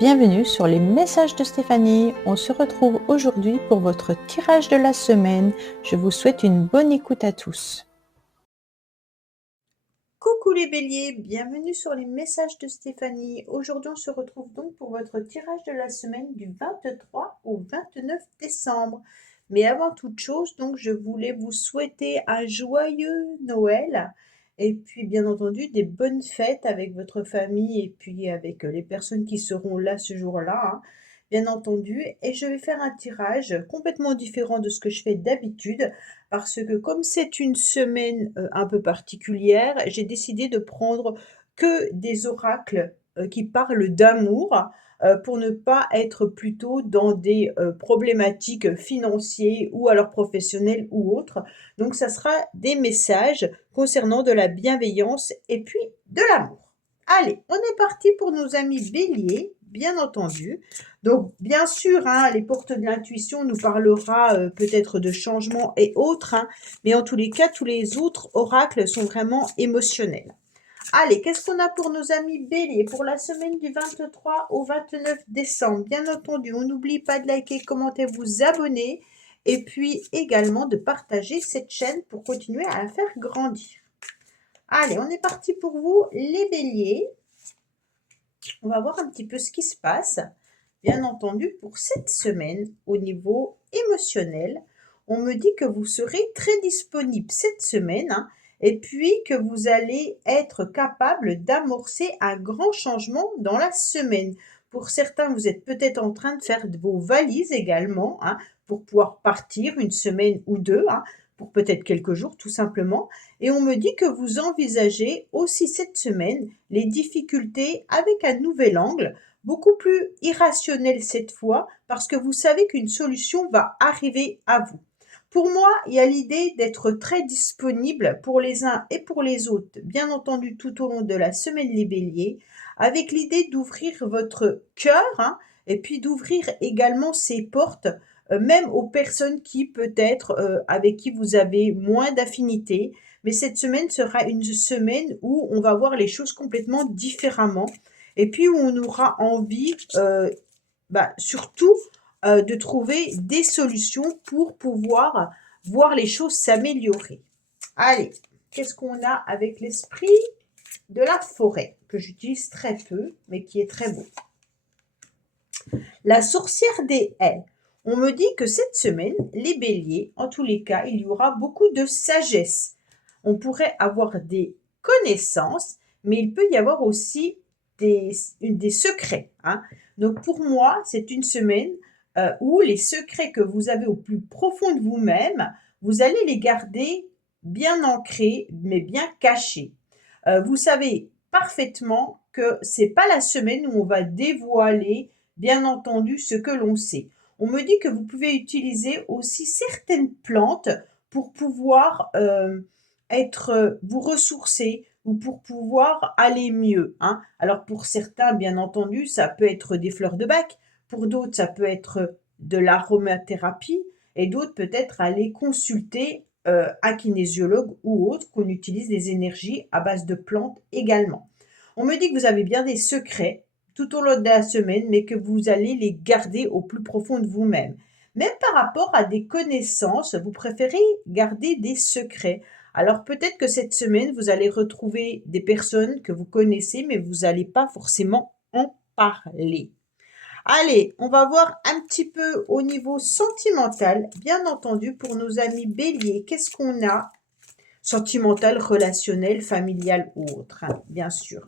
Bienvenue sur les messages de Stéphanie. On se retrouve aujourd'hui pour votre tirage de la semaine. Je vous souhaite une bonne écoute à tous. Coucou les béliers, bienvenue sur les messages de Stéphanie. Aujourd'hui, on se retrouve donc pour votre tirage de la semaine du 23 au 29 décembre. Mais avant toute chose, donc, je voulais vous souhaiter un joyeux Noël et puis bien entendu des bonnes fêtes avec votre famille et puis avec les personnes qui seront là ce jour-là, hein, bien entendu. Et je vais faire un tirage complètement différent de ce que je fais d'habitude parce que comme c'est une semaine, un peu particulière, j'ai décidé de prendre que des oracles, qui parlent d'amour, pour ne pas être plutôt dans des, problématiques financiers ou alors professionnelles ou autres. Donc ça sera des messages concernant de la bienveillance et puis de l'amour. Allez, on est parti pour nos amis béliers, bien entendu. Donc, bien sûr, hein, les portes de l'intuition nous parlera peut-être de changements et autres, hein, mais en tous les cas, tous les autres oracles sont vraiment émotionnels. Allez, qu'est-ce qu'on a pour nos amis béliers pour la semaine du 23 au 29 décembre? Bien entendu, on n'oublie pas de liker, commenter, vous abonner et puis également de partager cette chaîne pour continuer à la faire grandir. Allez, on est parti pour vous, les béliers. On va voir un petit peu ce qui se passe. Bien entendu, pour cette semaine, au niveau émotionnel, on me dit que vous serez très disponible cette semaine, hein, et puis que vous allez être capable d'amorcer un grand changement dans la semaine. Pour certains, vous êtes peut-être en train de faire vos valises également, hein, pour pouvoir partir une semaine ou deux, hein, pour peut-être quelques jours tout simplement. Et on me dit que vous envisagez aussi cette semaine les difficultés avec un nouvel angle, beaucoup plus irrationnel cette fois, parce que vous savez qu'une solution va arriver à vous. Pour moi, il y a l'idée d'être très disponible pour les uns et pour les autres, bien entendu tout au long de la semaine les béliers, avec l'idée d'ouvrir votre cœur, hein, et puis d'ouvrir également ses portes, même aux personnes qui peut-être avec qui vous avez moins d'affinité, mais cette semaine sera une semaine où on va voir les choses complètement différemment et puis où on aura envie, surtout, de trouver des solutions pour pouvoir voir les choses s'améliorer. Allez, qu'est-ce qu'on a avec l'esprit de la forêt, que j'utilise très peu, mais qui est très beau. La sorcière des haies. On me dit que cette semaine, les béliers, en tous les cas, il y aura beaucoup de sagesse. On pourrait avoir des connaissances, mais il peut y avoir aussi des secrets, hein. Donc pour moi, c'est une semaine où les secrets que vous avez au plus profond de vous-même, vous allez les garder bien ancrés, mais bien cachés. Vous savez parfaitement que c'est pas la semaine où on va dévoiler, bien entendu, ce que l'on sait. On me dit que vous pouvez utiliser aussi certaines plantes pour pouvoir vous ressourcer ou pour pouvoir aller mieux, hein. Alors pour certains, bien entendu, ça peut être des fleurs de bac, pour d'autres, ça peut être de l'aromathérapie et d'autres peut-être aller consulter un kinésiologue ou autre, qu'on utilise des énergies à base de plantes également. On me dit que vous avez bien des secrets tout au long de la semaine, mais que vous allez les garder au plus profond de vous-même. Même par rapport à des connaissances, vous préférez garder des secrets. Alors peut-être que cette semaine, vous allez retrouver des personnes que vous connaissez, mais vous n'allez pas forcément en parler. Allez, on va voir un petit peu au niveau sentimental, bien entendu, pour nos amis béliers. Qu'est-ce qu'on a? Sentimental, relationnel, familial ou autre, hein, bien sûr.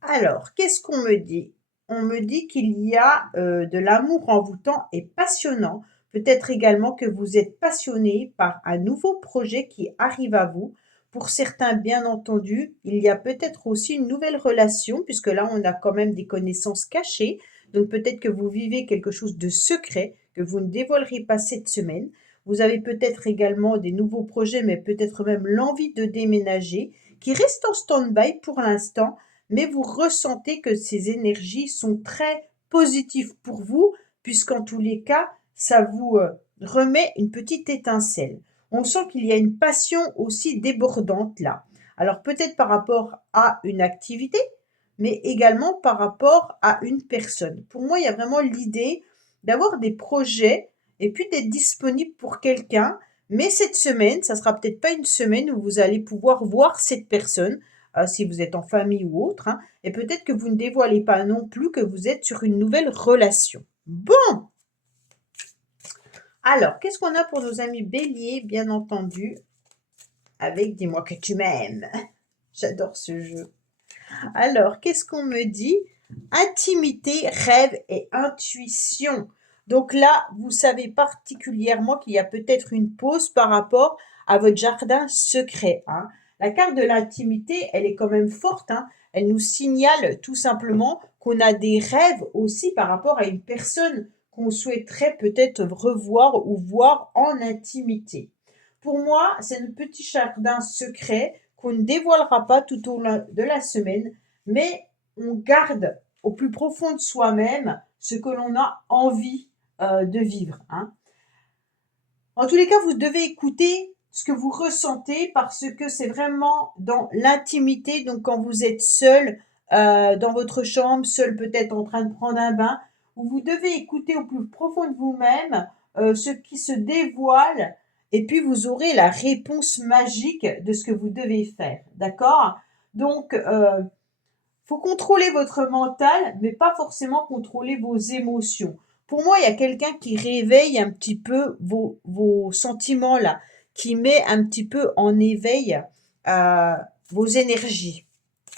Alors, qu'est-ce qu'on me dit? On me dit qu'il y a de l'amour envoûtant et passionnant. Peut-être également que vous êtes passionné par un nouveau projet qui arrive à vous. Pour certains, bien entendu, il y a peut-être aussi une nouvelle relation, puisque là, on a quand même des connaissances cachées. Donc peut-être que vous vivez quelque chose de secret que vous ne dévoilerez pas cette semaine. Vous avez peut-être également des nouveaux projets, mais peut-être même l'envie de déménager, qui reste en stand-by pour l'instant, mais vous ressentez que ces énergies sont très positives pour vous, puisqu'en tous les cas, ça vous remet une petite étincelle. on sent qu'il y a une passion aussi débordante là. Alors peut-être par rapport à une activité, mais également par rapport à une personne. Pour moi, il y a vraiment l'idée d'avoir des projets et puis d'être disponible pour quelqu'un. Mais cette semaine, ça sera peut-être pas une semaine où vous allez pouvoir voir cette personne, si vous êtes en famille ou autre, hein, et peut-être que vous ne dévoilez pas non plus que vous êtes sur une nouvelle relation. Bon, alors, qu'est-ce qu'on a pour nos amis béliers, bien entendu, avec Dis-moi que tu m'aimes. J'adore ce jeu. Alors, qu'est-ce qu'on me dit? Intimité, rêve et intuition. Donc là, vous savez particulièrement qu'il y a peut-être une pause par rapport à votre jardin secret, hein. La carte de l'intimité, elle est quand même forte, hein. Elle nous signale tout simplement qu'on a des rêves aussi par rapport à une personne qu'on souhaiterait peut-être revoir ou voir en intimité. Pour moi, c'est un petit jardin secret qu'on ne dévoilera pas tout au long de la semaine, mais on garde au plus profond de soi-même ce que l'on a envie de vivre, hein. En tous les cas, vous devez écouter ce que vous ressentez parce que c'est vraiment dans l'intimité, donc quand vous êtes seul dans votre chambre, seul peut-être en train de prendre un bain, où vous devez écouter au plus profond de vous-même ce qui se dévoile et puis vous aurez la réponse magique de ce que vous devez faire, d'accord? Donc, faut contrôler votre mental, mais pas forcément contrôler vos émotions. Pour moi, il y a quelqu'un qui réveille un petit peu vos sentiments là, qui met un petit peu en éveil vos énergies.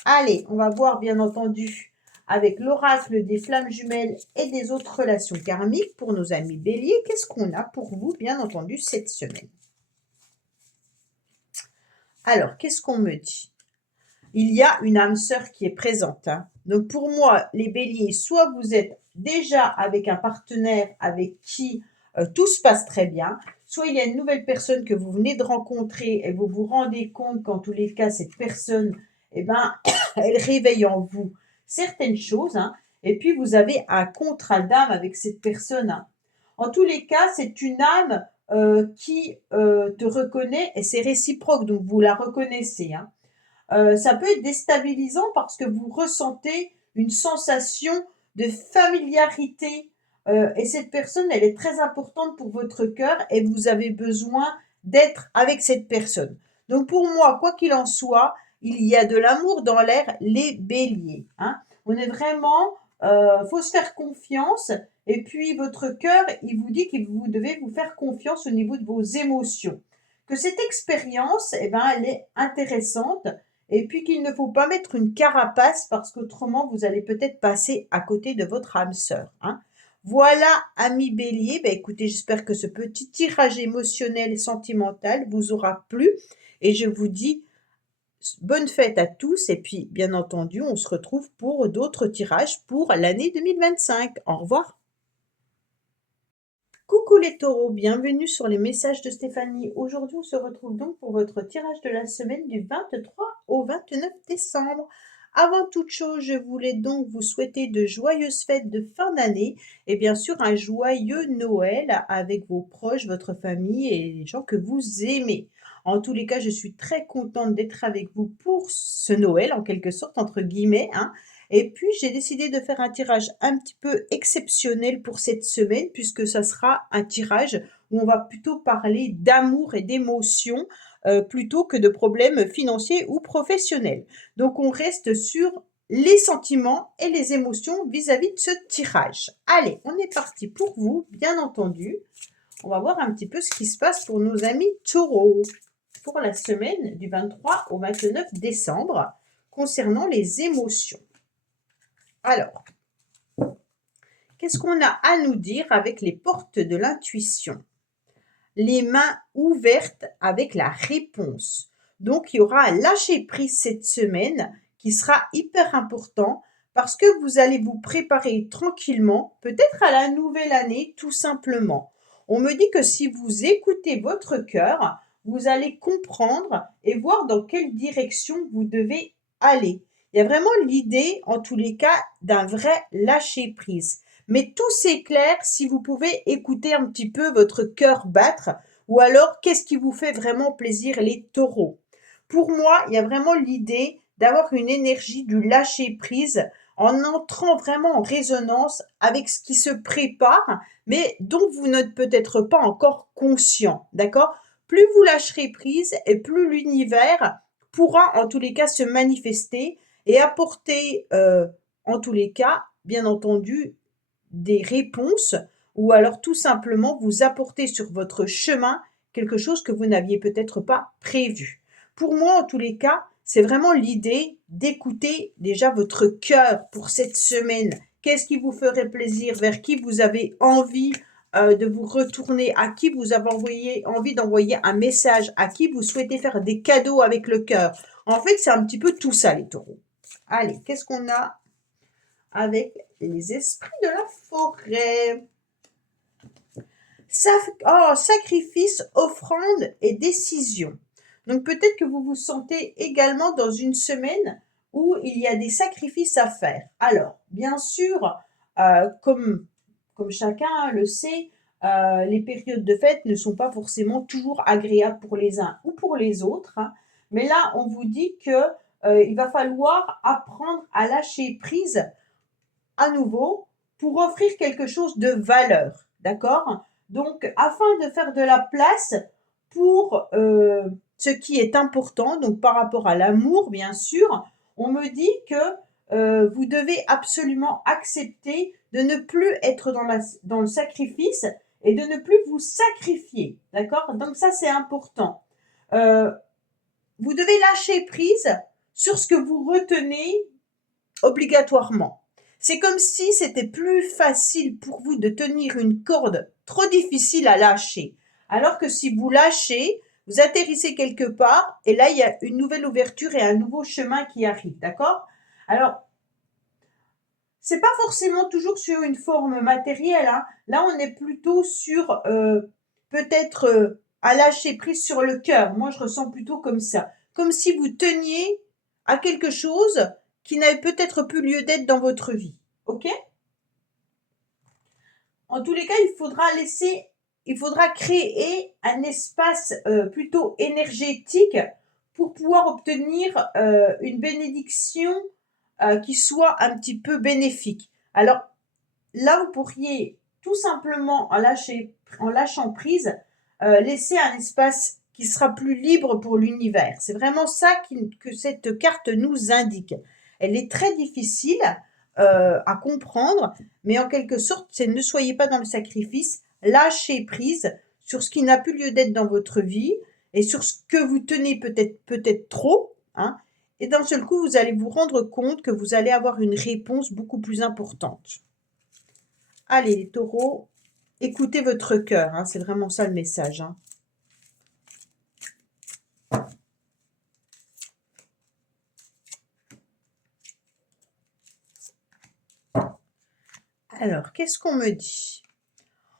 Allez, on va voir bien entendu avec l'oracle des flammes jumelles et des autres relations karmiques pour nos amis béliers. Qu'est-ce qu'on a pour vous, bien entendu, cette semaine? Alors, qu'est-ce qu'on me dit? Il y a une âme sœur qui est présente, hein. Donc pour moi, les béliers, soit vous êtes déjà avec un partenaire avec qui tout se passe très bien, soit il y a une nouvelle personne que vous venez de rencontrer et vous vous rendez compte qu'en tous les cas, cette personne, eh ben, elle réveille en vous certaines choses, hein, et puis vous avez un contrat d'âme avec cette personne, hein. En tous les cas, c'est une âme qui te reconnaît et c'est réciproque, donc vous la reconnaissez, hein. Ça peut être déstabilisant parce que vous ressentez une sensation de familiarité et cette personne, elle est très importante pour votre cœur et vous avez besoin d'être avec cette personne. Donc pour moi, quoi qu'il en soit, il y a de l'amour dans l'air, les béliers, hein. On est vraiment, faut se faire confiance et puis votre cœur, il vous dit que vous devez vous faire confiance au niveau de vos émotions. Que cette expérience, eh ben, elle est intéressante et puis qu'il ne faut pas mettre une carapace parce qu'autrement vous allez peut-être passer à côté de votre âme sœur, hein. Voilà, amis bélier, ben écoutez, j'espère que ce petit tirage émotionnel et sentimental vous aura plu et je vous dis bonne fête à tous et puis bien entendu, on se retrouve pour d'autres tirages pour l'année 2025. Au revoir. Coucou les taureaux, bienvenue sur les messages de Stéphanie. Aujourd'hui, on se retrouve donc pour votre tirage de la semaine du 23 au 29 décembre. Avant toute chose, je voulais donc vous souhaiter de joyeuses fêtes de fin d'année et bien sûr un joyeux Noël avec vos proches, votre famille et les gens que vous aimez. En tous les cas, je suis très contente d'être avec vous pour ce Noël, en quelque sorte, entre guillemets, hein. Et puis, j'ai décidé de faire un tirage un petit peu exceptionnel pour cette semaine, puisque ça sera un tirage où on va plutôt parler d'amour et d'émotion plutôt que de problèmes financiers ou professionnels. Donc, on reste sur les sentiments et les émotions vis-à-vis de ce tirage. Allez, on est parti pour vous, bien entendu. On va voir un petit peu ce qui se passe pour nos amis taureaux pour la semaine du 23 au 29 décembre concernant les émotions. Alors, qu'est-ce qu'on a à nous dire avec les portes de l'intuition? Les mains ouvertes avec la réponse. Donc, il y aura un lâcher-prise cette semaine qui sera hyper important parce que vous allez vous préparer tranquillement, peut-être à la nouvelle année, tout simplement. On me dit que si vous écoutez votre cœur, vous allez comprendre et voir dans quelle direction vous devez aller. Il y a vraiment l'idée, en tous les cas, d'un vrai lâcher-prise. Mais tout s'éclaire si vous pouvez écouter un petit peu votre cœur battre. Ou alors, qu'est-ce qui vous fait vraiment plaisir, les taureaux? Pour moi, il y a vraiment l'idée d'avoir une énergie du lâcher-prise en entrant vraiment en résonance avec ce qui se prépare, mais dont vous n'êtes peut-être pas encore conscient, d'accord? Plus vous lâcherez prise et plus l'univers pourra en tous les cas se manifester et apporter en tous les cas, bien entendu, des réponses ou alors tout simplement vous apporter sur votre chemin quelque chose que vous n'aviez peut-être pas prévu. Pour moi, en tous les cas, c'est vraiment l'idée d'écouter déjà votre cœur pour cette semaine. Qu'est-ce qui vous ferait plaisir? Vers qui vous avez envie de vous retourner? À qui vous avez envie d'envoyer un message? À qui vous souhaitez faire des cadeaux avec le cœur? En fait, c'est un petit peu tout ça, les taureaux. Allez, qu'est-ce qu'on a avec les esprits de la forêt? Sacrifice, offrande et décision. Donc peut-être que vous vous sentez également dans une semaine où il y a des sacrifices à faire. Alors, bien sûr, comme chacun le sait, les périodes de fête ne sont pas forcément toujours agréables pour les uns ou pour les autres, hein. Mais là, on vous dit que il va falloir apprendre à lâcher prise à nouveau pour offrir quelque chose de valeur, d'accord? Donc, afin de faire de la place pour ce qui est important, donc par rapport à l'amour, bien sûr, on me dit que vous devez absolument accepter de ne plus être dans le sacrifice et de ne plus vous sacrifier, d'accord? Donc ça, c'est important. Euh, vous devez lâcher prise sur ce que vous retenez obligatoirement. C'est comme si c'était plus facile pour vous de tenir une corde trop difficile à lâcher. Alors que si vous lâchez, vous atterrissez quelque part et là, il y a une nouvelle ouverture et un nouveau chemin qui arrive, d'accord? Alors, c'est pas forcément toujours sur une forme matérielle, hein. Là, on est plutôt sur peut-être à lâcher prise sur le cœur. Moi, je ressens plutôt comme ça. Comme si vous teniez à quelque chose qui n'avait peut-être plus lieu d'être dans votre vie. OK? En tous les cas, il faudra créer un espace plutôt énergétique pour pouvoir obtenir une bénédiction qui soit un petit peu bénéfique. Alors là, vous pourriez tout simplement, en lâchant prise, laisser un espace qui sera plus libre pour l'univers. C'est vraiment ça que cette carte nous indique. Elle est très difficile à comprendre, mais en quelque sorte, c'est ne soyez pas dans le sacrifice, lâchez prise sur ce qui n'a plus lieu d'être dans votre vie et sur ce que vous tenez peut-être trop, hein, et d'un seul coup, vous allez vous rendre compte que vous allez avoir une réponse beaucoup plus importante. Allez, les taureaux, écoutez votre cœur, hein, c'est vraiment ça le message, hein. Alors, qu'est-ce qu'on me dit?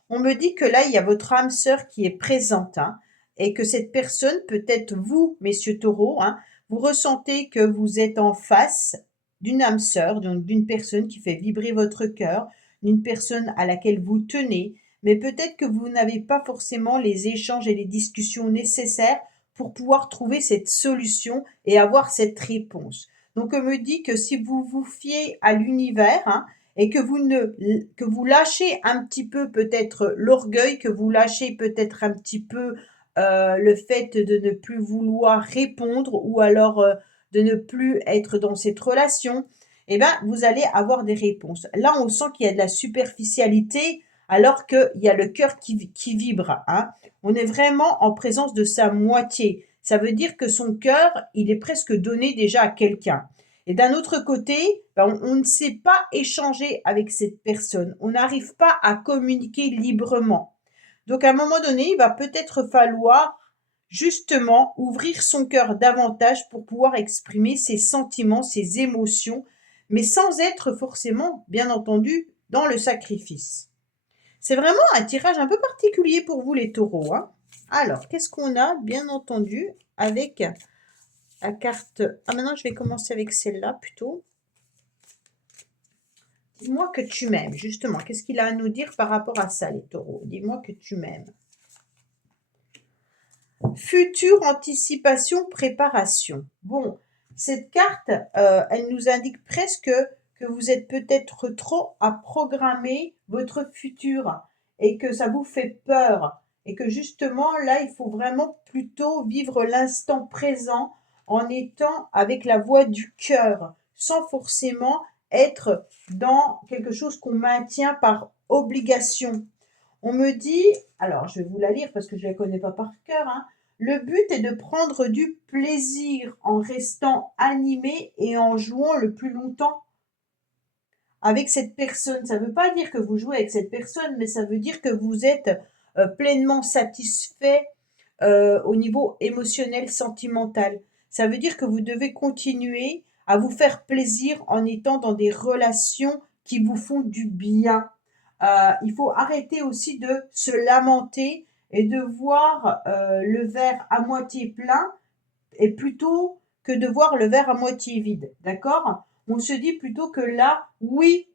On me dit que là, il y a votre âme sœur qui est présente, hein, et que cette personne, peut-être vous, messieurs taureaux, hein, vous ressentez que vous êtes en face d'une âme sœur, donc d'une personne qui fait vibrer votre cœur, d'une personne à laquelle vous tenez, mais peut-être que vous n'avez pas forcément les échanges et les discussions nécessaires pour pouvoir trouver cette solution et avoir cette réponse. Donc, on me dit que si vous vous fiez à l'univers, hein, et que vous lâchez un petit peu peut-être l'orgueil, que vous lâchez peut-être un petit peu le fait de ne plus vouloir répondre ou alors de ne plus être dans cette relation, eh ben, vous allez avoir des réponses. Là, on sent qu'il y a de la superficialité alors qu'il y a le cœur qui vibre, hein. On est vraiment en présence de sa moitié. Ça veut dire que son cœur, il est presque donné déjà à quelqu'un. Et d'un autre côté, ben, on ne sait pas échanger avec cette personne. On n'arrive pas à communiquer librement. Donc à un moment donné, il va peut-être falloir justement ouvrir son cœur davantage pour pouvoir exprimer ses sentiments, ses émotions, mais sans être forcément, bien entendu, dans le sacrifice. C'est vraiment un tirage un peu particulier pour vous les taureaux, hein. Alors, qu'est-ce qu'on a, bien entendu, avec la carte... Ah, maintenant, je vais commencer avec celle-là plutôt. Dis-moi que tu m'aimes, justement. Qu'est-ce qu'il a à nous dire par rapport à ça, les taureaux? Dis-moi que tu m'aimes. Future anticipation, préparation. Bon, cette carte, elle nous indique presque que vous êtes peut-être trop à programmer votre futur et que ça vous fait peur et que justement là, il faut vraiment plutôt vivre l'instant présent en étant avec la voix du cœur, sans forcément être dans quelque chose qu'on maintient par obligation. On me dit, alors je vais vous la lire parce que je ne la connais pas par cœur, hein. Le but est de prendre du plaisir en restant animé et en jouant le plus longtemps avec cette personne. Ça ne veut pas dire que vous jouez avec cette personne, mais ça veut dire que vous êtes pleinement satisfait au niveau émotionnel, sentimental. Ça veut dire que vous devez continuer à vous faire plaisir en étant dans des relations qui vous font du bien. Il faut arrêter aussi de se lamenter et de voir le verre à moitié plein et plutôt que de voir le verre à moitié vide. D'accord? On se dit plutôt que là, oui,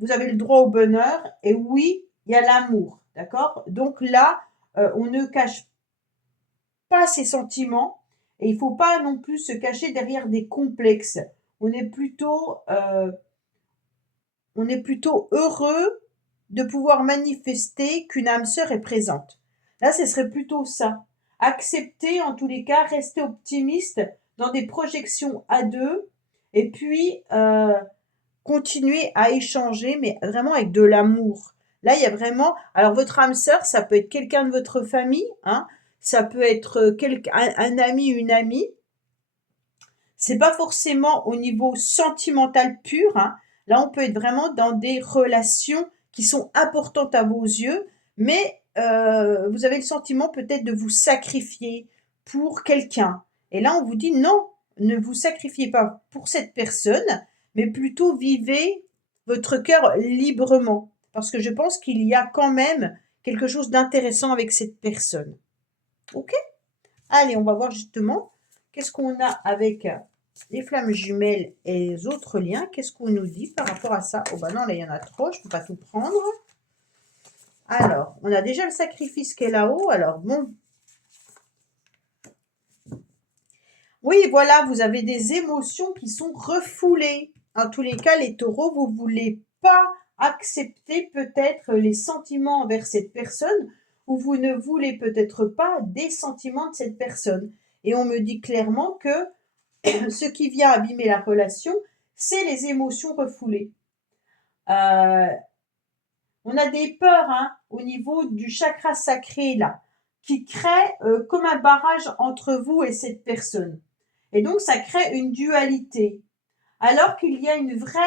vous avez le droit au bonheur et oui, il y a l'amour. D'accord? Donc là, on ne cache pas ses sentiments et il ne faut pas non plus se cacher derrière des complexes. On est plutôt, euh, on est plutôt heureux de pouvoir manifester qu'une âme sœur est présente. Là, ce serait plutôt ça. Accepter, en tous les cas, rester optimiste dans des projections à deux et puis continuer à échanger, mais vraiment avec de l'amour. Là, il y a vraiment. Alors, votre âme sœur, ça peut être quelqu'un de votre famille, hein, ça peut être un ami, une amie. C'est pas forcément au niveau sentimental pur, hein. Là, on peut être vraiment dans des relations qui sont importantes à vos yeux, mais vous avez le sentiment peut-être de vous sacrifier pour quelqu'un. Et là, on vous dit non, ne vous sacrifiez pas pour cette personne, mais plutôt vivez votre cœur librement. Parce que je pense qu'il y a quand même quelque chose d'intéressant avec cette personne. Ok? Allez, on va voir justement qu'est-ce qu'on a avec les flammes jumelles et les autres liens. Qu'est-ce qu'on nous dit par rapport à ça? Oh bah non, là il y en a trop, je ne peux pas tout prendre. Alors, on a déjà le sacrifice qui est là-haut. Alors bon, oui, voilà, vous avez des émotions qui sont refoulées. En tous les cas, les taureaux, vous ne voulez pas accepter peut-être les sentiments envers cette personne ou vous ne voulez peut-être pas des sentiments de cette personne. Et on me dit clairement que ce qui vient abîmer la relation, c'est les émotions refoulées. Euh, on a des peurs hein, au niveau du chakra sacré là, qui crée comme un barrage entre vous et cette personne. Et donc, ça crée une dualité. Alors qu'il y a une vraie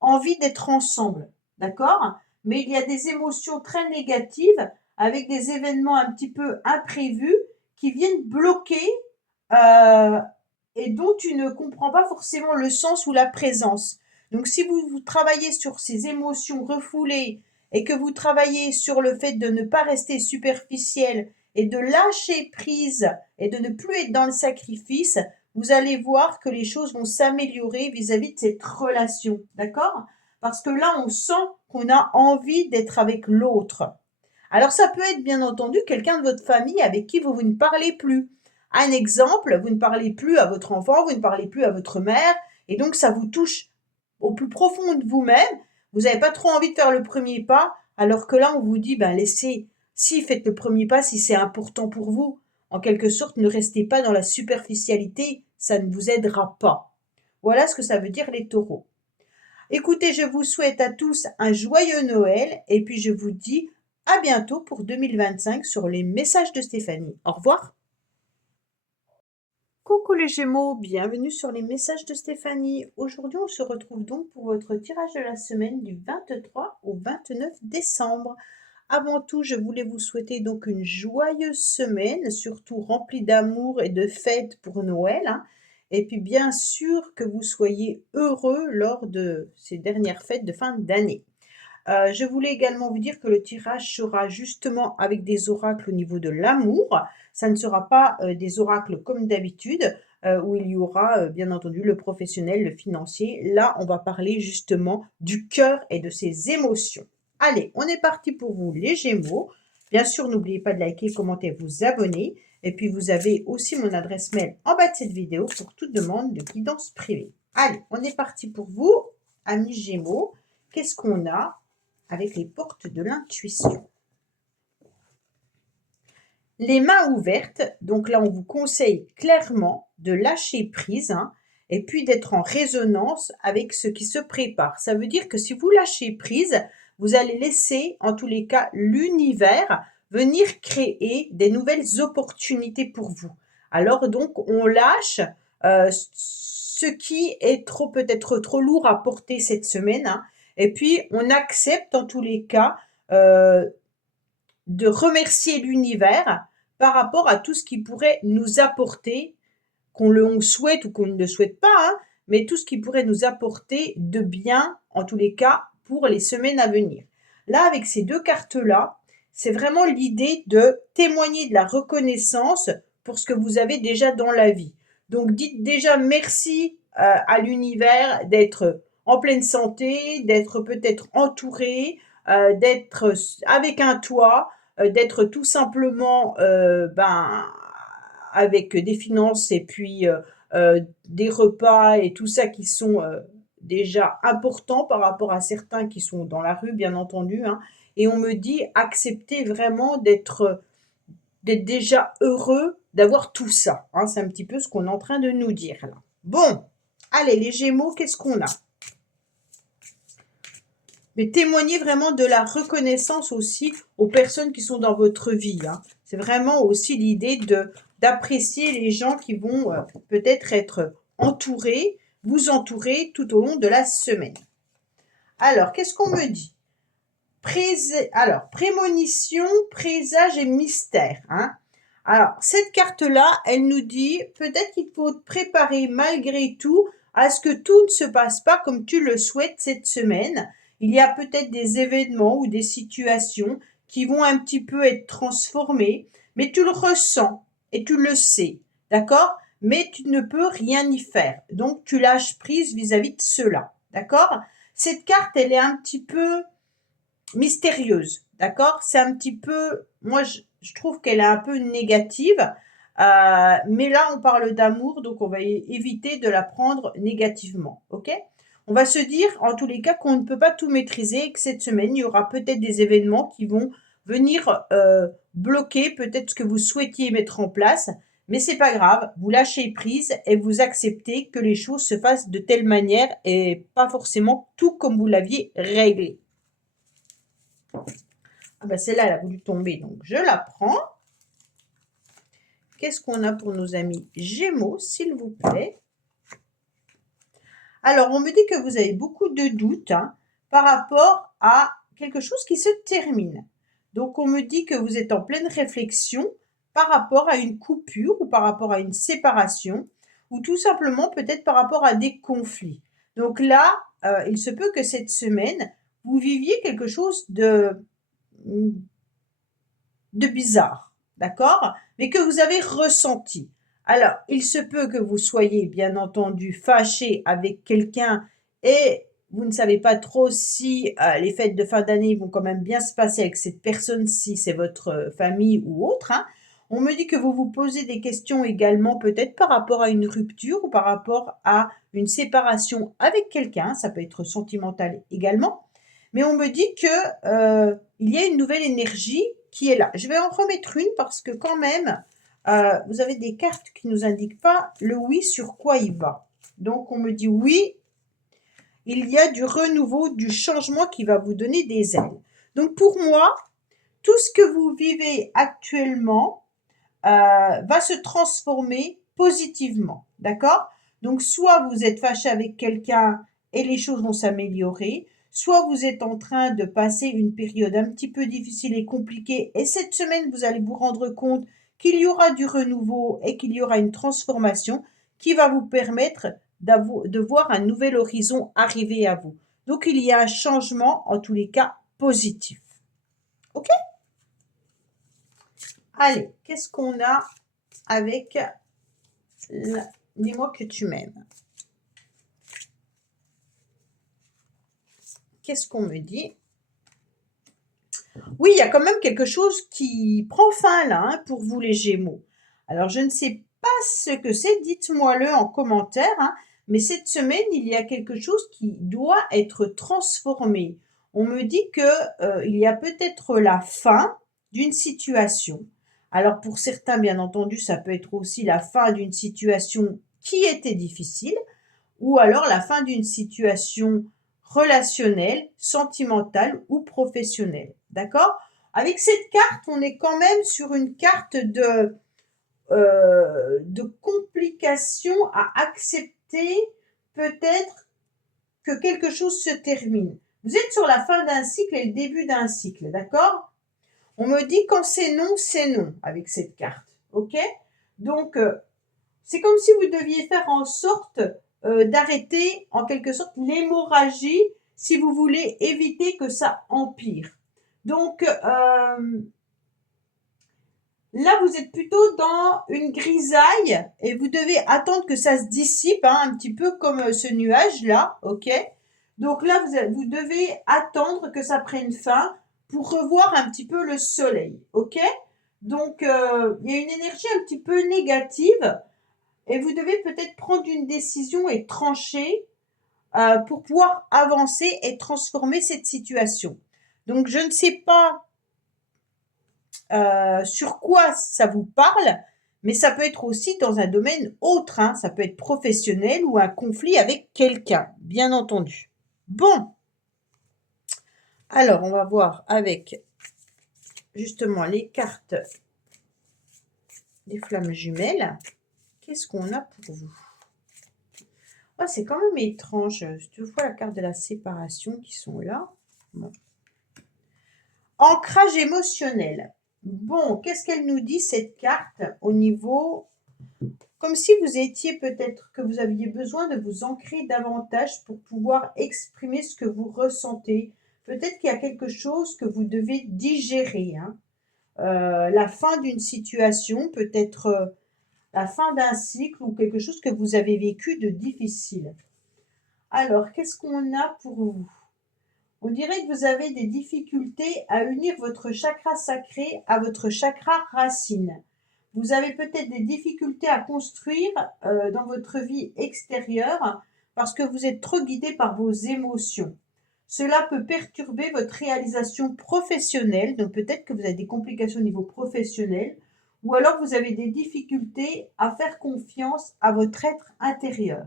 envie d'être ensemble. D'accord? Mais il y a des émotions très négatives avec des événements un petit peu imprévus qui viennent bloquer euh, et dont tu ne comprends pas forcément le sens ou la présence. Donc, si vous travaillez sur ces émotions refoulées et que vous travaillez sur le fait de ne pas rester superficiel et de lâcher prise et de ne plus être dans le sacrifice, vous allez voir que les choses vont s'améliorer vis-à-vis de cette relation. D'accord? Parce que là, on sent qu'on a envie d'être avec l'autre. Alors, ça peut être bien entendu quelqu'un de votre famille avec qui vous ne parlez plus. Un exemple, vous ne parlez plus à votre enfant, vous ne parlez plus à votre mère, et donc ça vous touche au plus profond de vous-même. Vous n'avez pas trop envie de faire le premier pas, alors que là, on vous dit, ben laissez, si faites le premier pas, si c'est important pour vous. En quelque sorte, ne restez pas dans la superficialité, ça ne vous aidera pas. Voilà ce que ça veut dire les taureaux. Écoutez, je vous souhaite à tous un joyeux Noël et puis je vous dis à bientôt pour 2025 sur les messages de Stéphanie. Au revoir. Coucou les Gémeaux, bienvenue sur les messages de Stéphanie. Aujourd'hui, on se retrouve donc pour votre tirage de la semaine du 23 au 29 décembre. Avant tout, je voulais vous souhaiter donc une joyeuse semaine, surtout remplie d'amour et de fêtes pour Noël, hein. Et puis bien sûr que vous soyez heureux lors de ces dernières fêtes de fin d'année. Je voulais également vous dire que le tirage sera justement avec des oracles au niveau de l'amour. Ça ne sera pas des oracles comme d'habitude, où il y aura bien entendu le professionnel, le financier. Là, on va parler justement du cœur et de ses émotions. Allez, on est parti pour vous les Gémeaux. Bien sûr, n'oubliez pas de liker, commenter, vous abonner. Et puis, vous avez aussi mon adresse mail en bas de cette vidéo pour toute demande de guidance privée. Allez, on est parti pour vous, amis Gémeaux. Qu'est-ce qu'on a avec les portes de l'intuition? Les mains ouvertes, donc là, on vous conseille clairement de lâcher prise, hein, et puis d'être en résonance avec ce qui se prépare. Ça veut dire que si vous lâchez prise, vous allez laisser, en tous les cas, l'univers venir créer des nouvelles opportunités pour vous. Alors donc, on lâche ce qui est peut-être trop lourd à porter cette semaine, hein, et puis on accepte en tous les cas de remercier l'univers par rapport à tout ce qui pourrait nous apporter, qu'on le souhaite ou qu'on ne le souhaite pas, hein, mais tout ce qui pourrait nous apporter de bien, en tous les cas, pour les semaines à venir. Là, avec ces deux cartes-là, c'est vraiment l'idée de témoigner de la reconnaissance pour ce que vous avez déjà dans la vie. Donc, dites déjà merci à l'univers d'être en pleine santé, d'être peut-être entouré, d'être avec un toit, d'être tout simplement avec des finances et puis des repas et tout ça qui sont déjà importants par rapport à certains qui sont dans la rue, bien entendu, hein. Et on me dit accepter vraiment d'être déjà heureux d'avoir tout ça, hein. C'est un petit peu ce qu'on est en train de nous dire là. Bon, allez, les Gémeaux, qu'est-ce qu'on a? Mais témoignez vraiment de la reconnaissance aussi aux personnes qui sont dans votre vie, hein. C'est vraiment aussi l'idée d'apprécier les gens qui vont peut-être être entourés, vous entourer tout au long de la semaine. Alors, qu'est-ce qu'on me dit? Alors, prémonition, présage et mystère, hein. Alors, cette carte-là, elle nous dit peut-être qu'il faut te préparer malgré tout à ce que tout ne se passe pas comme tu le souhaites cette semaine. Il y a peut-être des événements ou des situations qui vont un petit peu être transformées, mais tu le ressens et tu le sais, d'accord? Mais tu ne peux rien y faire. Donc, tu lâches prise vis-à-vis de cela, d'accord? Cette carte, elle est un petit peu mystérieuse, d'accord? C'est un petit peu, moi je trouve qu'elle est un peu négative, mais là on parle d'amour, donc on va éviter de la prendre négativement, ok? On va se dire en tous les cas qu'on ne peut pas tout maîtriser et que cette semaine il y aura peut-être des événements qui vont venir bloquer peut-être ce que vous souhaitiez mettre en place, mais c'est pas grave, vous lâchez prise et vous acceptez que les choses se fassent de telle manière et pas forcément tout comme vous l'aviez réglé. Ah bah celle-là, elle a voulu tomber, donc je la prends. Qu'est-ce qu'on a pour nos amis Gémeaux, s'il vous plaît? Alors, on me dit que vous avez beaucoup de doutes, hein, par rapport à quelque chose qui se termine. Donc, on me dit que vous êtes en pleine réflexion par rapport à une coupure ou par rapport à une séparation ou tout simplement peut-être par rapport à des conflits. Donc là, il se peut que cette semaine, vous viviez quelque chose de bizarre, d'accord? Mais que vous avez ressenti. Alors, il se peut que vous soyez, bien entendu, fâché avec quelqu'un et vous ne savez pas trop si les fêtes de fin d'année vont quand même bien se passer avec cette personne, si c'est votre famille ou autre, hein. On me dit que vous vous posez des questions également, peut-être par rapport à une rupture ou par rapport à une séparation avec quelqu'un. Ça peut être sentimental également. Mais on me dit que il y a une nouvelle énergie qui est là. Je vais en remettre une parce que quand même, vous avez des cartes qui nous indiquent pas le oui sur quoi il va. Donc on me dit oui, il y a du renouveau, du changement qui va vous donner des ailes. Donc pour moi, tout ce que vous vivez actuellement va se transformer positivement. D'accord? Donc soit vous êtes fâché avec quelqu'un et les choses vont s'améliorer, soit vous êtes en train de passer une période un petit peu difficile et compliquée et cette semaine, vous allez vous rendre compte qu'il y aura du renouveau et qu'il y aura une transformation qui va vous permettre de voir un nouvel horizon arriver à vous. Donc il y a un changement, en tous les cas, positif. OK? Allez, qu'est-ce qu'on a avec dis-moi que tu m'aimes. Qu'est-ce qu'on me dit? Oui, il y a quand même quelque chose qui prend fin là, hein, pour vous les Gémeaux. Alors, je ne sais pas ce que c'est, dites-moi-le en commentaire, hein, mais cette semaine, il y a quelque chose qui doit être transformé. On me dit que, il y a peut-être la fin d'une situation. Alors pour certains, bien entendu, ça peut être aussi la fin d'une situation qui était difficile ou alors la fin d'une situation relationnelle, sentimentale ou professionnelle. D'accord? Avec cette carte, on est quand même sur une carte de complications à accepter, peut-être que quelque chose se termine. Vous êtes sur la fin d'un cycle et le début d'un cycle, d'accord? On me dit quand c'est non avec cette carte, ok? Donc, c'est comme si vous deviez faire en sorte d'arrêter en quelque sorte l'hémorragie si vous voulez éviter que ça empire. Donc, là, vous êtes plutôt dans une grisaille et vous devez attendre que ça se dissipe, hein, un petit peu comme ce nuage-là, ok? Donc là, vous devez attendre que ça prenne fin pour revoir un petit peu le soleil, ok? Donc, il y a une énergie un petit peu négative et vous devez peut-être prendre une décision et trancher pour pouvoir avancer et transformer cette situation. Donc, je ne sais pas sur quoi ça vous parle, mais ça peut être aussi dans un domaine autre, hein. Ça peut être professionnel ou un conflit avec quelqu'un, bien entendu. Bon, alors on va voir avec justement les cartes des flammes jumelles. Qu'est-ce qu'on a pour vous? Oh, c'est quand même étrange. Tu vois la carte de la séparation qui sont là. Bon. Ancrage émotionnel. Bon, qu'est-ce qu'elle nous dit cette carte au niveau... Comme si vous étiez peut-être que vous aviez besoin de vous ancrer davantage pour pouvoir exprimer ce que vous ressentez. Peut-être qu'il y a quelque chose que vous devez digérer, hein. La fin d'une situation, peut-être la fin d'un cycle ou quelque chose que vous avez vécu de difficile. Alors, qu'est-ce qu'on a pour vous? On dirait que vous avez des difficultés à unir votre chakra sacré à votre chakra racine. Vous avez peut-être des difficultés à construire dans votre vie extérieure parce que vous êtes trop guidé par vos émotions. Cela peut perturber votre réalisation professionnelle, donc peut-être que vous avez des complications au niveau professionnel, ou alors vous avez des difficultés à faire confiance à votre être intérieur.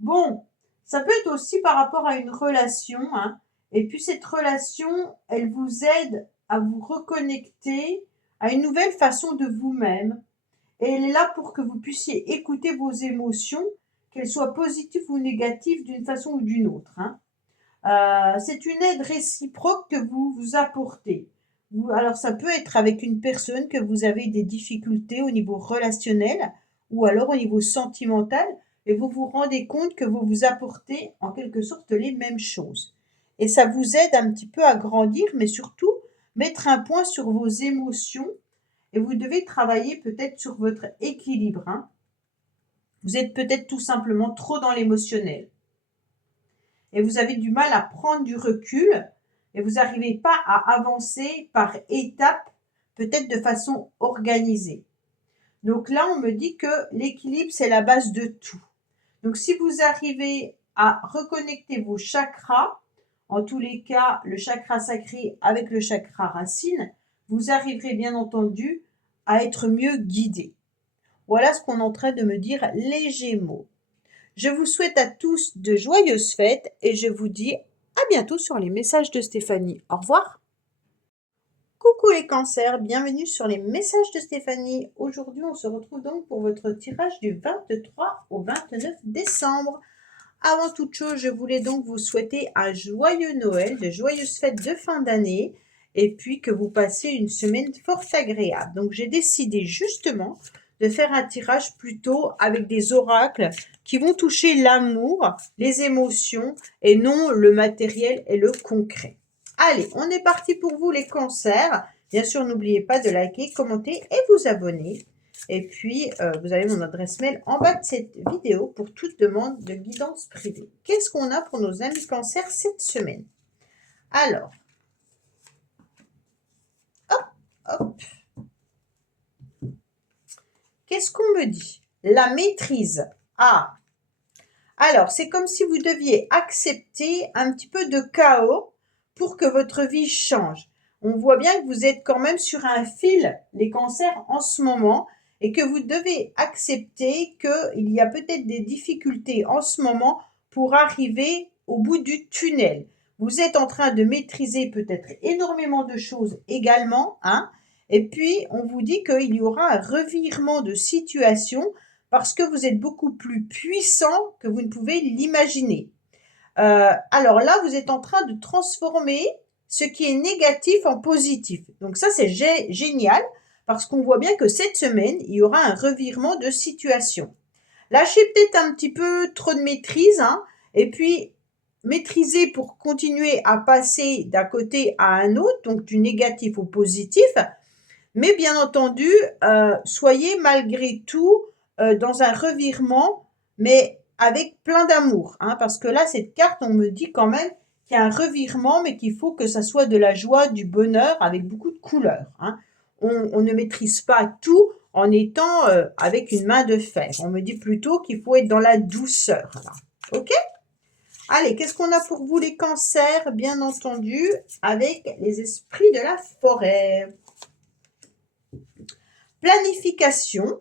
Bon, ça peut être aussi par rapport à une relation, hein, et puis cette relation, elle vous aide à vous reconnecter à une nouvelle façon de vous-même. Et elle est là pour que vous puissiez écouter vos émotions, qu'elles soient positives ou négatives d'une façon ou d'une autre, hein. C'est une aide réciproque que vous vous apportez. Alors ça peut être avec une personne que vous avez des difficultés au niveau relationnel ou alors au niveau sentimental et vous vous rendez compte que vous vous apportez en quelque sorte les mêmes choses. Et ça vous aide un petit peu à grandir, mais surtout mettre un point sur vos émotions et vous devez travailler peut-être sur votre équilibre, hein. Vous êtes peut-être tout simplement trop dans l'émotionnel et vous avez du mal à prendre du recul et vous n'arrivez pas à avancer par étapes, peut-être de façon organisée. Donc là, on me dit que l'équilibre, c'est la base de tout. Donc si vous arrivez à reconnecter vos chakras, en tous les cas, le chakra sacré avec le chakra racine, vous arriverez bien entendu à être mieux guidé. Voilà ce qu'on est en train de me dire les Gémeaux. Je vous souhaite à tous de joyeuses fêtes et je vous dis à bientôt sur les messages de Stéphanie. Au revoir. Coucou les cancers, bienvenue sur les messages de Stéphanie. Aujourd'hui, on se retrouve donc pour votre tirage du 23 au 29 décembre. Avant toute chose, je voulais donc vous souhaiter un joyeux Noël, de joyeuses fêtes de fin d'année et puis que vous passiez une semaine fort agréable. Donc j'ai décidé justement de faire un tirage plutôt avec des oracles qui vont toucher l'amour, les émotions et non le matériel et le concret. Allez, on est parti pour vous les cancers. Bien sûr, n'oubliez pas de liker, commenter et vous abonner. Et puis, vous avez mon adresse mail en bas de cette vidéo pour toute demande de guidance privée. Qu'est-ce qu'on a pour nos amis cancers cette semaine? Alors, hop, hop. qu'est-ce qu'on me dit? La maîtrise. Ah, alors c'est comme si vous deviez accepter un petit peu de chaos pour que votre vie change. On voit bien que vous êtes quand même sur un fil, les cancers, en ce moment, et que vous devez accepter qu'il y a peut-être des difficultés en ce moment pour arriver au bout du tunnel. Vous êtes en train de maîtriser peut-être énormément de choses également, hein, et puis on vous dit qu'il y aura un revirement de situation parce que vous êtes beaucoup plus puissant que vous ne pouvez l'imaginer. Alors là, vous êtes en train de transformer ce qui est négatif en positif. Donc ça, c'est génial parce qu'on voit bien que cette semaine, il y aura un revirement de situation. Lâchez peut-être un petit peu trop de maîtrise, hein, et puis maîtriser pour continuer à passer d'un côté à un autre, donc du négatif au positif. Mais bien entendu, soyez malgré tout dans un revirement, mais avec plein d'amour, hein, parce que là, cette carte, on me dit quand même qu'il y a un revirement, mais qu'il faut que ça soit de la joie, du bonheur, avec beaucoup de couleurs, hein. On ne maîtrise pas tout en étant avec une main de fer. On me dit plutôt qu'il faut être dans la douceur, là. OK? Allez, qu'est-ce qu'on a pour vous les cancers? Bien entendu, avec les esprits de la forêt. Planification,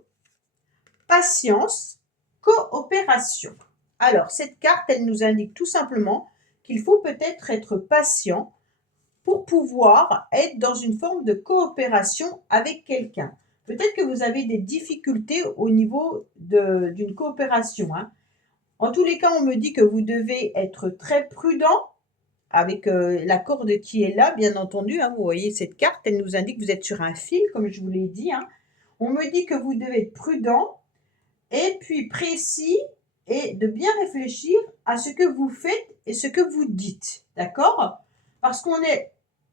patience, coopération. Alors, cette carte, elle nous indique tout simplement qu'il faut peut-être être patient pour pouvoir être dans une forme de coopération avec quelqu'un. Peut-être que vous avez des difficultés au niveau d'une coopération, hein. En tous les cas, on me dit que vous devez être très prudent avec la corde qui est là, bien entendu, hein. Vous voyez cette carte, elle nous indique que vous êtes sur un fil, comme je vous l'ai dit, hein. On me dit que vous devez être prudent et puis précis et de bien réfléchir à ce que vous faites et ce que vous dites. D'accord? Parce qu'on est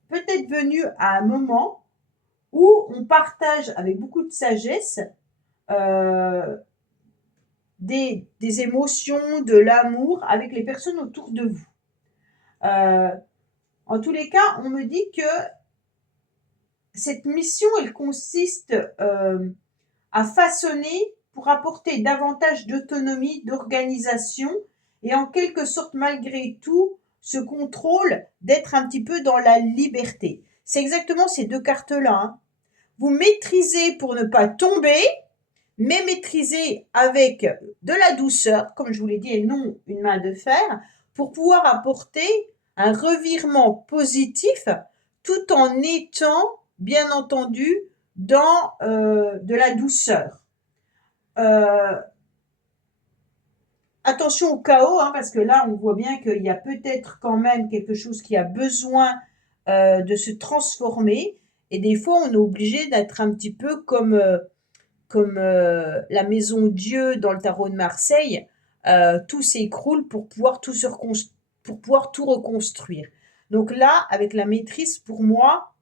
peut-être venu à un moment où on partage avec beaucoup de sagesse euh, des émotions, de l'amour avec les personnes autour de vous. En tous les cas, on me dit que cette mission, elle consiste à façonner pour apporter davantage d'autonomie, d'organisation et en quelque sorte, malgré tout, ce contrôle d'être un petit peu dans la liberté. C'est exactement ces deux cartes-là, hein. Vous maîtrisez pour ne pas tomber, mais maîtrisez avec de la douceur, comme je vous l'ai dit, et non une main de fer, pour pouvoir apporter un revirement positif tout en étant, bien entendu, dans de la douceur. Attention au chaos, hein, parce que là, on voit bien qu'il y a peut-être quand même quelque chose qui a besoin de se transformer. Et des fois, on est obligé d'être un petit peu comme la maison Dieu dans le tarot de Marseille. Tout s'écroule pour pouvoir pour pouvoir tout reconstruire. Donc là, avec la maîtrise, pour moi,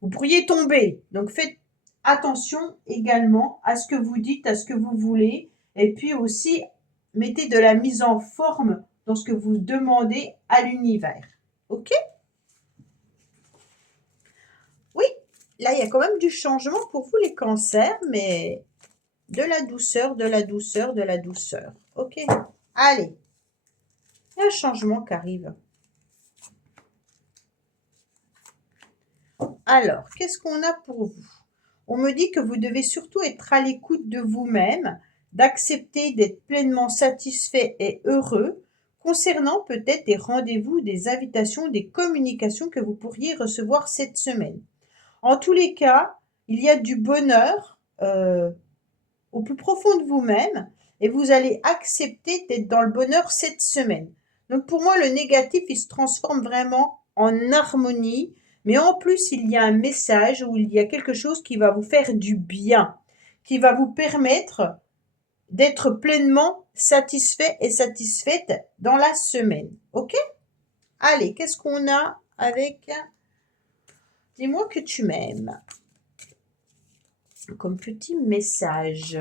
vous pourriez tomber. Donc faites attention également à ce que vous dites, à ce que vous voulez. Et puis aussi, mettez de la mise en forme dans ce que vous demandez à l'univers. OK? Oui, là, il y a quand même du changement pour vous les cancers, mais de la douceur, de la douceur, de la douceur. OK? Allez, il y a un changement qui arrive. Alors, qu'est-ce qu'on a pour vous? On me dit que vous devez surtout être à l'écoute de vous-même, d'accepter d'être pleinement satisfait et heureux concernant peut-être des rendez-vous, des invitations, des communications que vous pourriez recevoir cette semaine. En tous les cas, il y a du bonheur au plus profond de vous-même et vous allez accepter d'être dans le bonheur cette semaine. Donc pour moi, le négatif, il se transforme vraiment en harmonie, mais en plus, il y a un message ou il y a quelque chose qui va vous faire du bien, qui va vous permettre d'être pleinement satisfait et satisfaite dans la semaine. OK? Allez, qu'est-ce qu'on a avec Dis-moi que tu m'aimes comme petit message.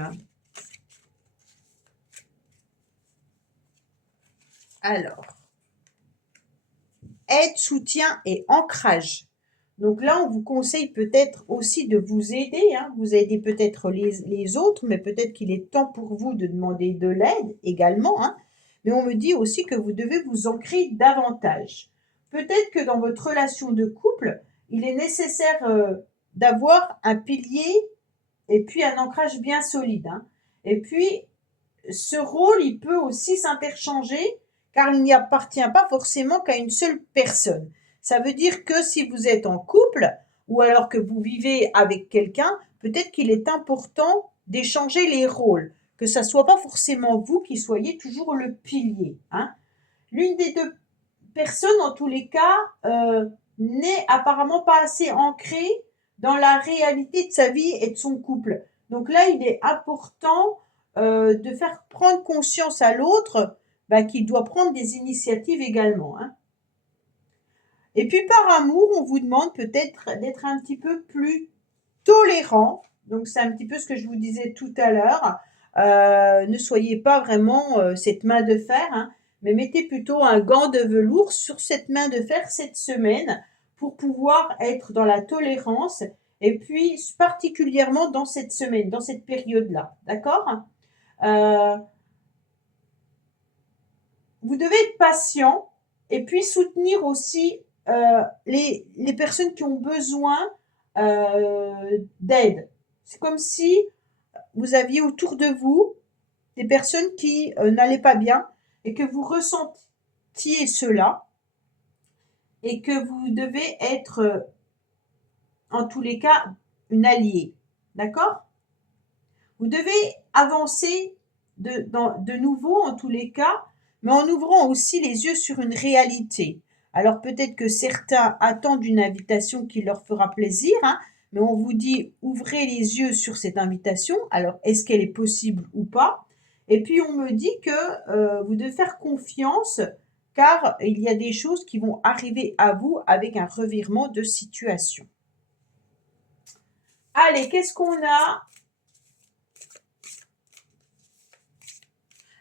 Alors, aide, soutien et ancrage. Donc là, on vous conseille peut-être aussi de vous aider, hein. Vous aidez peut-être les autres, mais peut-être qu'il est temps pour vous de demander de l'aide également, hein. Mais on me dit aussi que vous devez vous ancrer davantage. Peut-être que dans votre relation de couple, il est nécessaire d'avoir un pilier et puis un ancrage bien solide, hein. Et puis, ce rôle, il peut aussi s'interchanger car il n'y appartient pas forcément qu'à une seule personne. Ça veut dire que si vous êtes en couple ou alors que vous vivez avec quelqu'un, peut-être qu'il est important d'échanger les rôles, que ça soit pas forcément vous qui soyez toujours le pilier, hein. L'une des deux personnes, en tous les cas, n'est apparemment pas assez ancrée dans la réalité de sa vie et de son couple. Donc là, il est important de faire prendre conscience à l'autre qu'il doit prendre des initiatives également, hein. Et puis par amour, on vous demande peut-être d'être un petit peu plus tolérant. Donc c'est un petit peu ce que je vous disais tout à l'heure. Ne soyez pas vraiment cette main de fer, hein, mais mettez plutôt un gant de velours sur cette main de fer cette semaine pour pouvoir être dans la tolérance et puis particulièrement dans cette semaine, dans cette période-là. D'accord? Euh, Vous devez être patient et puis soutenir aussi les personnes qui ont besoin d'aide. C'est comme si vous aviez autour de vous des personnes qui n'allaient pas bien et que vous ressentiez cela et que vous devez être, en tous les cas, une alliée. D'accord? Vous devez avancer de nouveau, en tous les cas, mais en ouvrant aussi les yeux sur une réalité. Alors peut-être que certains attendent une invitation qui leur fera plaisir, hein, mais on vous dit ouvrez les yeux sur cette invitation. Alors est-ce qu'elle est possible ou pas? Et puis on me dit que vous devez faire confiance car il y a des choses qui vont arriver à vous avec un revirement de situation. Allez, qu'est-ce qu'on a?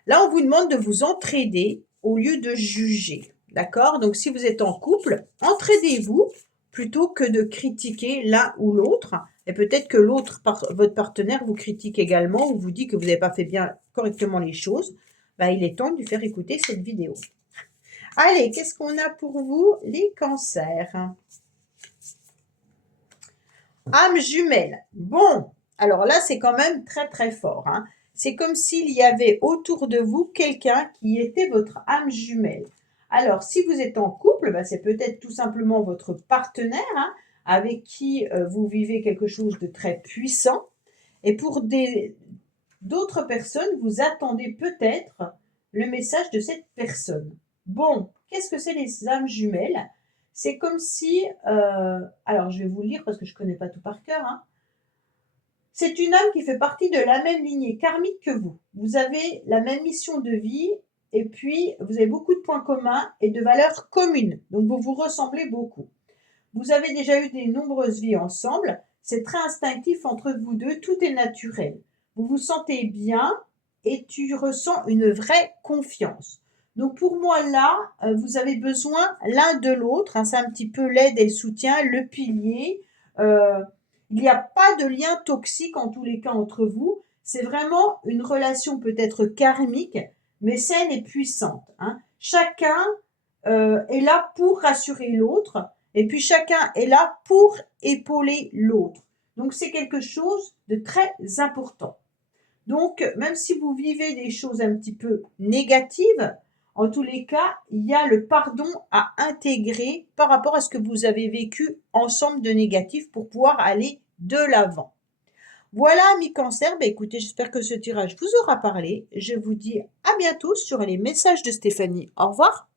Là, on vous demande de vous entraider au lieu de juger. D'accord? Donc, si vous êtes en couple, entraidez-vous plutôt que de critiquer l'un ou l'autre. Et peut-être que votre partenaire vous critique également ou vous dit que vous n'avez pas fait bien correctement les choses. Il est temps de lui faire écouter cette vidéo. Allez, qu'est-ce qu'on a pour vous, les cancers? Âme jumelle. Bon, alors là, c'est quand même très très fort, hein. C'est comme s'il y avait autour de vous quelqu'un qui était votre âme jumelle. Alors, si vous êtes en couple, c'est peut-être tout simplement votre partenaire, hein, avec qui vous vivez quelque chose de très puissant. Et pour d'autres personnes, vous attendez peut-être le message de cette personne. Bon, qu'est-ce que c'est les âmes jumelles? C'est comme si, alors je vais vous le lire parce que je ne connais pas tout par cœur, hein. C'est une âme qui fait partie de la même lignée karmique que vous. Vous avez la même mission de vie et puis vous avez beaucoup de points communs et de valeurs communes. Donc vous vous ressemblez beaucoup. Vous avez déjà eu de nombreuses vies ensemble. C'est très instinctif entre vous deux, tout est naturel. Vous vous sentez bien et tu ressens une vraie confiance. Donc pour moi là, vous avez besoin l'un de l'autre, hein, c'est un petit peu l'aide et le soutien, le pilier. Euh, il n'y a pas de lien toxique en tous les cas entre vous. C'est vraiment une relation peut-être karmique, mais saine et puissante, hein. Chacun est là pour rassurer l'autre et puis chacun est là pour épauler l'autre. Donc c'est quelque chose de très important. Donc même si vous vivez des choses un petit peu négatives, en tous les cas, il y a le pardon à intégrer par rapport à ce que vous avez vécu ensemble de négatif pour pouvoir aller de l'avant. Voilà, amis cancer, écoutez, j'espère que ce tirage vous aura parlé. Je vous dis à bientôt sur les messages de Stéphanie. Au revoir.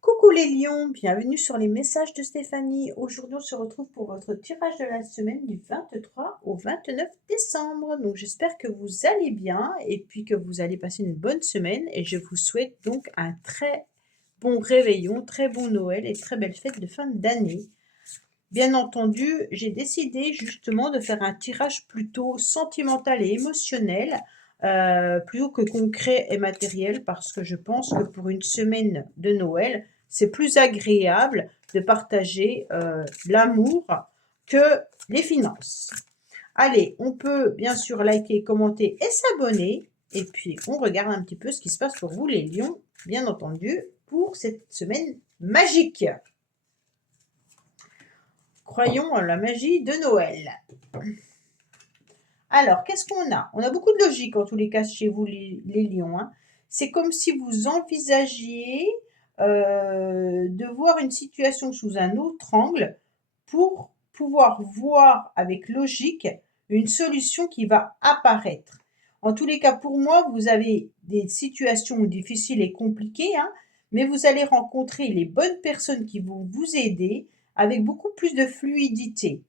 Coucou les lions, bienvenue sur les messages de Stéphanie. Aujourd'hui, on se retrouve pour votre tirage de la semaine du 23 au 29 décembre. Donc, j'espère que vous allez bien et puis que vous allez passer une bonne semaine. Et je vous souhaite donc un très bon réveillon, très bon Noël et très belle fête de fin d'année. Bien entendu, j'ai décidé justement de faire un tirage plutôt sentimental et émotionnel, plutôt que concret et matériel, parce que je pense que pour une semaine de Noël, c'est plus agréable de partager l'amour que les finances. Allez, on peut bien sûr liker, commenter et s'abonner. Et puis, on regarde un petit peu ce qui se passe pour vous, les lions, bien entendu, pour cette semaine magique. Croyons en la magie de Noël. Alors, qu'est-ce qu'on a? On a beaucoup de logique en tous les cas chez vous, les lions. Hein. C'est comme si vous envisagiez de voir une situation sous un autre angle pour pouvoir voir avec logique une solution qui va apparaître. En tous les cas, pour moi, vous avez des situations difficiles et compliquées, hein, mais vous allez rencontrer les bonnes personnes qui vont vous aider avec beaucoup plus de fluidité.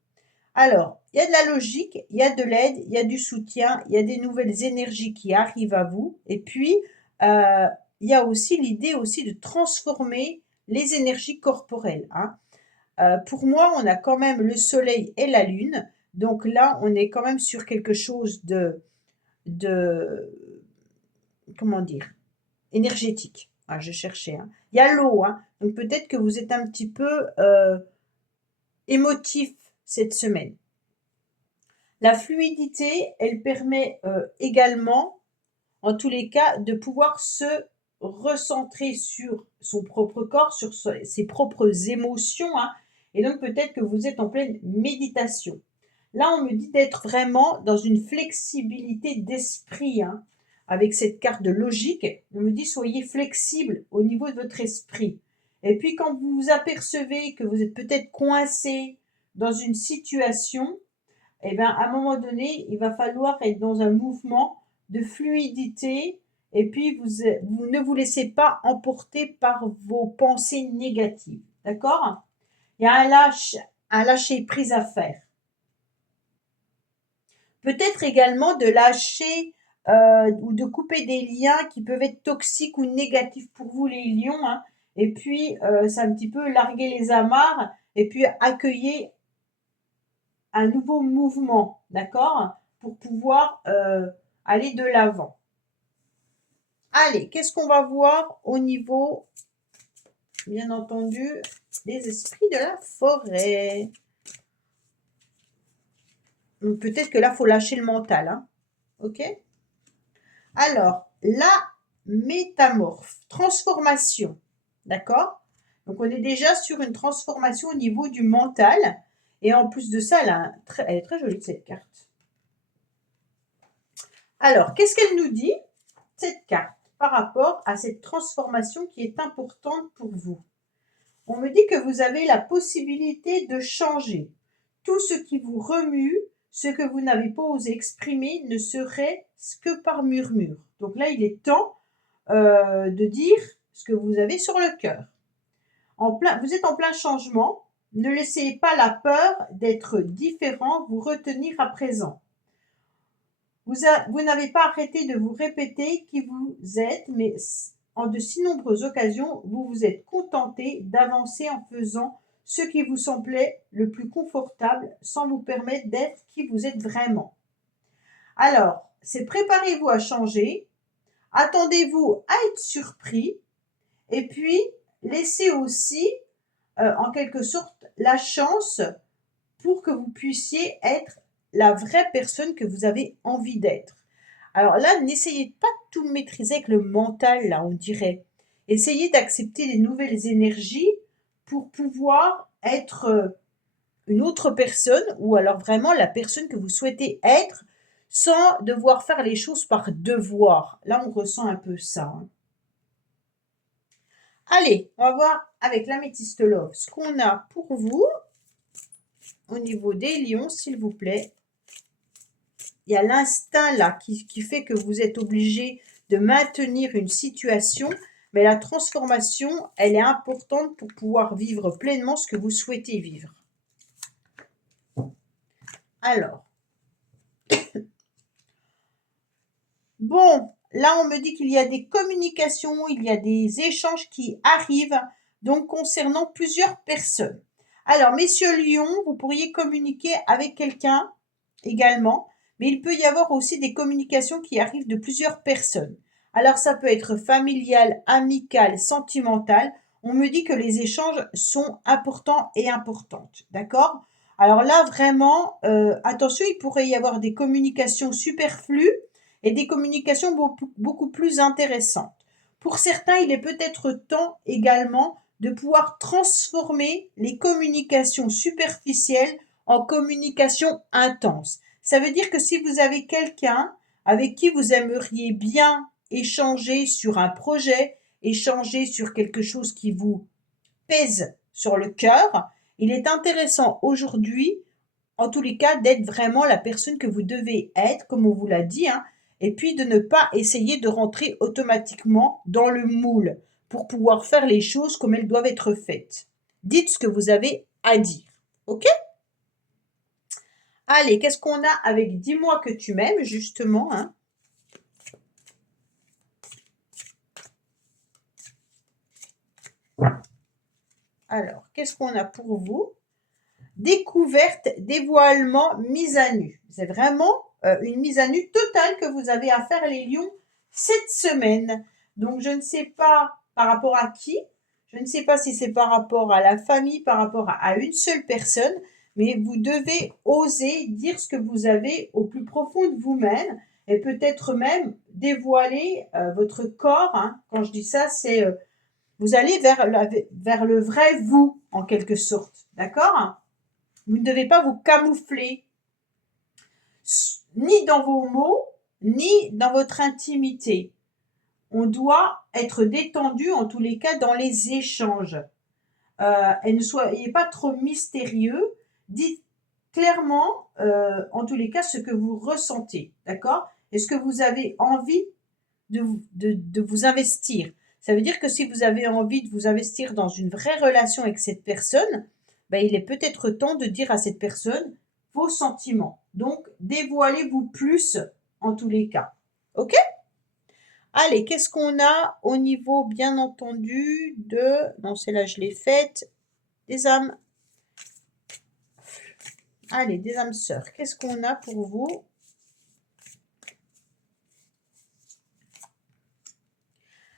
Alors, il y a de la logique, il y a de l'aide, il y a du soutien, il y a des nouvelles énergies qui arrivent à vous. Et puis, il y a aussi l'idée aussi de transformer les énergies corporelles. Hein. Pour moi, on a quand même le soleil et la lune. Donc là, on est quand même sur quelque chose de comment dire, énergétique. Ah, je cherchais. Hein. Il y a l'eau. Hein. Donc peut-être que vous êtes un petit peu émotif cette semaine. La fluidité, elle permet également, en tous les cas, de pouvoir se recentrer sur son propre corps, sur ses propres émotions. Hein, et donc peut-être que vous êtes en pleine méditation. Là, on me dit d'être vraiment dans une flexibilité d'esprit. Hein, avec cette carte de logique, on me dit soyez flexible au niveau de votre esprit. Et puis quand vous vous apercevez que vous êtes peut-être coincé dans une situation, eh bien, à un moment donné, il va falloir être dans un mouvement de fluidité et puis vous ne vous laissez pas emporter par vos pensées négatives. D'accord? Il y a un lâcher prise à faire. Peut-être également de lâcher ou de couper des liens qui peuvent être toxiques ou négatifs pour vous, les lions. Hein. Et puis, c'est un petit peu larguer les amarres et puis accueillir un nouveau mouvement, d'accord? Pour pouvoir aller de l'avant. Allez, qu'est-ce qu'on va voir au niveau, bien entendu, des esprits de la forêt? Donc peut-être que là, il faut lâcher le mental, hein? Ok? Alors, la métamorphe, transformation, d'accord? Donc on est déjà sur une transformation au niveau du mental. Et en plus de ça, elle est très jolie cette carte. Alors, qu'est-ce qu'elle nous dit, cette carte, par rapport à cette transformation qui est importante pour vous? On me dit que vous avez la possibilité de changer. Tout ce qui vous remue, ce que vous n'avez pas osé exprimer, ne serait que par murmure. Donc là, il est temps de dire ce que vous avez sur le cœur. Vous êtes en plein changement. Ne laissez pas la peur d'être différent vous retenir à présent. Vous n'avez pas arrêté de vous répéter qui vous êtes, mais en de si nombreuses occasions, vous vous êtes contenté d'avancer en faisant ce qui vous semblait le plus confortable sans vous permettre d'être qui vous êtes vraiment. Alors, c'est préparez-vous à changer, attendez-vous à être surpris, et puis laissez aussi, en quelque sorte, la chance pour que vous puissiez être la vraie personne que vous avez envie d'être. Alors là, n'essayez pas de tout maîtriser avec le mental, là, on dirait. Essayez d'accepter les nouvelles énergies pour pouvoir être une autre personne ou alors vraiment la personne que vous souhaitez être sans devoir faire les choses par devoir. Là, on ressent un peu ça. Hein. Allez, on va voir avec l'améthyste love ce qu'on a pour vous au niveau des lions, s'il vous plaît. Il y a l'instinct là qui fait que vous êtes obligé de maintenir une situation, mais la transformation, elle est importante pour pouvoir vivre pleinement ce que vous souhaitez vivre. Alors, bon, là on me dit qu'il y a des communications, il y a des échanges qui arrivent, donc concernant plusieurs personnes. Alors, messieurs Lion, vous pourriez communiquer avec quelqu'un également, mais il peut y avoir aussi des communications qui arrivent de plusieurs personnes. Alors, ça peut être familial, amical, sentimental. On me dit que les échanges sont importants et importantes, d'accord? Alors là, vraiment, attention, il pourrait y avoir des communications superflues et des communications beaucoup plus intéressantes. Pour certains, il est peut-être temps également de pouvoir transformer les communications superficielles en communications intenses. Ça veut dire que si vous avez quelqu'un avec qui vous aimeriez bien échanger sur un projet, échanger sur quelque chose qui vous pèse sur le cœur, il est intéressant aujourd'hui, en tous les cas, d'être vraiment la personne que vous devez être, comme on vous l'a dit, hein, et puis de ne pas essayer de rentrer automatiquement dans le moule pour pouvoir faire les choses comme elles doivent être faites. Dites ce que vous avez à dire. OK? Allez, qu'est-ce qu'on a avec Dis-moi que tu m'aimes, justement, hein? Alors, qu'est-ce qu'on a pour vous? Découverte, dévoilement, mise à nu. C'est vraiment une mise à nu totale que vous avez à faire, les lions, cette semaine. Donc, je ne sais pas par rapport à qui, je ne sais pas si c'est par rapport à la famille, par rapport à une seule personne, mais vous devez oser dire ce que vous avez au plus profond de vous-même et peut-être même dévoiler votre corps, hein. Quand je dis ça, c'est vous allez vers le vrai vous, en quelque sorte. D'accord? Vous ne devez pas vous camoufler, ni dans vos mots, ni dans votre intimité. On doit être détendu, en tous les cas, dans les échanges. Et ne soyez pas trop mystérieux. Dites clairement, en tous les cas, ce que vous ressentez. D'accord? Est-ce que vous avez envie de vous investir? Ça veut dire que si vous avez envie de vous investir dans une vraie relation avec cette personne, ben, il est peut-être temps de dire à cette personne vos sentiments. Donc, dévoilez-vous plus en tous les cas. OK? Allez, qu'est-ce qu'on a au niveau, bien entendu, de... Non, celle-là, je l'ai faite. Des âmes. Allez, des âmes sœurs. Qu'est-ce qu'on a pour vous?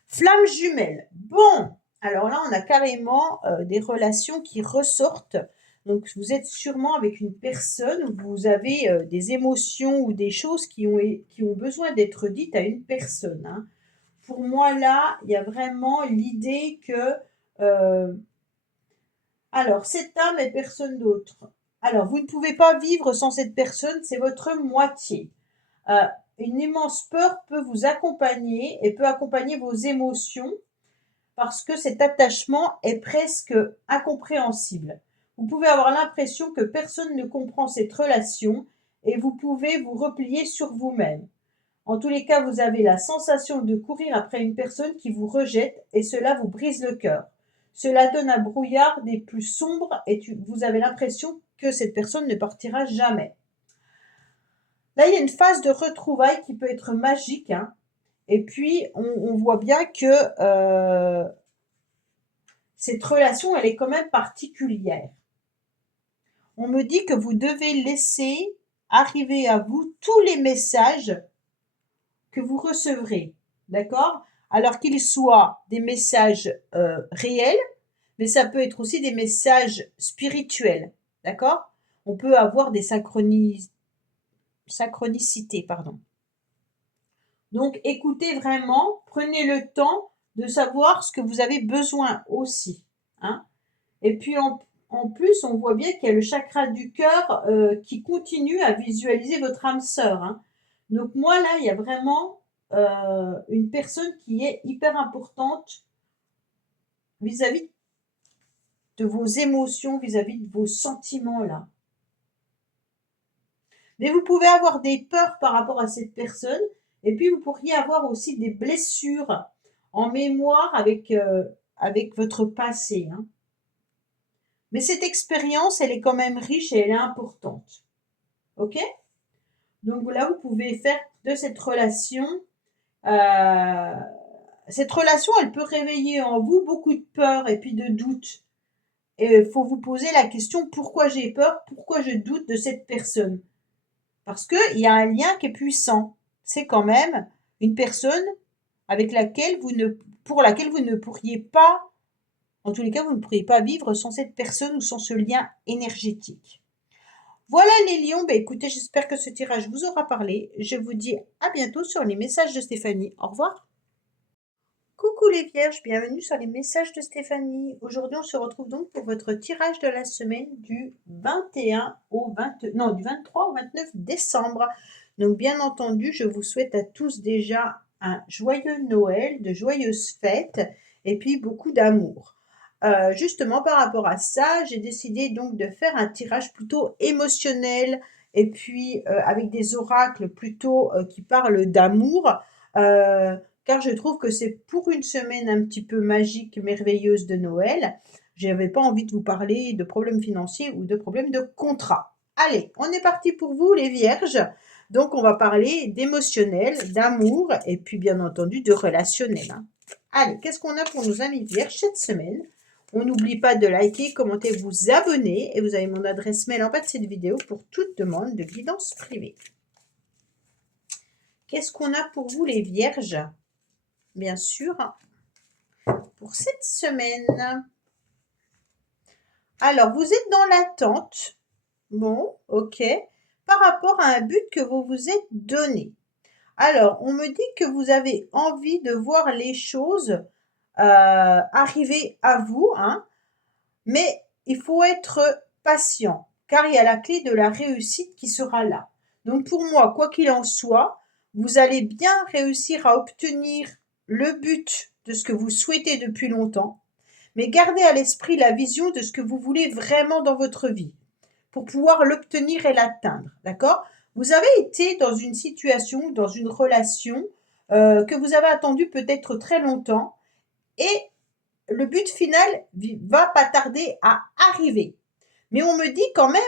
Flamme jumelle. Bon, alors là, on a carrément des relations qui ressortent. Donc, vous êtes sûrement avec une personne où vous avez des émotions ou des choses qui ont besoin d'être dites à une personne, hein. Pour moi, là, il y a vraiment l'idée que... alors, cette âme est personne d'autre. Alors, vous ne pouvez pas vivre sans cette personne, c'est votre moitié. Euh, une immense peur peut vous accompagner et peut accompagner vos émotions parce que cet attachement est presque incompréhensible. Vous pouvez avoir l'impression que personne ne comprend cette relation et vous pouvez vous replier sur vous-même. En tous les cas, vous avez la sensation de courir après une personne qui vous rejette et cela vous brise le cœur. Cela donne un brouillard des plus sombres et vous avez l'impression que cette personne ne partira jamais. Là, il y a une phase de retrouvailles qui peut être magique, hein. Et puis, on voit bien que cette relation, elle est quand même particulière. On me dit que vous devez laisser arriver à vous tous les messages que vous recevrez, d'accord? Alors qu'ils soient des messages réels, mais ça peut être aussi des messages spirituels, d'accord? On peut avoir des synchronicités, pardon. Donc, écoutez vraiment, prenez le temps de savoir ce que vous avez besoin aussi, hein. Et puis, en plus, on voit bien qu'il y a le chakra du cœur qui continue à visualiser votre âme sœur, hein. Donc, moi, là, il y a vraiment une personne qui est hyper importante vis-à-vis de vos émotions, vis-à-vis de vos sentiments, là. Mais vous pouvez avoir des peurs par rapport à cette personne, et puis vous pourriez avoir aussi des blessures en mémoire avec votre passé, hein. Mais cette expérience, elle est quand même riche et elle est importante. OK? Donc là, vous pouvez faire de cette relation, elle peut réveiller en vous beaucoup de peur et puis de doute. Et il faut vous poser la question, pourquoi j'ai peur? Pourquoi je doute de cette personne? Parce qu'il y a un lien qui est puissant. C'est quand même une personne avec laquelle pour laquelle vous ne pourriez pas En tous les cas, vous ne pourriez pas vivre sans cette personne ou sans ce lien énergétique. Voilà les lions, écoutez, j'espère que ce tirage vous aura parlé. Je vous dis à bientôt sur les messages de Stéphanie. Au revoir. Coucou les vierges, bienvenue sur les messages de Stéphanie. Aujourd'hui, on se retrouve donc pour votre tirage de la semaine du 21 au 20, non, du 23 au 29 décembre. Donc, bien entendu, je vous souhaite à tous déjà un joyeux Noël, de joyeuses fêtes et puis beaucoup d'amour. Justement, par rapport à ça, j'ai décidé donc de faire un tirage plutôt émotionnel et puis avec des oracles plutôt qui parlent d'amour. Euh, Car je trouve que c'est pour une semaine un petit peu magique, merveilleuse de Noël. Je n'avais pas envie de vous parler de problèmes financiers ou de problèmes de contrat. Allez, on est parti pour vous les vierges. Donc on va parler d'émotionnel, d'amour et puis bien entendu de relationnel, hein. Allez, qu'est-ce qu'on a pour nos amis vierges cette semaine? On n'oublie pas de liker, commenter, vous abonner et vous avez mon adresse mail en bas de cette vidéo pour toute demande de guidance privée. Qu'est-ce qu'on a pour vous les vierges? Bien sûr, pour cette semaine. Alors, vous êtes dans l'attente, bon, ok, par rapport à un but que vous vous êtes donné. Alors, on me dit que vous avez envie de voir les choses arriver à vous, hein, mais il faut être patient, car il y a la clé de la réussite qui sera là. Donc, pour moi, quoi qu'il en soit, vous allez bien réussir à obtenir le but de ce que vous souhaitez depuis longtemps, mais gardez à l'esprit la vision de ce que vous voulez vraiment dans votre vie pour pouvoir l'obtenir et l'atteindre. D'accord? Vous avez été dans une situation, dans une relation que vous avez attendu peut-être très longtemps et le but final va pas tarder à arriver. Mais on me dit quand même,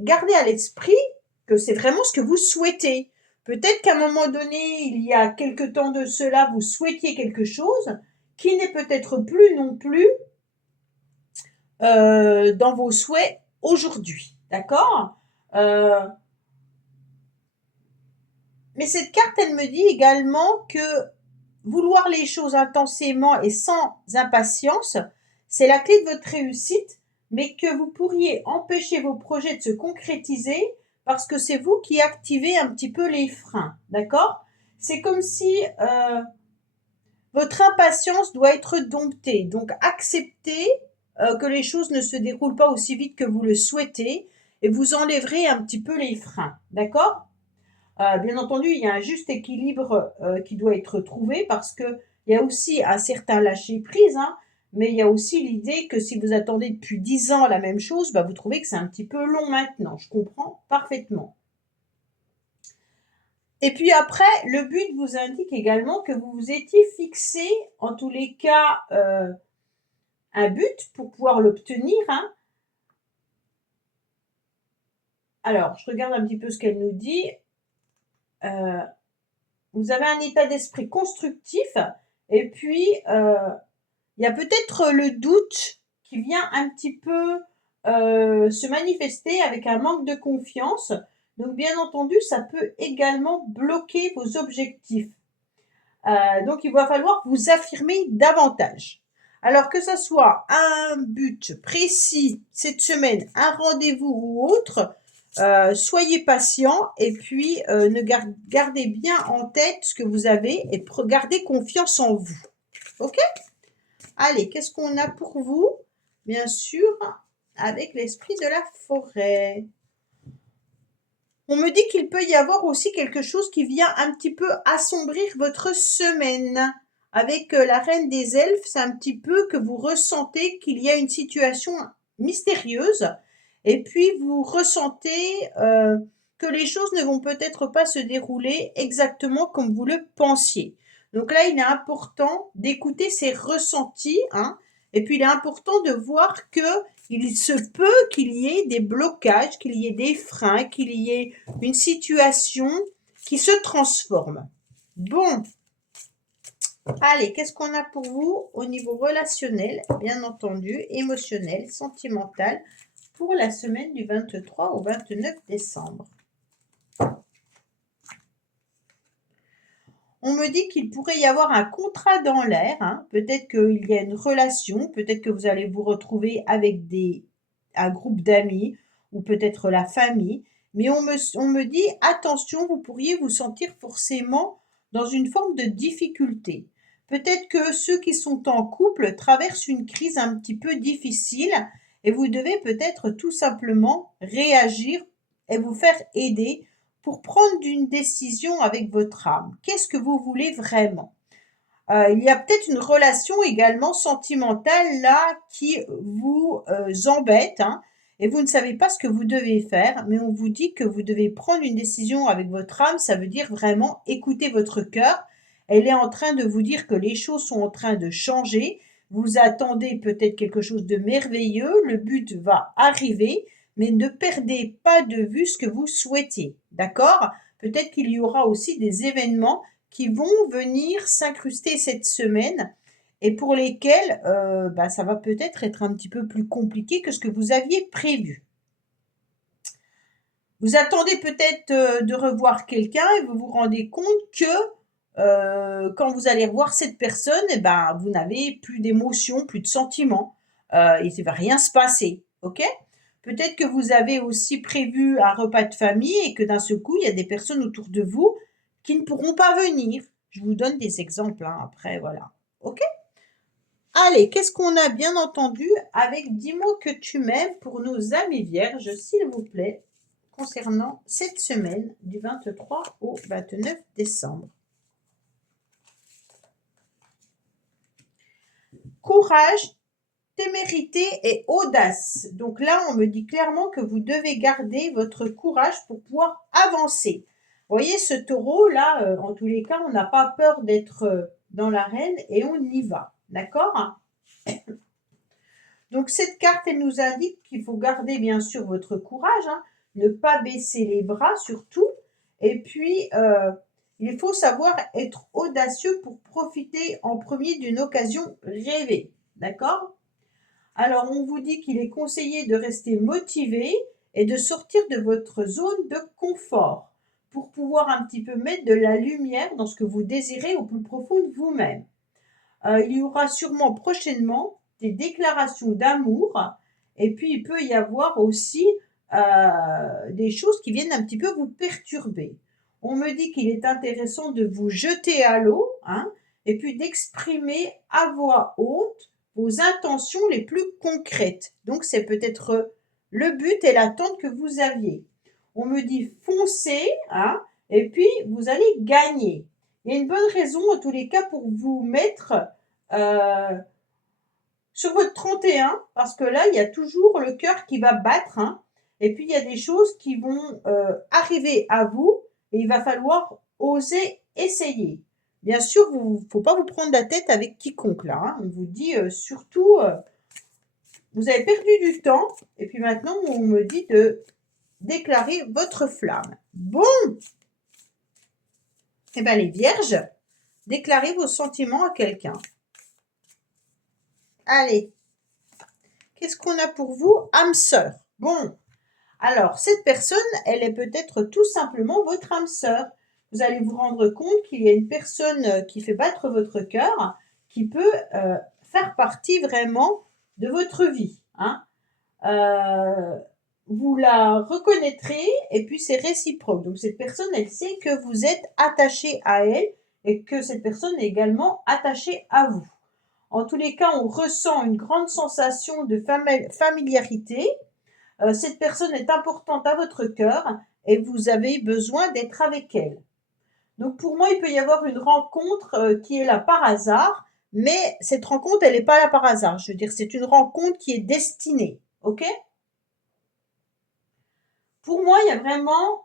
gardez à l'esprit que c'est vraiment ce que vous souhaitez. Peut-être qu'à un moment donné, il y a quelque temps de cela, vous souhaitiez quelque chose qui n'est peut-être plus non plus dans vos souhaits aujourd'hui. D'accord? Mais cette carte, elle me dit également que vouloir les choses intensément et sans impatience, c'est la clé de votre réussite, mais que vous pourriez empêcher vos projets de se concrétiser parce que c'est vous qui activez un petit peu les freins. D'accord? C'est comme si votre impatience doit être domptée. Donc acceptez que les choses ne se déroulent pas aussi vite que vous le souhaitez et vous enlèverez un petit peu les freins. D'accord? Bien entendu, il y a un juste équilibre qui doit être trouvé parce qu'il y a aussi un certain lâcher-prise, hein, mais il y a aussi l'idée que si vous attendez depuis 10 ans la même chose, bah, vous trouvez que c'est un petit peu long maintenant. Je comprends parfaitement. Et puis après, le but vous indique également que vous vous étiez fixé, en tous les cas, un but pour pouvoir l'obtenir, hein. Alors, je regarde un petit peu ce qu'elle nous dit. Vous avez un état d'esprit constructif et puis il y a peut-être le doute qui vient un petit peu se manifester avec un manque de confiance. Donc, bien entendu, ça peut également bloquer vos objectifs. Donc, il va falloir vous affirmer davantage. Alors que ce soit un but précis cette semaine, un rendez-vous ou autre, soyez patient et puis gardez bien en tête ce que vous avez et gardez confiance en vous. Ok? Allez, qu'est-ce qu'on a pour vous? Bien sûr, avec l'esprit de la forêt. On me dit qu'il peut y avoir aussi quelque chose qui vient un petit peu assombrir votre semaine. Avec la reine des elfes, c'est un petit peu que vous ressentez qu'il y a une situation mystérieuse et puis vous ressentez que les choses ne vont peut-être pas se dérouler exactement comme vous le pensiez. Donc là, il est important d'écouter ces ressentis, hein, et puis il est important de voir que il se peut qu'il y ait des blocages, qu'il y ait des freins, qu'il y ait une situation qui se transforme. Bon, allez, qu'est-ce qu'on a pour vous au niveau relationnel, bien entendu, émotionnel, sentimental, pour la semaine du 23 au 29 décembre? On me dit qu'il pourrait y avoir un contrat dans l'air, hein. Peut-être qu'il y a une relation, peut-être que vous allez vous retrouver avec un groupe d'amis ou peut-être la famille. Mais on me dit, attention, vous pourriez vous sentir forcément dans une forme de difficulté. Peut-être que ceux qui sont en couple traversent une crise un petit peu difficile et vous devez peut-être tout simplement réagir et vous faire aider pour prendre une décision avec votre âme. Qu'est-ce que vous voulez vraiment? Il y a peut-être une relation également sentimentale là qui vous embête, hein, et vous ne savez pas ce que vous devez faire, mais on vous dit que vous devez prendre une décision avec votre âme. Ça veut dire vraiment écouter votre cœur. Elle est en train de vous dire que les choses sont en train de changer. Vous attendez peut-être quelque chose de merveilleux. Le but va arriver, mais ne perdez pas de vue ce que vous souhaitez. D'accord? Peut-être qu'il y aura aussi des événements qui vont venir s'incruster cette semaine et pour lesquels bah, ça va peut-être être un petit peu plus compliqué que ce que vous aviez prévu. Vous attendez peut-être de revoir quelqu'un et vous vous rendez compte que quand vous allez revoir cette personne, eh ben, vous n'avez plus d'émotions, plus de sentiments, et il ne va rien se passer, ok? Peut-être que vous avez aussi prévu un repas de famille et que d'un seul coup, il y a des personnes autour de vous qui ne pourront pas venir. Je vous donne des exemples, hein, après, voilà. Ok? Allez, qu'est-ce qu'on a bien entendu avec Dis-moi que tu m'aimes pour nos amis vierges, s'il vous plaît, concernant cette semaine du 23 au 29 décembre. Courage, témérité et audace. Donc là, on me dit clairement que vous devez garder votre courage pour pouvoir avancer. Vous voyez, ce taureau, là, en tous les cas, on n'a pas peur d'être dans l'arène et on y va. D'accord? Donc cette carte, elle nous indique qu'il faut garder bien sûr votre courage, hein, ne pas baisser les bras surtout. Et puis, il faut savoir être audacieux pour profiter en premier d'une occasion rêvée. D'accord? Alors, on vous dit qu'il est conseillé de rester motivé et de sortir de votre zone de confort pour pouvoir un petit peu mettre de la lumière dans ce que vous désirez au plus profond de vous-même. Il y aura sûrement prochainement des déclarations d'amour et puis il peut y avoir aussi des choses qui viennent un petit peu vous perturber. On me dit qu'il est intéressant de vous jeter à l'eau, hein, et puis d'exprimer à voix haute vos intentions les plus concrètes. Donc c'est peut-être le but et l'attente que vous aviez. On me dit foncez, hein, et puis vous allez gagner. Il y a une bonne raison en tous les cas pour vous mettre sur votre 31, parce que là, il y a toujours le cœur qui va battre, hein, et puis il y a des choses qui vont arriver à vous, et il va falloir oser essayer. Bien sûr, il ne faut pas vous prendre la tête avec quiconque là, hein. On vous dit surtout, vous avez perdu du temps, et puis maintenant, on me dit de déclarer votre flamme. Bon, eh bien les vierges, déclarez vos sentiments à quelqu'un. Allez, qu'est-ce qu'on a pour vous, âme sœur? Bon, alors cette personne, elle est peut-être tout simplement votre âme sœur. Vous allez vous rendre compte qu'il y a une personne qui fait battre votre cœur, qui peut faire partie vraiment de votre vie, hein. Vous la reconnaîtrez et puis c'est réciproque. Donc cette personne, elle sait que vous êtes attaché à elle et que cette personne est également attachée à vous. En tous les cas, on ressent une grande sensation de familiarité. Cette personne est importante à votre cœur et vous avez besoin d'être avec elle. Donc pour moi, il peut y avoir une rencontre qui est là par hasard, mais cette rencontre, elle n'est pas là par hasard. Je veux dire, c'est une rencontre qui est destinée. OK? Pour moi, il y a vraiment,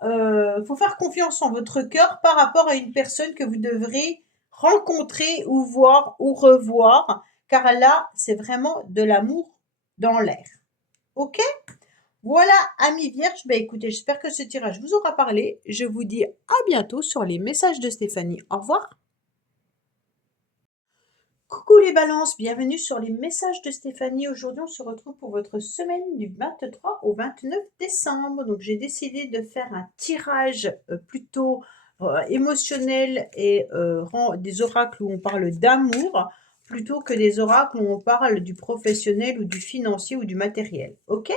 faut faire confiance en votre cœur par rapport à une personne que vous devrez rencontrer ou voir ou revoir, car là, c'est vraiment de l'amour dans l'air. Ok? Voilà, amis vierges, ben écoutez, j'espère que ce tirage vous aura parlé. Je vous dis à bientôt sur les messages de Stéphanie. Au revoir. Coucou les balances, bienvenue sur les messages de Stéphanie. Aujourd'hui, on se retrouve pour votre semaine du 23 au 29 décembre. Donc, j'ai décidé de faire un tirage plutôt émotionnels et des oracles où on parle d'amour, plutôt que des oracles où on parle du professionnel ou du financier ou du matériel. OK?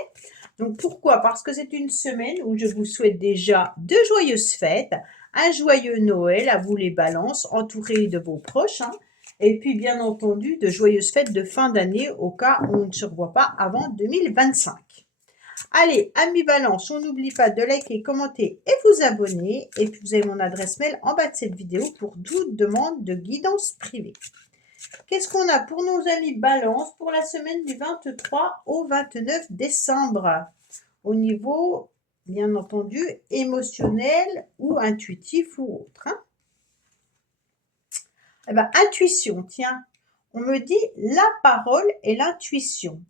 Donc pourquoi? Parce que c'est une semaine où je vous souhaite déjà de joyeuses fêtes, un joyeux Noël à vous les balances, entourés de vos proches, hein, et puis bien entendu de joyeuses fêtes de fin d'année au cas où on ne se revoit pas avant 2025. Allez, amis balance, on n'oublie pas de liker, commenter et vous abonner. Et puis vous avez mon adresse mail en bas de cette vidéo pour toute demande de guidance privée. Qu'est-ce qu'on a pour nos amis balance pour la semaine du 23 au 29 décembre? Au niveau, bien entendu, émotionnel ou intuitif ou autre. Hein. Eh ben, intuition, tiens. On me dit la parole et l'intuition.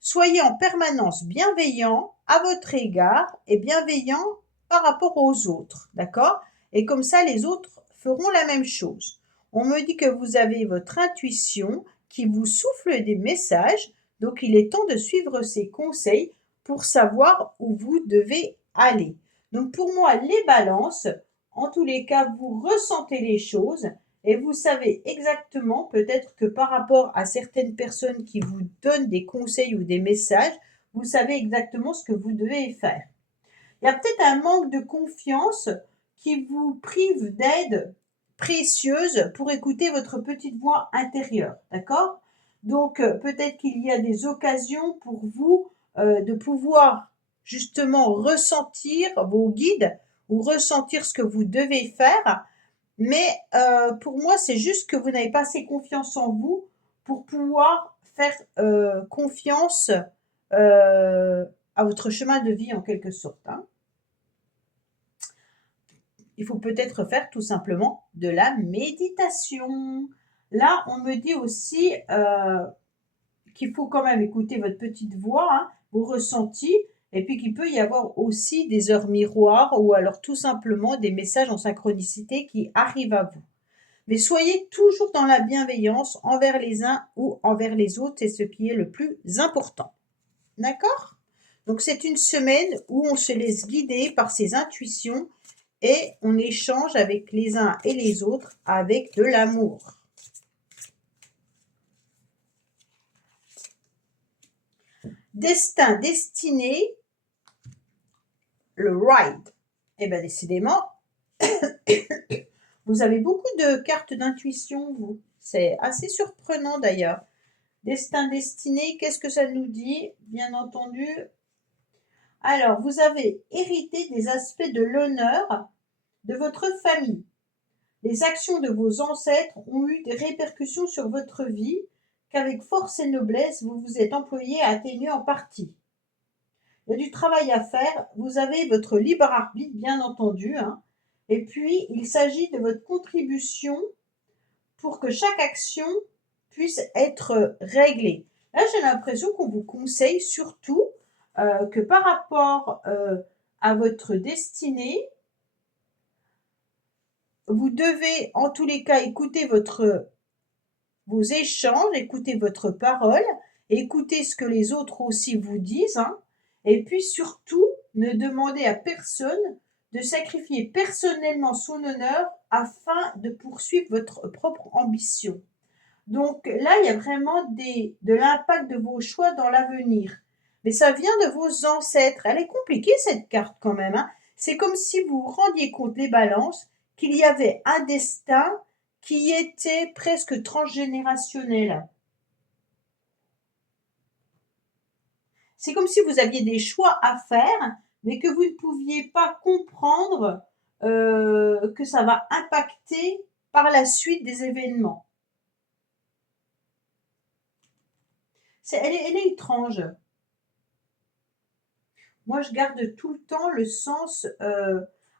Soyez en permanence bienveillant à votre égard et bienveillant par rapport aux autres, d'accord? Et comme ça, les autres feront la même chose. On me dit que vous avez votre intuition qui vous souffle des messages, donc il est temps de suivre ces conseils pour savoir où vous devez aller. Donc pour moi, les balances, en tous les cas, vous ressentez les choses et vous savez exactement, peut-être que par rapport à certaines personnes qui vous donnent des conseils ou des messages, vous savez exactement ce que vous devez faire. Il y a peut-être un manque de confiance qui vous prive d'aide précieuse pour écouter votre petite voix intérieure, d'accord? Donc peut-être qu'il y a des occasions pour vous de pouvoir justement ressentir vos guides ou ressentir ce que vous devez faire, mais pour moi, c'est juste que vous n'avez pas assez confiance en vous pour pouvoir faire confiance à votre chemin de vie en quelque sorte. Hein. Il faut peut-être faire tout simplement de la méditation. Là, on me dit aussi qu'il faut quand même écouter votre petite voix, hein, vos ressentis, et puis qu'il peut y avoir aussi des heures miroirs ou alors tout simplement des messages en synchronicité qui arrivent à vous. Mais soyez toujours dans la bienveillance envers les uns ou envers les autres, c'est ce qui est le plus important. D'accord? Donc c'est une semaine où on se laisse guider par ses intuitions et on échange avec les uns et les autres avec de l'amour. Destin, destinée, le ride. Eh bien décidément, vous avez beaucoup de cartes d'intuition, vous. C'est assez surprenant d'ailleurs. Destin, destinée, qu'est-ce que ça nous dit? Bien entendu. Alors, vous avez hérité des aspects de l'honneur de votre famille. Les actions de vos ancêtres ont eu des répercussions sur votre vie qu'avec force et noblesse, vous vous êtes employé à atténuer en partie. Il y a du travail à faire. Vous avez votre libre arbitre, bien entendu. Hein. Et puis, il s'agit de votre contribution pour que chaque action puisse être réglée. Là, j'ai l'impression qu'on vous conseille surtout que par rapport à votre destinée, vous devez en tous les cas écouter vos échanges, écouter votre parole, écouter ce que les autres aussi vous disent, hein, et puis surtout ne demandez à personne de sacrifier personnellement son honneur afin de poursuivre votre propre ambition. Donc là, il y a vraiment de l'impact de vos choix dans l'avenir. Mais ça vient de vos ancêtres. Elle est compliquée cette carte quand même. Hein. C'est comme si vous vous rendiez compte, les balances, qu'il y avait un destin qui était presque transgénérationnel. C'est comme si vous aviez des choix à faire, mais que vous ne pouviez pas comprendre que ça va impacter par la suite des événements. Elle est étrange. Moi, je garde tout le temps le sens.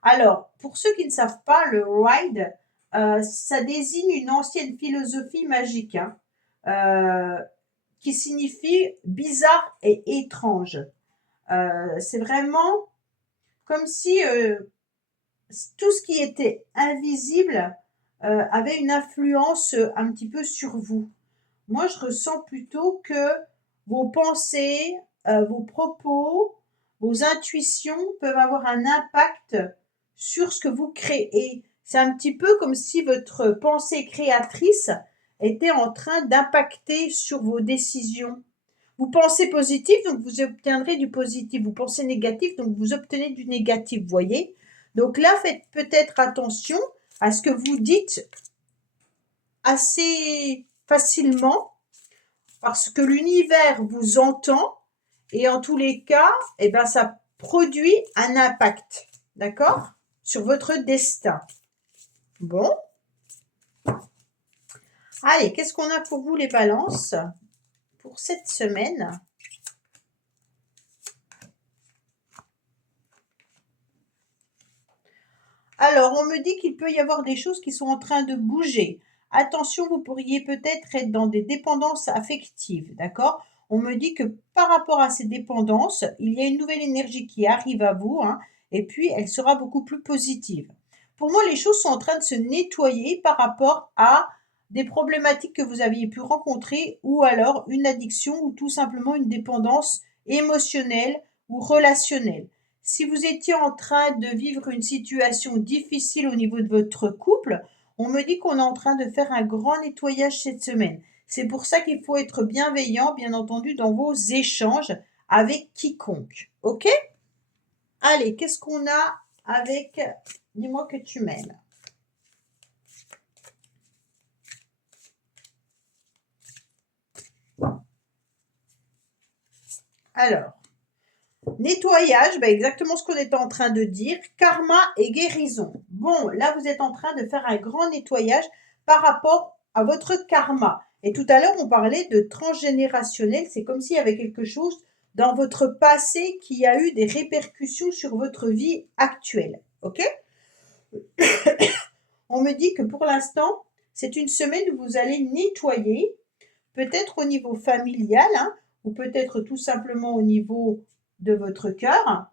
Alors, pour ceux qui ne savent pas, le ride, ça désigne une ancienne philosophie magique hein, qui signifie bizarre et étrange. C'est vraiment comme si tout ce qui était invisible avait une influence un petit peu sur vous. Moi, je ressens plutôt que vos pensées, vos propos, vos intuitions peuvent avoir un impact sur ce que vous créez. C'est un petit peu comme si votre pensée créatrice était en train d'impacter sur vos décisions. Vous pensez positif, donc vous obtiendrez du positif. Vous pensez négatif, donc vous obtenez du négatif, vous voyez? Donc là, faites peut-être attention à ce que vous dites assez facilement parce que l'univers vous entend et en tous les cas, eh ben, ça produit un impact, d'accord? Sur votre destin. Bon. Allez, qu'est-ce qu'on a pour vous les balances pour cette semaine? Alors, on me dit qu'il peut y avoir des choses qui sont en train de bouger. Attention, vous pourriez peut-être être dans des dépendances affectives, d'accord? On me dit que par rapport à ces dépendances, il y a une nouvelle énergie qui arrive à vous, hein, et puis elle sera beaucoup plus positive. Pour moi, les choses sont en train de se nettoyer par rapport à des problématiques que vous aviez pu rencontrer ou alors une addiction ou tout simplement une dépendance émotionnelle ou relationnelle. Si vous étiez en train de vivre une situation difficile au niveau de votre couple, on me dit qu'on est en train de faire un grand nettoyage cette semaine. C'est pour ça qu'il faut être bienveillant, bien entendu, dans vos échanges avec quiconque. OK? Allez, qu'est-ce qu'on a avec Dis-moi que tu m'aimes. Alors, nettoyage, exactement ce qu'on était en train de dire. Karma et guérison. Bon, là, vous êtes en train de faire un grand nettoyage par rapport à votre karma. Et tout à l'heure, on parlait de transgénérationnel. C'est comme s'il y avait quelque chose dans votre passé qui a eu des répercussions sur votre vie actuelle. OK? On me dit que pour l'instant, c'est une semaine où vous allez nettoyer, peut-être au niveau familial, hein, ou peut-être tout simplement au niveau de votre cœur,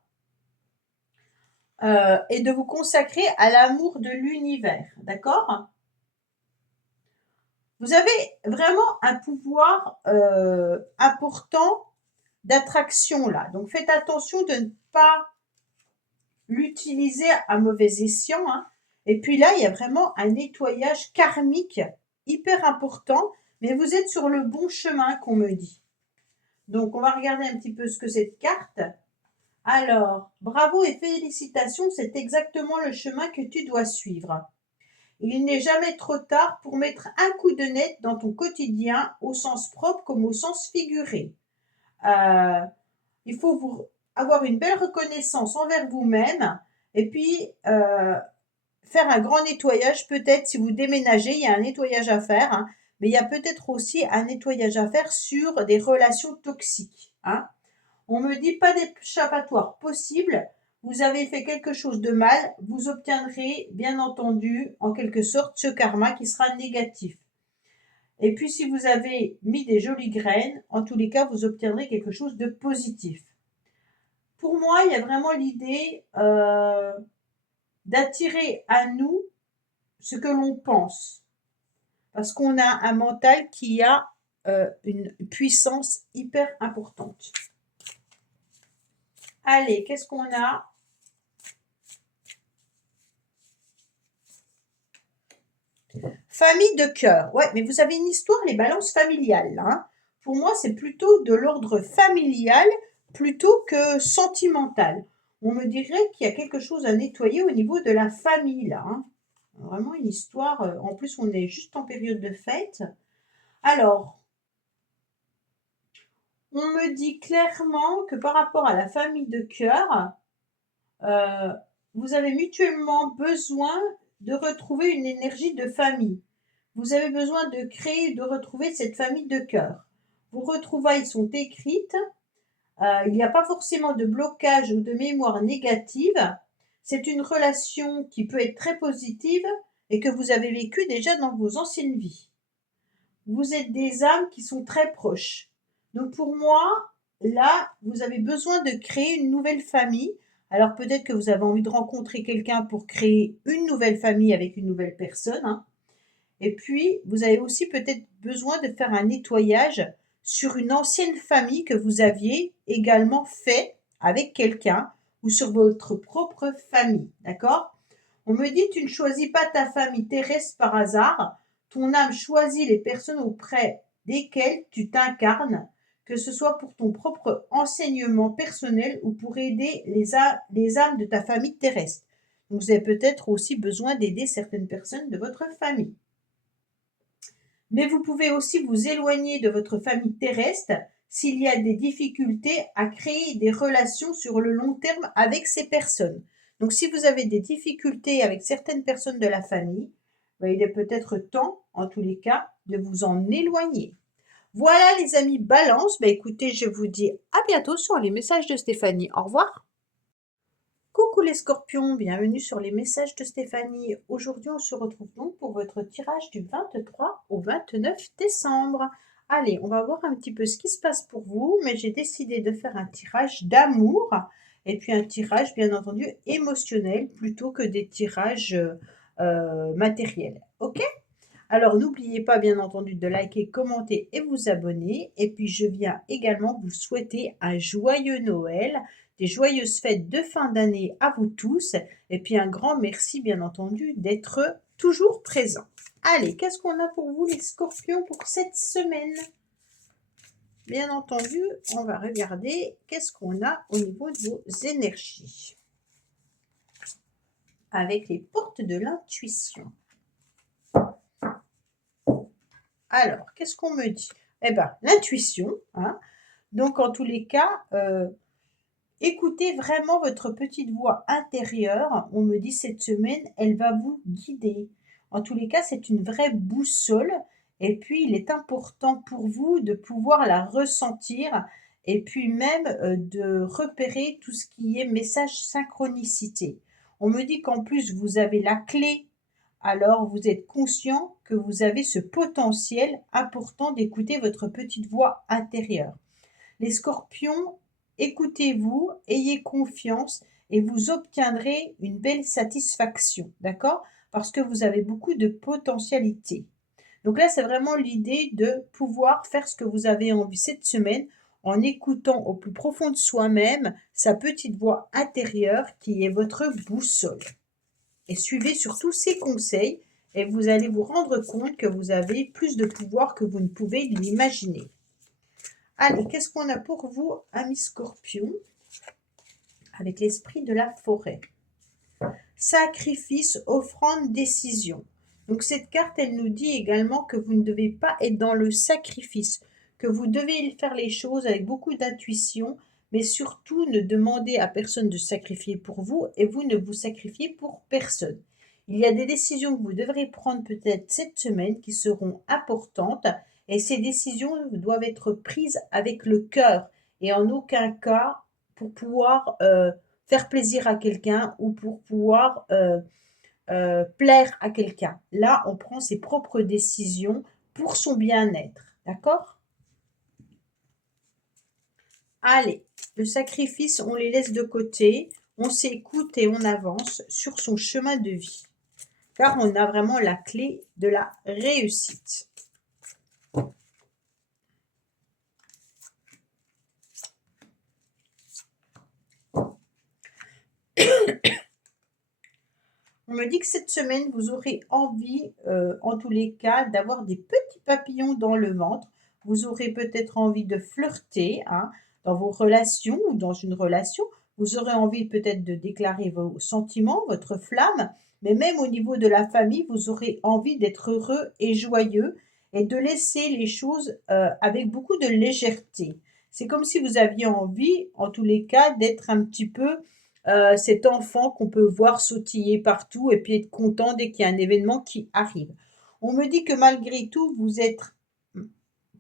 et de vous consacrer à l'amour de l'univers, d'accord? Vous avez vraiment un pouvoir important d'attraction là, donc faites attention de ne pas l'utiliser à mauvais escient, hein. Et puis là, il y a vraiment un nettoyage karmique hyper important, mais vous êtes sur le bon chemin qu'on me dit. Donc, on va regarder un petit peu ce que cette carte. Alors, bravo et félicitations, c'est exactement le chemin que tu dois suivre. Il n'est jamais trop tard pour mettre un coup de net dans ton quotidien, au sens propre comme au sens figuré. Il faut avoir une belle reconnaissance envers vous-même et puis faire un grand nettoyage. Peut-être si vous déménagez, il y a un nettoyage à faire, hein, mais il y a peut-être aussi un nettoyage à faire sur des relations toxiques, hein. On me dit pas d'échappatoire possible. Vous avez fait quelque chose de mal, vous obtiendrez bien entendu en quelque sorte ce karma qui sera négatif. Et puis si vous avez mis des jolies graines, en tous les cas, vous obtiendrez quelque chose de positif. Pour moi, il y a vraiment l'idée d'attirer à nous ce que l'on pense. Parce qu'on a un mental qui a une puissance hyper importante. Allez, qu'est-ce qu'on a? Famille de cœur. Ouais, mais vous avez une histoire, les balances familiales, là, hein. Pour moi, c'est plutôt de l'ordre familial plutôt que sentimental. On me dirait qu'il y a quelque chose à nettoyer au niveau de la famille, là, hein. Vraiment une histoire. En plus, on est juste en période de fête. Alors, on me dit clairement que par rapport à la famille de cœur, vous avez mutuellement besoin de retrouver une énergie de famille. Vous avez besoin de créer, de retrouver cette famille de cœur. Vos retrouvailles sont écrites. Il n'y a pas forcément de blocage ou de mémoire négative. C'est une relation qui peut être très positive et que vous avez vécue déjà dans vos anciennes vies. Vous êtes des âmes qui sont très proches. Donc pour moi, là, vous avez besoin de créer une nouvelle famille. Alors peut-être que vous avez envie de rencontrer quelqu'un pour créer une nouvelle famille avec une nouvelle personne, hein. Et puis, vous avez aussi peut-être besoin de faire un nettoyage sur une ancienne famille que vous aviez également fait avec quelqu'un ou sur votre propre famille, d'accord? On me dit, tu ne choisis pas ta famille terrestre par hasard. Ton âme choisit les personnes auprès desquelles tu t'incarnes, que ce soit pour ton propre enseignement personnel ou pour aider les âmes de ta famille terrestre. Donc, vous avez peut-être aussi besoin d'aider certaines personnes de votre famille. Mais vous pouvez aussi vous éloigner de votre famille terrestre s'il y a des difficultés à créer des relations sur le long terme avec ces personnes. Donc, si vous avez des difficultés avec certaines personnes de la famille, il est peut-être temps, en tous les cas, de vous en éloigner. Voilà les amis Balance, écoutez, je vous dis à bientôt sur les messages de Stéphanie. Au revoir. Coucou les scorpions, bienvenue sur les messages de Stéphanie. Aujourd'hui, on se retrouve donc pour votre tirage du 23 au 29 décembre. Allez, on va voir un petit peu ce qui se passe pour vous, mais j'ai décidé de faire un tirage d'amour et puis un tirage, bien entendu, émotionnel plutôt que des tirages matériels. Ok? Alors, n'oubliez pas, bien entendu, de liker, commenter et vous abonner. Et puis, je viens également vous souhaiter un joyeux Noël, des joyeuses fêtes de fin d'année à vous tous. Et puis, un grand merci, bien entendu, d'être toujours présent. Allez, qu'est-ce qu'on a pour vous, les scorpions, pour cette semaine? Bien entendu, on va regarder qu'est-ce qu'on a au niveau de vos énergies. Avec les portes de l'intuition. Alors, qu'est-ce qu'on me dit? Eh bien, l'intuition, hein. Donc, en tous les cas, écoutez vraiment votre petite voix intérieure. On me dit cette semaine, elle va vous guider. En tous les cas, c'est une vraie boussole. Et puis, il est important pour vous de pouvoir la ressentir et puis même de repérer tout ce qui est message synchronicité. On me dit qu'en plus, vous avez la clé. Alors, vous êtes conscient que vous avez ce potentiel important d'écouter votre petite voix intérieure. Les scorpions, écoutez-vous, ayez confiance et vous obtiendrez une belle satisfaction, d'accord? Parce que vous avez beaucoup de potentialité. Donc là, c'est vraiment l'idée de pouvoir faire ce que vous avez envie cette semaine en écoutant au plus profond de soi-même sa petite voix intérieure qui est votre boussole. Et suivez surtout ces conseils et vous allez vous rendre compte que vous avez plus de pouvoir que vous ne pouvez l'imaginer. Allez, qu'est-ce qu'on a pour vous, amis scorpions, avec l'esprit de la forêt? Sacrifice, offrande, décision. Donc cette carte, elle nous dit également que vous ne devez pas être dans le sacrifice, que vous devez faire les choses avec beaucoup d'intuition, mais surtout ne demandez à personne de sacrifier pour vous et vous ne vous sacrifiez pour personne. Il y a des décisions que vous devrez prendre peut-être cette semaine qui seront importantes et ces décisions doivent être prises avec le cœur et en aucun cas pour pouvoir faire plaisir à quelqu'un ou pour pouvoir plaire à quelqu'un. Là, on prend ses propres décisions pour son bien-être. D'accord? Allez, le sacrifice, on les laisse de côté, on s'écoute et on avance sur son chemin de vie. Car on a vraiment la clé de la réussite. On me dit que cette semaine, vous aurez envie, en tous les cas, d'avoir des petits papillons dans le ventre. Vous aurez peut-être envie de flirter dans vos relations ou dans une relation. Vous aurez envie peut-être de déclarer vos sentiments, votre flamme. Mais même au niveau de la famille, vous aurez envie d'être heureux et joyeux et de laisser les choses avec beaucoup de légèreté. C'est comme si vous aviez envie, en tous les cas, d'être un petit peu cet enfant qu'on peut voir sautiller partout et puis être content dès qu'il y a un événement qui arrive. On me dit que malgré tout, vous êtes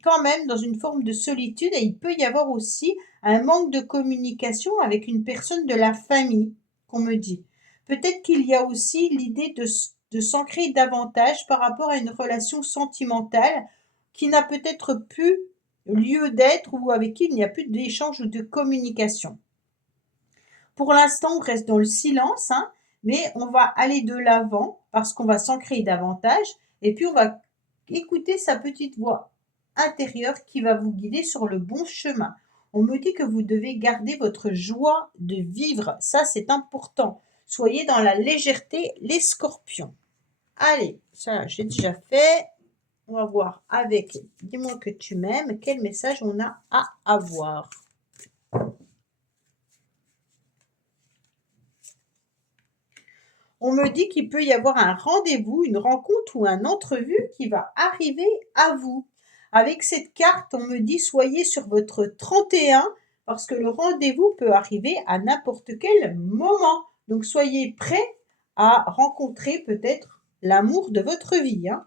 quand même dans une forme de solitude et il peut y avoir aussi un manque de communication avec une personne de la famille, qu'on me dit. Peut-être qu'il y a aussi l'idée de s'ancrer davantage par rapport à une relation sentimentale qui n'a peut-être plus lieu d'être ou avec qui il n'y a plus d'échange ou de communication. Pour l'instant, on reste dans le silence, mais on va aller de l'avant parce qu'on va s'ancrer davantage et puis on va écouter sa petite voix intérieure qui va vous guider sur le bon chemin. On me dit que vous devez garder votre joie de vivre, ça c'est important. Soyez dans la légèreté, les scorpions. Allez, ça, j'ai déjà fait. On va voir avec « Dis-moi que tu m'aimes » quel message on a à avoir. On me dit qu'il peut y avoir un rendez-vous, une rencontre ou un entrevue qui va arriver à vous. Avec cette carte, on me dit soyez sur votre 31 parce que le rendez-vous peut arriver à n'importe quel moment. Donc soyez prêts à rencontrer peut-être l'amour de votre vie. Hein.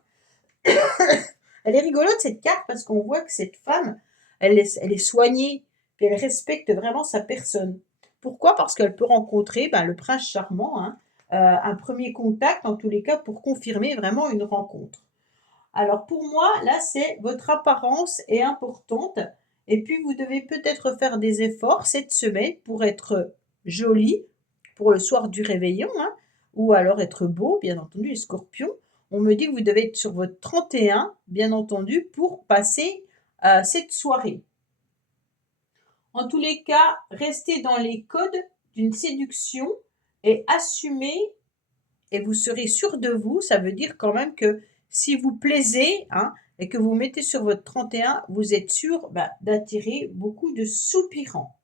Elle est rigolote cette carte parce qu'on voit que cette femme, elle est soignée, et elle respecte vraiment sa personne. Pourquoi? Parce qu'elle peut rencontrer le prince charmant, hein, un premier contact en tous les cas pour confirmer vraiment une rencontre. Alors pour moi, là, c'est votre apparence est importante et puis vous devez peut-être faire des efforts cette semaine pour être jolie pour le soir du réveillon, hein, ou alors être beau, bien entendu, les scorpions. On me dit que vous devez être sur votre 31, bien entendu, pour passer cette soirée. En tous les cas, restez dans les codes d'une séduction et assumez et vous serez sûr de vous. Ça veut dire quand même que si vous plaisez hein, et que vous mettez sur votre 31, vous êtes sûr d'attirer beaucoup de soupirants.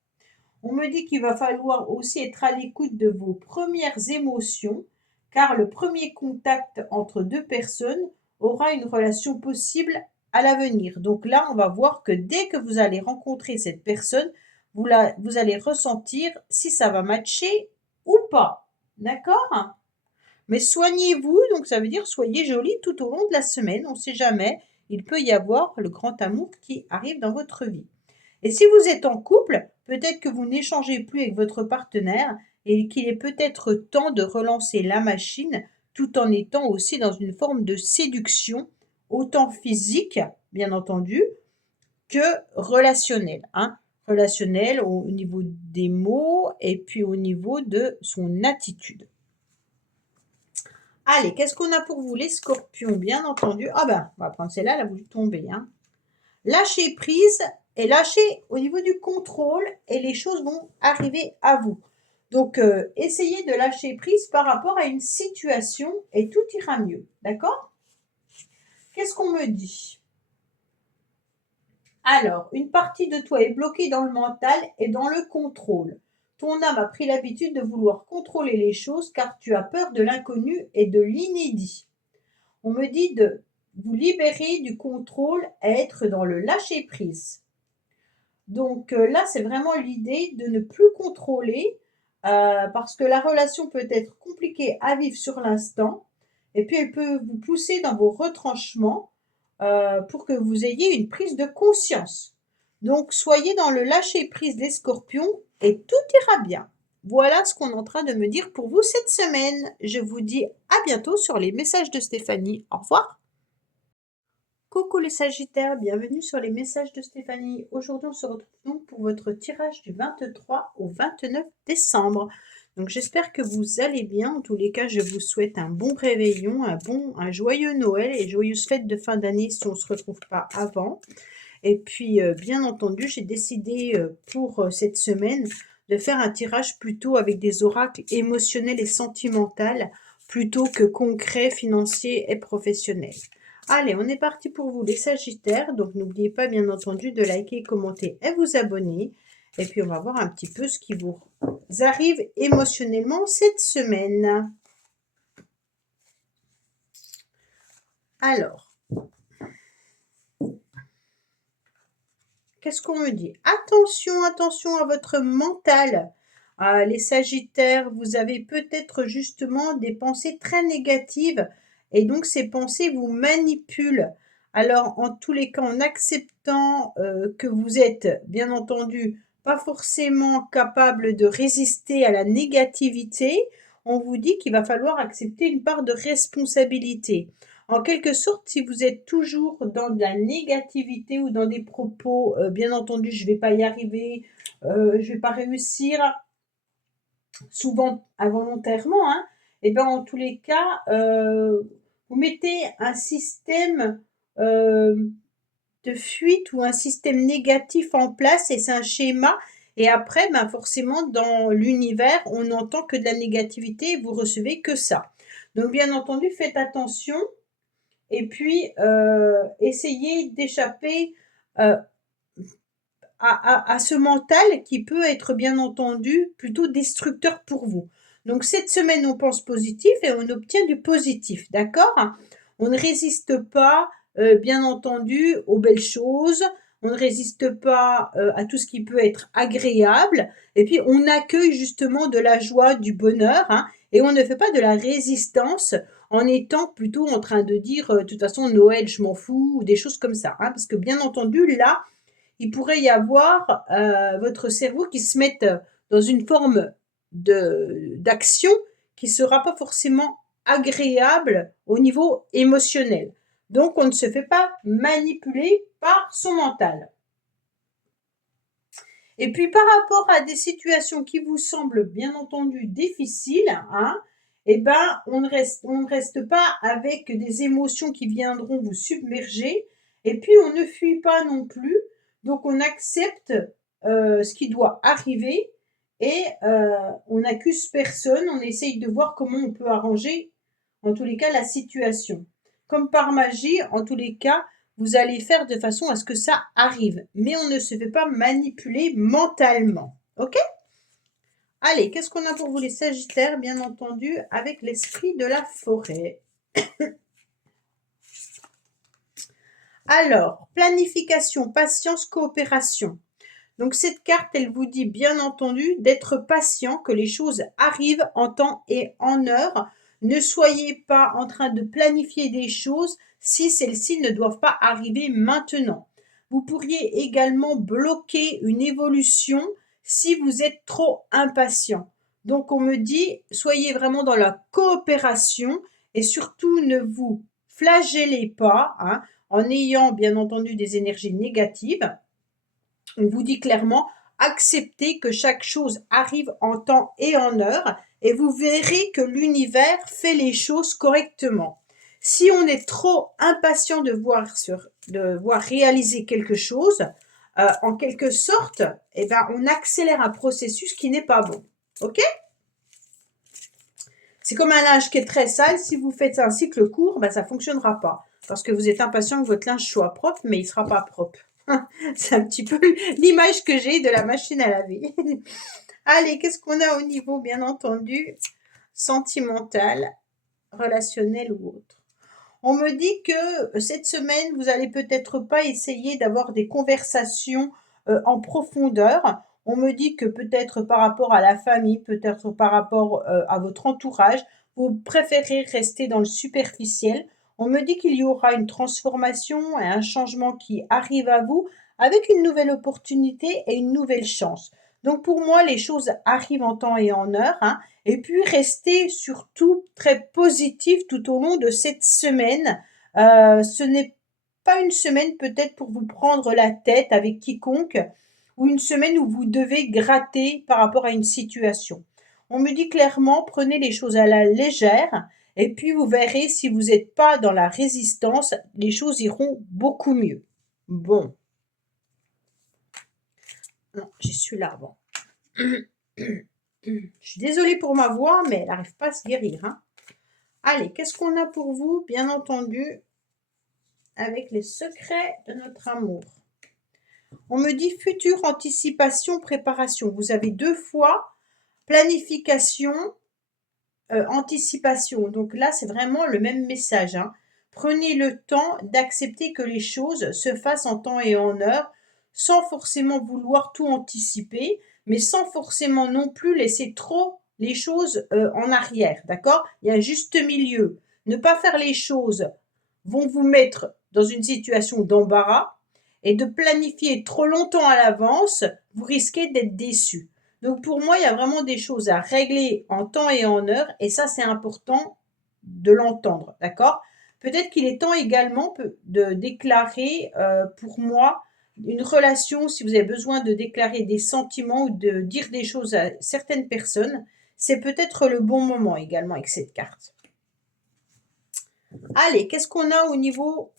On me dit qu'il va falloir aussi être à l'écoute de vos premières émotions, car le premier contact entre deux personnes aura une relation possible à l'avenir. Donc là, on va voir que dès que vous allez rencontrer cette personne, vous allez ressentir si ça va matcher ou pas. D'accord? Mais soignez-vous, donc ça veut dire soyez jolie tout au long de la semaine. On ne sait jamais, il peut y avoir le grand amour qui arrive dans votre vie. Et si vous êtes en couple, peut-être que vous n'échangez plus avec votre partenaire et qu'il est peut-être temps de relancer la machine tout en étant aussi dans une forme de séduction, autant physique, bien entendu, que relationnelle. Hein. Relationnelle au niveau des mots et puis au niveau de son attitude. Allez, qu'est-ce qu'on a pour vous, les scorpions, bien entendu? Ah ben, on va prendre celle-là, elle a voulu tomber. Hein. Lâchez prise et lâchez au niveau du contrôle et les choses vont arriver à vous. Donc, essayez de lâcher prise par rapport à une situation et tout ira mieux. D'accord? Qu'est-ce qu'on me dit? Alors, une partie de toi est bloquée dans le mental et dans le contrôle. Ton âme a pris l'habitude de vouloir contrôler les choses car tu as peur de l'inconnu et de l'inédit. On me dit de vous libérer du contrôle et être dans le lâcher-prise. Donc là, c'est vraiment l'idée de ne plus contrôler parce que la relation peut être compliquée à vivre sur l'instant et puis elle peut vous pousser dans vos retranchements pour que vous ayez une prise de conscience. Donc, soyez dans le lâcher-prise des scorpions et tout ira bien. Voilà ce qu'on est en train de me dire pour vous cette semaine. Je vous dis à bientôt sur les messages de Stéphanie. Au revoir. Coucou les Sagittaires, bienvenue sur les messages de Stéphanie. Aujourd'hui, on se retrouve donc pour votre tirage du 23 au 29 décembre. Donc j'espère que vous allez bien. En tous les cas, je vous souhaite un bon réveillon, un joyeux Noël et joyeuses fêtes de fin d'année si on ne se retrouve pas avant. Et puis, bien entendu, j'ai décidé pour cette semaine de faire un tirage plutôt avec des oracles émotionnels et sentimentaux plutôt que concrets, financiers et professionnels. Allez, on est parti pour vous les Sagittaires. Donc, n'oubliez pas, bien entendu, de liker, commenter et vous abonner. Et puis, on va voir un petit peu ce qui vous arrive émotionnellement cette semaine. Alors, qu'est-ce qu'on me dit? Attention, attention à votre mental. Les Sagittaires, vous avez peut-être justement des pensées très négatives et donc ces pensées vous manipulent. Alors, en tous les cas, en acceptant que vous êtes, bien entendu, pas forcément capable de résister à la négativité, on vous dit qu'il va falloir accepter une part de responsabilité. En quelque sorte, si vous êtes toujours dans de la négativité ou dans des propos, bien entendu, je ne vais pas y arriver, je ne vais pas réussir, souvent involontairement, hein, et bien en tous les cas, vous mettez un système de fuite ou un système négatif en place et c'est un schéma Et après, ben forcément, dans l'univers, on n'entend que de la négativité et vous recevez que ça. Donc, bien entendu, faites attention et puis essayez d'échapper à ce mental qui peut être, bien entendu, plutôt destructeur pour vous. Donc, cette semaine, on pense positif et on obtient du positif, d'accord? On ne résiste pas, bien entendu, aux belles choses, on ne résiste pas à tout ce qui peut être agréable, et puis on accueille justement de la joie, du bonheur, hein, et on ne fait pas de la résistance en étant plutôt en train de dire de toute façon Noël je m'en fous ou des choses comme ça, hein, parce que bien entendu là il pourrait y avoir votre cerveau qui se mette dans une forme d'action qui ne sera pas forcément agréable au niveau émotionnel. Donc, on ne se fait pas manipuler par son mental. Et puis, par rapport à des situations qui vous semblent bien entendu difficiles, hein, eh ben, on ne reste pas avec des émotions qui viendront vous submerger. Et puis, on ne fuit pas non plus. Donc, on accepte ce qui doit arriver et on n'accuse personne. On essaye de voir comment on peut arranger, en tous les cas, la situation. Comme par magie, en tous les cas, vous allez faire de façon à ce que ça arrive. Mais on ne se fait pas manipuler mentalement. OK? Allez, qu'est-ce qu'on a pour vous les Sagittaires, bien entendu, avec l'esprit de la forêt? Alors, planification, patience, coopération. Donc cette carte, elle vous dit bien entendu d'être patient, que les choses arrivent en temps et en heure. Ne soyez pas en train de planifier des choses si celles-ci ne doivent pas arriver maintenant. Vous pourriez également bloquer une évolution si vous êtes trop impatient. Donc on me dit, soyez vraiment dans la coopération et surtout ne vous flagellez pas, hein, en ayant bien entendu des énergies négatives. On vous dit clairement, acceptez que chaque chose arrive en temps et en heure et vous verrez que l'univers fait les choses correctement. Si on est trop impatient de voir réaliser quelque chose, en quelque sorte, eh ben, on accélère un processus qui n'est pas bon. OK? C'est comme un linge qui est très sale. Si vous faites un cycle court, ben, ça ne fonctionnera pas. Parce que vous êtes impatient que votre linge soit propre, mais il ne sera pas propre. C'est un petit peu l'image que j'ai de la machine à laver. Allez, qu'est-ce qu'on a au niveau, bien entendu, sentimental, relationnel ou autre? On me dit que cette semaine, vous allez peut-être pas essayer d'avoir des conversations en profondeur. On me dit que peut-être par rapport à la famille, peut-être par rapport à votre entourage, vous préférez rester dans le superficiel. On me dit qu'il y aura une transformation et un changement qui arrive à vous avec une nouvelle opportunité et une nouvelle chance. Donc pour moi, les choses arrivent en temps et en heure, hein. Et puis restez surtout très positif tout au long de cette semaine. Ce n'est pas une semaine peut-être pour vous prendre la tête avec quiconque ou une semaine où vous devez gratter par rapport à une situation. On me dit clairement, prenez les choses à la légère et puis vous verrez si vous n'êtes pas dans la résistance, les choses iront beaucoup mieux. Bon, non, j'y suis là avant. Je suis désolée pour ma voix, mais elle n'arrive pas à se guérir, hein. Allez, qu'est-ce qu'on a pour vous, bien entendu, avec les secrets de notre amour? On me dit future, anticipation, préparation. Vous avez 2 fois planification, anticipation. Donc là, c'est vraiment le même message, hein. Prenez le temps d'accepter que les choses se fassent en temps et en heure, sans forcément vouloir tout anticiper, mais sans forcément non plus laisser trop les choses en arrière, d'accord? Il y a un juste milieu. Ne pas faire les choses vont vous mettre dans une situation d'embarras et de planifier trop longtemps à l'avance, vous risquez d'être déçu. Donc pour moi, il y a vraiment des choses à régler en temps et en heure et ça, c'est important de l'entendre, d'accord? Peut-être qu'il est temps également de déclarer, pour moi, une relation, si vous avez besoin de déclarer des sentiments ou de dire des choses à certaines personnes, c'est peut-être le bon moment également avec cette carte. Allez, qu'est-ce qu'on a au niveau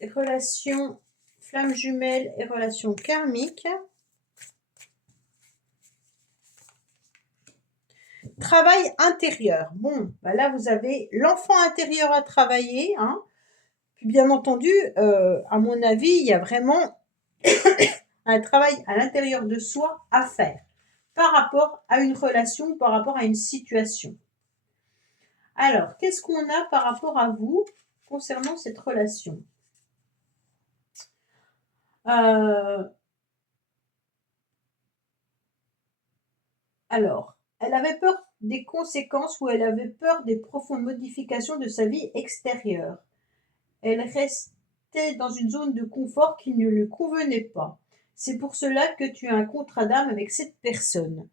des relations flammes jumelles et relations karmiques? Travail intérieur. Bon, bah là, vous avez l'enfant intérieur à travailler, hein. Puis bien entendu, à mon avis, il y a vraiment un travail à l'intérieur de soi à faire par rapport à une relation, par rapport à une situation. Alors, qu'est-ce qu'on a par rapport à vous concernant cette relation? Alors, elle avait peur des conséquences ou elle avait peur des profondes modifications de sa vie extérieure. Elle restait dans une zone de confort qui ne lui convenait pas. C'est pour cela que tu as un contrat d'âme avec cette personne.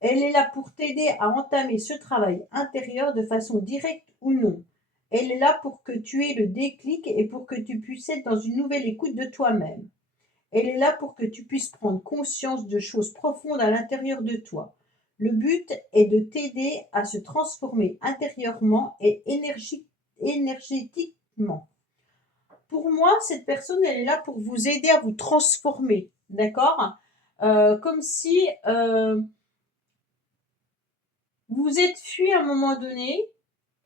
Elle est là pour t'aider à entamer ce travail intérieur de façon directe ou non. Elle est là pour que tu aies le déclic et pour que tu puisses être dans une nouvelle écoute de toi-même. Elle est là pour que tu puisses prendre conscience de choses profondes à l'intérieur de toi. Le but est de t'aider à se transformer intérieurement et énergétiquement. Pour moi, cette personne, elle est là pour vous aider à vous transformer, d'accord? Comme si vous vous êtes fui à un moment donné,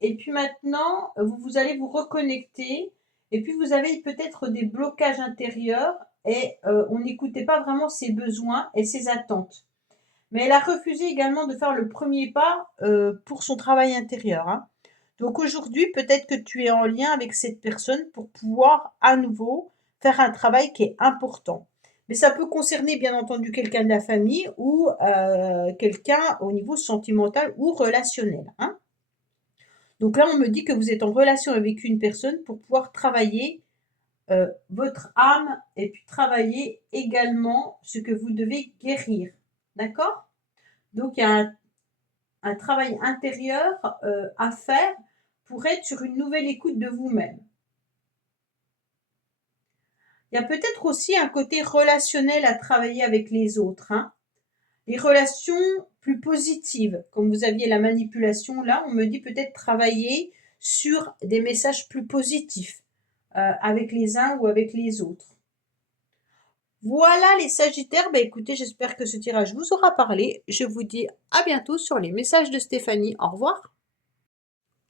et puis maintenant, vous allez vous reconnecter, et puis vous avez peut-être des blocages intérieurs, et on n'écoutait pas vraiment ses besoins et ses attentes. Mais elle a refusé également de faire le premier pas pour son travail intérieur, hein. Donc aujourd'hui, peut-être que tu es en lien avec cette personne pour pouvoir à nouveau faire un travail qui est important. Mais ça peut concerner bien entendu quelqu'un de la famille ou quelqu'un au niveau sentimental ou relationnel, hein. Donc là, on me dit que vous êtes en relation avec une personne pour pouvoir travailler votre âme et puis travailler également ce que vous devez guérir. D'accord? Donc il y a un travail intérieur à faire pour être sur une nouvelle écoute de vous-même. Il y a peut-être aussi un côté relationnel à travailler avec les autres, hein. Les relations plus positives, comme vous aviez la manipulation, là, on me dit peut-être travailler sur des messages plus positifs avec les uns ou avec les autres. Voilà les Sagittaires, bah écoutez, j'espère que ce tirage vous aura parlé. Je vous dis à bientôt sur les messages de Stéphanie. Au revoir.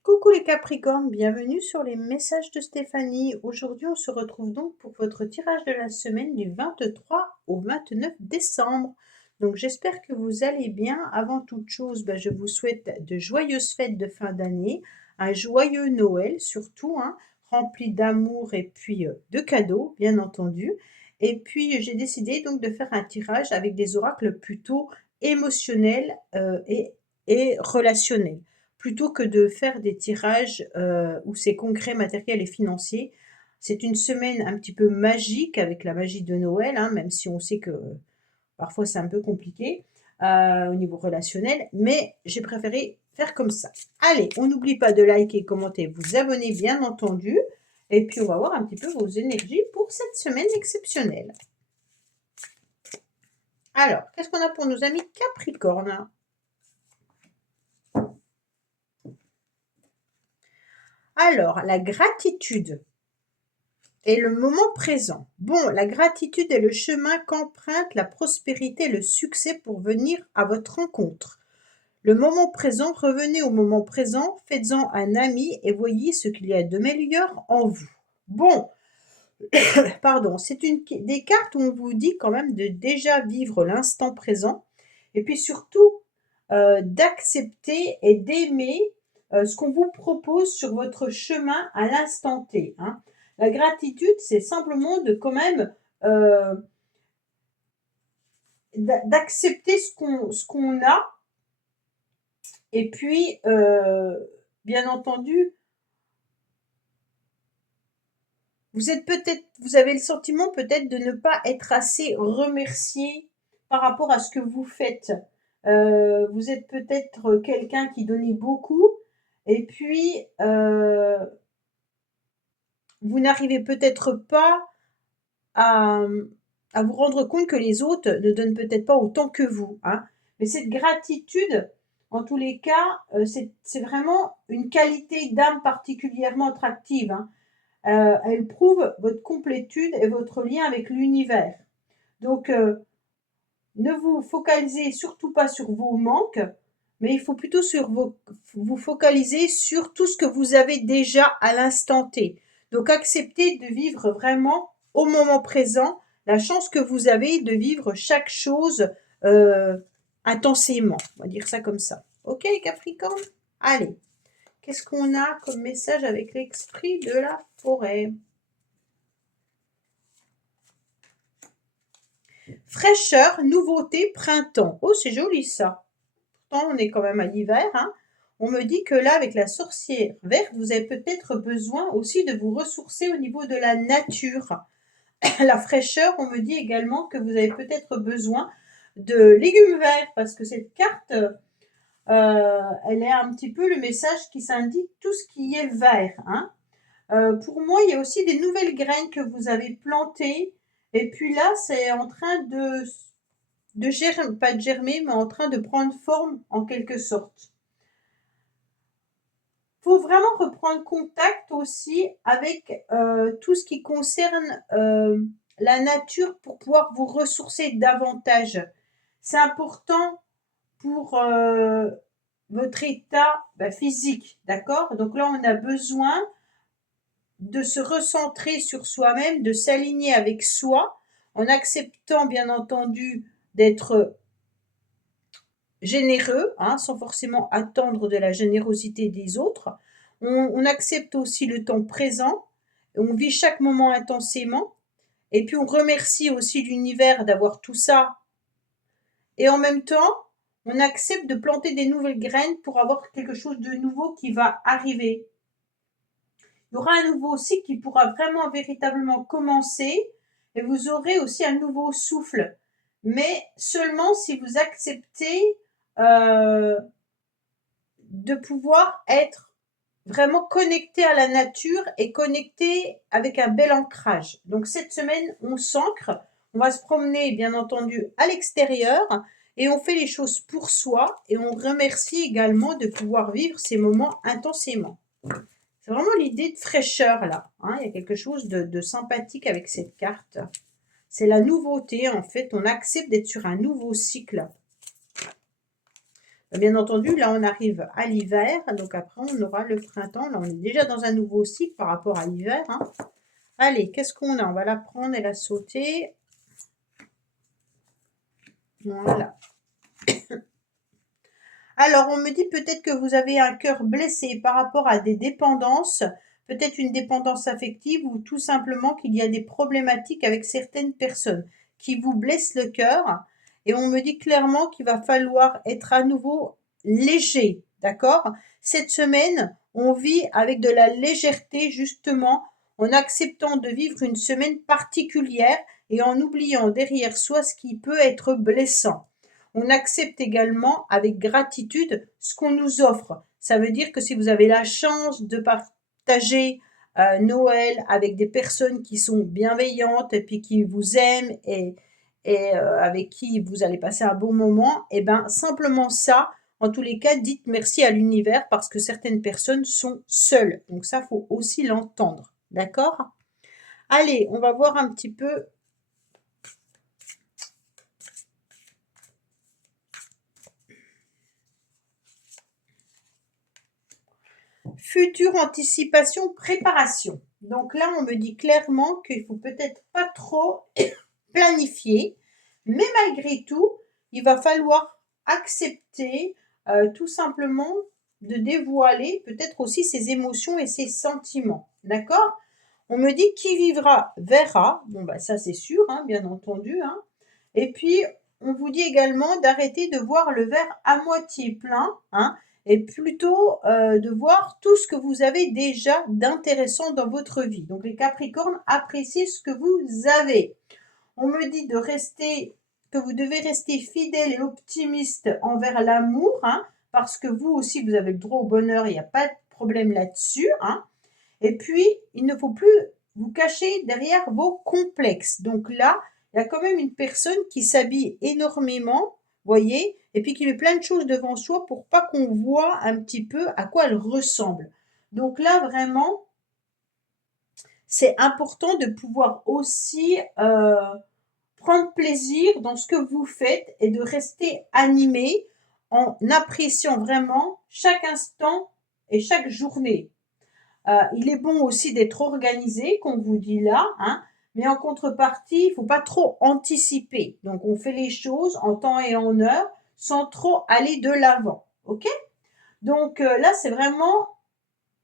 Coucou les Capricornes, bienvenue sur les messages de Stéphanie. Aujourd'hui, on se retrouve donc pour votre tirage de la semaine du 23 au 29 décembre. Donc j'espère que vous allez bien. Avant toute chose, je vous souhaite de joyeuses fêtes de fin d'année, un joyeux Noël surtout, hein, rempli d'amour et puis de cadeaux, bien entendu. Et puis j'ai décidé donc de faire un tirage avec des oracles plutôt émotionnels et relationnels plutôt que de faire des tirages où c'est concret, matériel et financier. C'est une semaine un petit peu magique avec la magie de Noël, hein, même si on sait que parfois c'est un peu compliqué au niveau relationnel, mais j'ai préféré faire comme ça. Allez, on n'oublie pas de liker, commenter, vous abonner bien entendu, et puis on va voir un petit peu vos énergies pour cette semaine exceptionnelle. Alors, qu'est-ce qu'on a pour nos amis Capricorne? Alors, la gratitude et le moment présent. Bon, la gratitude est le chemin qu'emprunte la prospérité et le succès pour venir à votre rencontre. Le moment présent, revenez au moment présent, faites-en un ami et voyez ce qu'il y a de meilleur en vous. Bon, pardon, c'est une des cartes où on vous dit quand même de déjà vivre l'instant présent et puis surtout d'accepter et d'aimer ce qu'on vous propose sur votre chemin à l'instant T, hein. La gratitude, c'est simplement de quand même d'accepter ce qu'on a et puis, bien entendu, vous avez le sentiment peut-être de ne pas être assez remercié par rapport à ce que vous faites. Vous êtes peut-être quelqu'un qui donnait beaucoup et puis vous n'arrivez peut-être pas à, à vous rendre compte que les autres ne donnent peut-être pas autant que vous, hein. Mais cette gratitude, en tous les cas, c'est vraiment une qualité d'âme particulièrement attractive, hein. Elle prouve votre complétude et votre lien avec l'univers. Donc, ne vous focalisez surtout pas sur vos manques, mais il faut plutôt vous focaliser sur tout ce que vous avez déjà à l'instant T. Donc acceptez de vivre vraiment au moment présent la chance que vous avez de vivre chaque chose intensément. On va dire ça comme ça. Ok les Capricornes? Allez, qu'est-ce qu'on a comme message avec l'esprit de la forêt? Fraîcheur, nouveauté, printemps. Oh, c'est joli ça. Pourtant, on est quand même à l'hiver, hein. On me dit que là, avec la sorcière verte, vous avez peut-être besoin aussi de vous ressourcer au niveau de la nature. La fraîcheur, on me dit également que vous avez peut-être besoin de légumes verts, parce que cette carte, elle est un petit peu le message qui s'indique tout ce qui est vert, hein. Pour moi, il y a aussi des nouvelles graines que vous avez plantées. Et puis là, c'est en train de germer, pas de germer, mais en train de prendre forme en quelque sorte. Il faut vraiment reprendre contact aussi avec tout ce qui concerne la nature pour pouvoir vous ressourcer davantage. C'est important pour votre état physique, d'accord? Donc là, on a besoin de se recentrer sur soi-même, de s'aligner avec soi, en acceptant bien entendu d'être généreux, hein, sans forcément attendre de la générosité des autres. On accepte aussi le temps présent, on vit chaque moment intensément, et puis on remercie aussi l'univers d'avoir tout ça. Et en même temps, on accepte de planter des nouvelles graines pour avoir quelque chose de nouveau qui va arriver. Il y aura un nouveau cycle qui pourra vraiment véritablement commencer et vous aurez aussi un nouveau souffle. Mais seulement si vous acceptez de pouvoir être vraiment connecté à la nature et connecté avec un bel ancrage. Donc cette semaine, on s'ancre, on va se promener bien entendu à l'extérieur et on fait les choses pour soi et on remercie également de pouvoir vivre ces moments intensément. C'est vraiment l'idée de fraîcheur là, hein. Il y a quelque chose de sympathique avec cette carte. C'est la nouveauté en fait, on accepte d'être sur un nouveau cycle. Bien entendu, là on arrive à l'hiver, donc après on aura le printemps. Là on est déjà dans un nouveau cycle par rapport à l'hiver, hein. Allez, qu'est-ce qu'on a? On va la prendre et la sauter. Voilà. Alors, on me dit peut-être que vous avez un cœur blessé par rapport à des dépendances, peut-être une dépendance affective ou tout simplement qu'il y a des problématiques avec certaines personnes qui vous blessent le cœur. Et on me dit clairement qu'il va falloir être à nouveau léger, d'accord? Cette semaine, on vit avec de la légèreté justement en acceptant de vivre une semaine particulière et en oubliant derrière soi ce qui peut être blessant. On accepte également avec gratitude ce qu'on nous offre. Ça veut dire que si vous avez la chance de partager Noël avec des personnes qui sont bienveillantes et puis qui vous aiment et avec qui vous allez passer un bon moment, et bien simplement ça, en tous les cas, dites merci à l'univers parce que certaines personnes sont seules. Donc ça, faut aussi l'entendre. D'accord? Allez, on va voir un petit peu future anticipation, préparation. Donc là, on me dit clairement qu'il faut peut-être pas trop planifier, mais malgré tout, il va falloir accepter tout simplement de dévoiler peut-être aussi ses émotions et ses sentiments. D'accord? On me dit qui vivra verra. Bon, bah ça c'est sûr, hein, bien entendu, hein. Et puis, on vous dit également d'arrêter de voir le verre à moitié plein, hein, et plutôt de voir tout ce que vous avez déjà d'intéressant dans votre vie. Donc les Capricornes, appréciez ce que vous avez. On me dit de rester, que vous devez rester fidèle et optimiste envers l'amour, hein, parce que vous aussi, vous avez le droit au bonheur, il n'y a pas de problème là-dessus, hein. Et puis, il ne faut plus vous cacher derrière vos complexes. Donc là, il y a quand même une personne qui s'habille énormément, voyez, et puis qui met plein de choses devant soi pour pas qu'on voit un petit peu à quoi elle ressemble. Donc là, vraiment, c'est important de pouvoir aussi prendre plaisir dans ce que vous faites et de rester animé en appréciant vraiment chaque instant et chaque journée. Il est bon aussi d'être organisé, qu'on vous dit là, hein, mais en contrepartie, il ne faut pas trop anticiper. Donc, on fait les choses en temps et en heure sans trop aller de l'avant. OK? Donc, là, c'est vraiment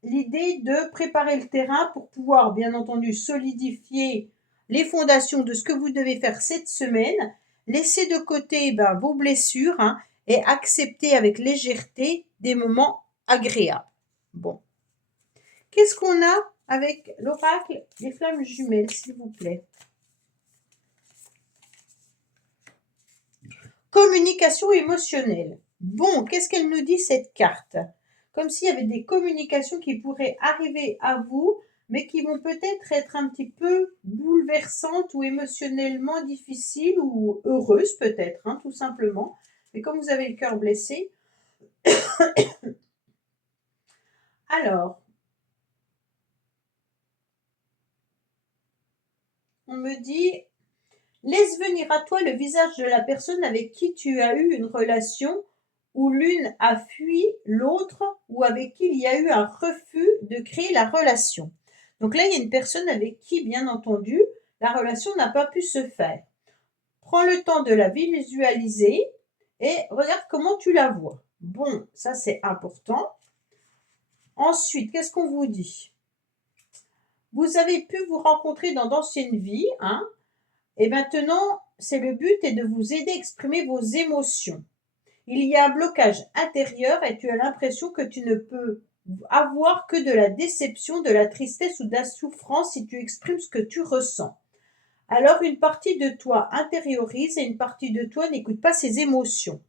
l'idée de préparer le terrain pour pouvoir, bien entendu, solidifier les fondations de ce que vous devez faire cette semaine, laisser de côté vos blessures, hein, et accepter avec légèreté des moments agréables. Bon. Qu'est-ce qu'on a avec l'oracle des flammes jumelles, s'il vous plaît? Communication émotionnelle. Bon, qu'est-ce qu'elle nous dit cette carte? Comme s'il y avait des communications qui pourraient arriver à vous, mais qui vont peut-être être un petit peu bouleversantes ou émotionnellement difficiles ou heureuses peut-être, hein, tout simplement. Mais comme vous avez le cœur blessé, alors, on me dit, laisse venir à toi le visage de la personne avec qui tu as eu une relation où l'une a fui l'autre ou avec qui il y a eu un refus de créer la relation. Donc là, il y a une personne avec qui, bien entendu, la relation n'a pas pu se faire. Prends le temps de la visualiser et regarde comment tu la vois. Bon, ça c'est important. Ensuite, qu'est-ce qu'on vous dit? Vous avez pu vous rencontrer dans d'anciennes vies, hein, et maintenant, c'est le but est de vous aider à exprimer vos émotions. Il y a un blocage intérieur et tu as l'impression que tu ne peux avoir que de la déception, de la tristesse ou de la souffrance si tu exprimes ce que tu ressens. Alors une partie de toi intériorise et une partie de toi n'écoute pas ses émotions.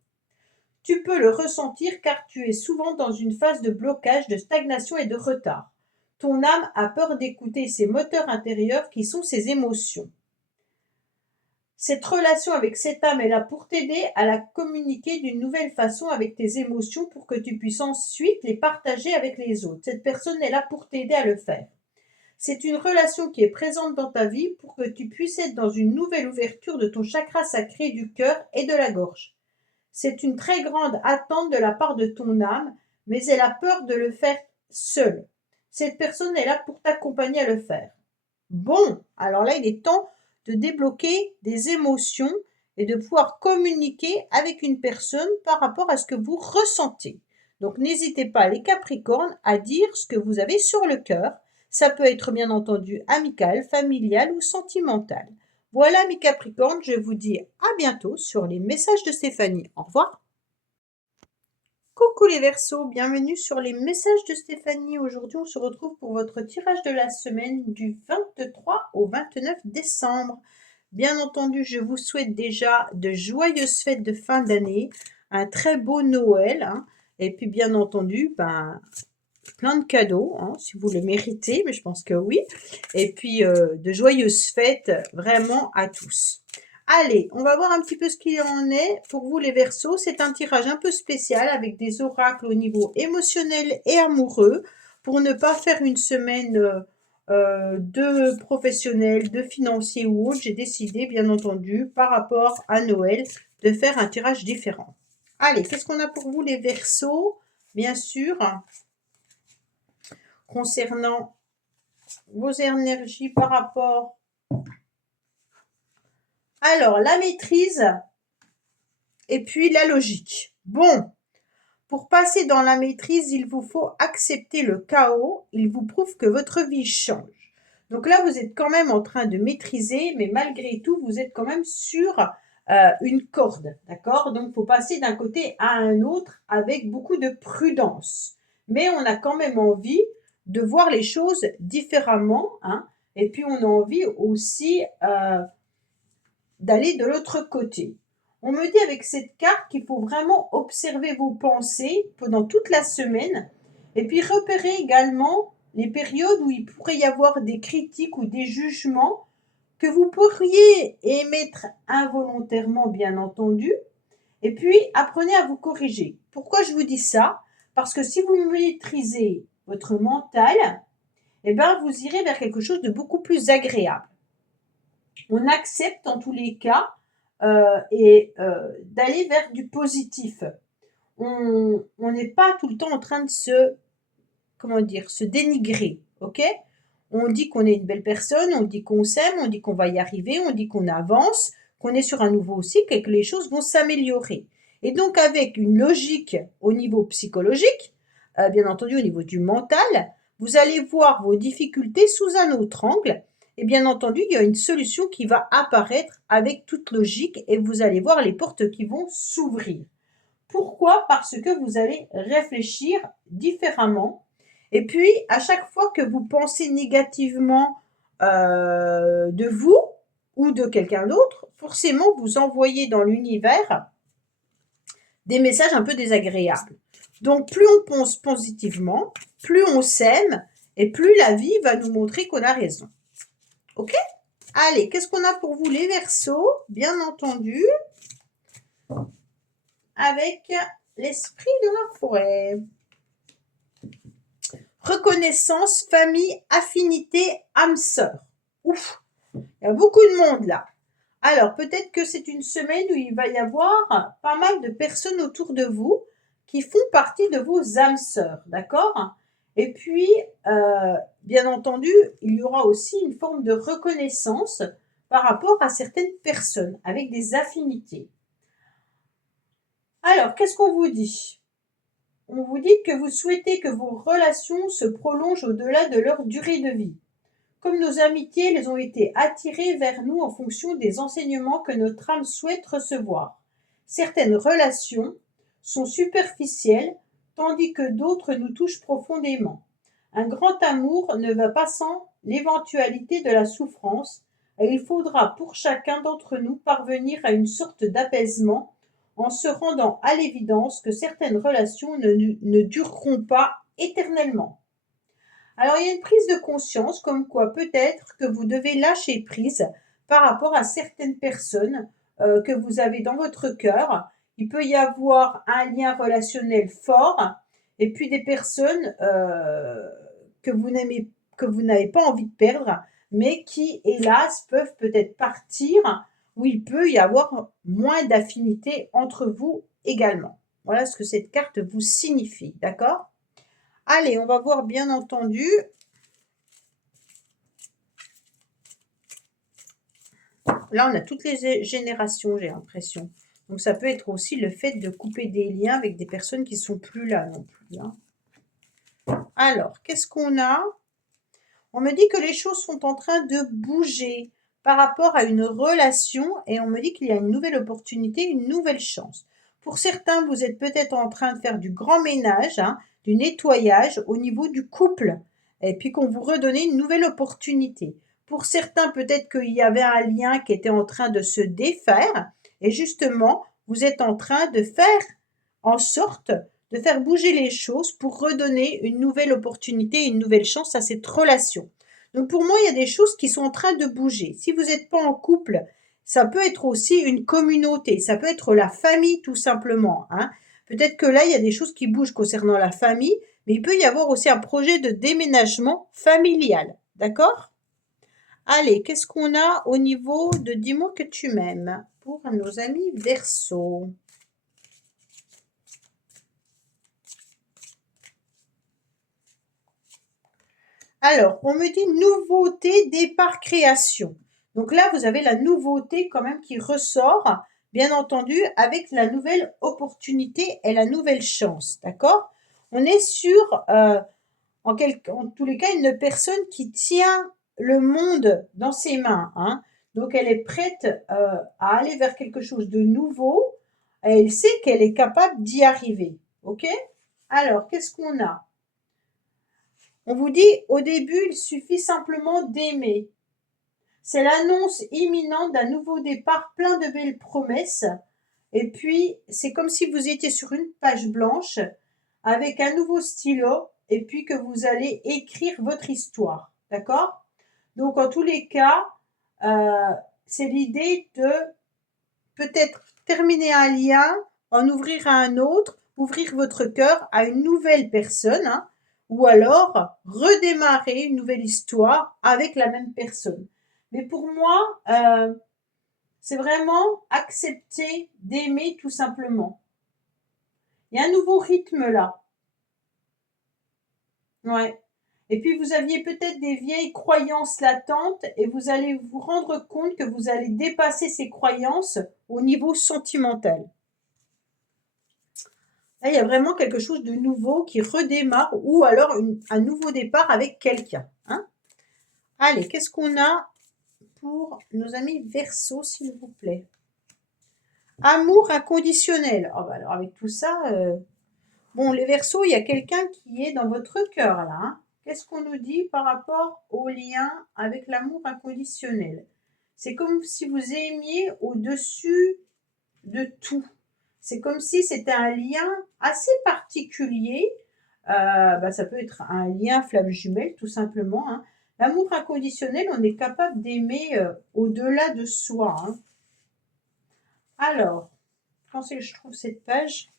Tu peux le ressentir car tu es souvent dans une phase de blocage, de stagnation et de retard. Ton âme a peur d'écouter ses moteurs intérieurs qui sont ses émotions. Cette relation avec cette âme est là pour t'aider à la communiquer d'une nouvelle façon avec tes émotions pour que tu puisses ensuite les partager avec les autres. Cette personne est là pour t'aider à le faire. C'est une relation qui est présente dans ta vie pour que tu puisses être dans une nouvelle ouverture de ton chakra sacré du cœur et de la gorge. C'est une très grande attente de la part de ton âme, mais elle a peur de le faire seule. Cette personne est là pour t'accompagner à le faire. Bon, alors là, il est temps de débloquer des émotions et de pouvoir communiquer avec une personne par rapport à ce que vous ressentez. Donc n'hésitez pas, les Capricornes, à dire ce que vous avez sur le cœur. Ça peut être bien entendu amical, familial ou sentimental. Voilà mes Capricornes, je vous dis à bientôt sur les messages de Stéphanie. Au revoir. Coucou les Verseaux, bienvenue sur les messages de Stéphanie. Aujourd'hui, on se retrouve pour votre tirage de la semaine du 23 au 29 décembre. Bien entendu, je vous souhaite déjà de joyeuses fêtes de fin d'année, un très beau Noël, hein, et puis bien entendu, plein de cadeaux, hein, si vous le méritez, mais je pense que oui. Et puis, de joyeuses fêtes vraiment à tous. Allez, on va voir un petit peu ce qu'il en est pour vous les Verseaux. C'est un tirage un peu spécial avec des oracles au niveau émotionnel et amoureux pour ne pas faire une semaine de professionnel, de financier ou autre. J'ai décidé, bien entendu, par rapport à Noël, de faire un tirage différent. Allez, qu'est-ce qu'on a pour vous les Verseaux? Bien sûr, concernant vos énergies par rapport. Alors, la maîtrise et puis la logique. Bon, pour passer dans la maîtrise, il vous faut accepter le chaos. Il vous prouve que votre vie change. Donc là, vous êtes quand même en train de maîtriser, mais malgré tout, vous êtes quand même sur une corde, d'accord? Donc, il faut passer d'un côté à un autre avec beaucoup de prudence. Mais on a quand même envie de voir les choses différemment, hein? Et puis, on a envie aussi d'aller de l'autre côté. On me dit avec cette carte qu'il faut vraiment observer vos pensées pendant toute la semaine et puis repérer également les périodes où il pourrait y avoir des critiques ou des jugements que vous pourriez émettre involontairement, bien entendu. Et puis, apprenez à vous corriger. Pourquoi je vous dis ça? Parce que si vous maîtrisez votre mental, eh ben, vous irez vers quelque chose de beaucoup plus agréable. On accepte en tous les cas d'aller vers du positif. on n'est pas tout le temps en train de se, comment dire, se dénigrer, ok? On dit qu'on est une belle personne, on dit qu'on s'aime, on dit qu'on va y arriver, on dit qu'on avance, qu'on est sur un nouveau cycle et que les choses vont s'améliorer. Et donc avec une logique au niveau psychologique, bien entendu au niveau du mental, vous allez voir vos difficultés sous un autre angle. Et bien entendu, il y a une solution qui va apparaître avec toute logique et vous allez voir les portes qui vont s'ouvrir. Pourquoi? Parce que vous allez réfléchir différemment. Et puis, à chaque fois que vous pensez négativement de vous ou de quelqu'un d'autre, forcément, vous envoyez dans l'univers des messages un peu désagréables. Donc, plus on pense positivement, plus on s'aime et plus la vie va nous montrer qu'on a raison. Ok? Allez, qu'est-ce qu'on a pour vous les Verseaux? Bien entendu, avec l'esprit de la forêt. Reconnaissance, famille, affinité, âme sœur. Ouf, il y a beaucoup de monde là. Alors, peut-être que c'est une semaine où il va y avoir pas mal de personnes autour de vous qui font partie de vos âmes sœurs, d'accord? Et puis, bien entendu, il y aura aussi une forme de reconnaissance par rapport à certaines personnes avec des affinités. Alors, qu'est-ce qu'on vous dit? On vous dit que vous souhaitez que vos relations se prolongent au-delà de leur durée de vie. Comme nos amitiés, elles ont été attirées vers nous en fonction des enseignements que notre âme souhaite recevoir. Certaines relations sont superficielles, tandis que d'autres nous touchent profondément. Un grand amour ne va pas sans l'éventualité de la souffrance, et il faudra pour chacun d'entre nous parvenir à une sorte d'apaisement en se rendant à l'évidence que certaines relations ne dureront pas éternellement. Alors il y a une prise de conscience comme quoi peut-être que vous devez lâcher prise par rapport à certaines personnes que vous avez dans votre cœur. Il peut y avoir un lien relationnel fort et puis des personnes que vous n'aimez, que vous n'avez pas envie de perdre, mais qui, hélas, peuvent peut-être partir, où il peut y avoir moins d'affinité entre vous également. Voilà ce que cette carte vous signifie, d'accord? Allez, on va voir bien entendu. Là, on a toutes les générations, j'ai l'impression. Donc, ça peut être aussi le fait de couper des liens avec des personnes qui ne sont plus là non plus, hein. Alors, qu'est-ce qu'on a? On me dit que les choses sont en train de bouger par rapport à une relation et on me dit qu'il y a une nouvelle opportunité, une nouvelle chance. Pour certains, vous êtes peut-être en train de faire du grand ménage, hein, du nettoyage au niveau du couple et puis qu'on vous redonnait une nouvelle opportunité. Pour certains, peut-être qu'il y avait un lien qui était en train de se défaire et justement, vous êtes en train de faire en sorte de faire bouger les choses pour redonner une nouvelle opportunité, une nouvelle chance à cette relation. Donc pour moi, il y a des choses qui sont en train de bouger. Si vous n'êtes pas en couple, ça peut être aussi une communauté, ça peut être la famille tout simplement, hein. Peut-être que là, il y a des choses qui bougent concernant la famille, mais il peut y avoir aussi un projet de déménagement familial, d'accord? Allez, qu'est-ce qu'on a au niveau de dis-moi que tu m'aimes pour nos amis Verseau? Alors, on me dit nouveauté, départ, création. Donc là, vous avez la nouveauté quand même qui ressort, bien entendu, avec la nouvelle opportunité et la nouvelle chance, d'accord? On est sur, en tous les cas, une personne qui tient le monde dans ses mains, hein. Donc elle est prête à aller vers quelque chose de nouveau. Et elle sait qu'elle est capable d'y arriver, ok? Alors, qu'est-ce qu'on a? On vous dit, au début, il suffit simplement d'aimer. C'est l'annonce imminente d'un nouveau départ plein de belles promesses. Et puis, c'est comme si vous étiez sur une page blanche avec un nouveau stylo et puis que vous allez écrire votre histoire. D'accord? Donc, en tous les cas, c'est l'idée de peut-être terminer un lien, en ouvrir un autre, ouvrir votre cœur à une nouvelle personne, hein, ou alors redémarrer une nouvelle histoire avec la même personne. Mais pour moi, c'est vraiment accepter d'aimer tout simplement. Il y a un nouveau rythme là. Ouais. Et puis vous aviez peut-être des vieilles croyances latentes et vous allez vous rendre compte que vous allez dépasser ces croyances au niveau sentimental. Là, il y a vraiment quelque chose de nouveau qui redémarre ou alors un nouveau départ avec quelqu'un. Hein. Allez, qu'est-ce qu'on a pour nos amis Verseau, s'il vous plaît? Amour inconditionnel. Oh, bah alors avec tout ça, bon, les Verseaux, il y a quelqu'un qui est dans votre cœur là. Hein. Qu'est-ce qu'on nous dit par rapport au lien avec l'amour inconditionnel? C'est comme si vous aimiez au-dessus de tout. C'est comme si c'était un lien assez particulier. Bah, ça peut être un lien flamme jumelle, tout simplement. Hein. L'amour inconditionnel, on est capable d'aimer au-delà de soi. Hein. Alors, quand c'est que je trouve cette page,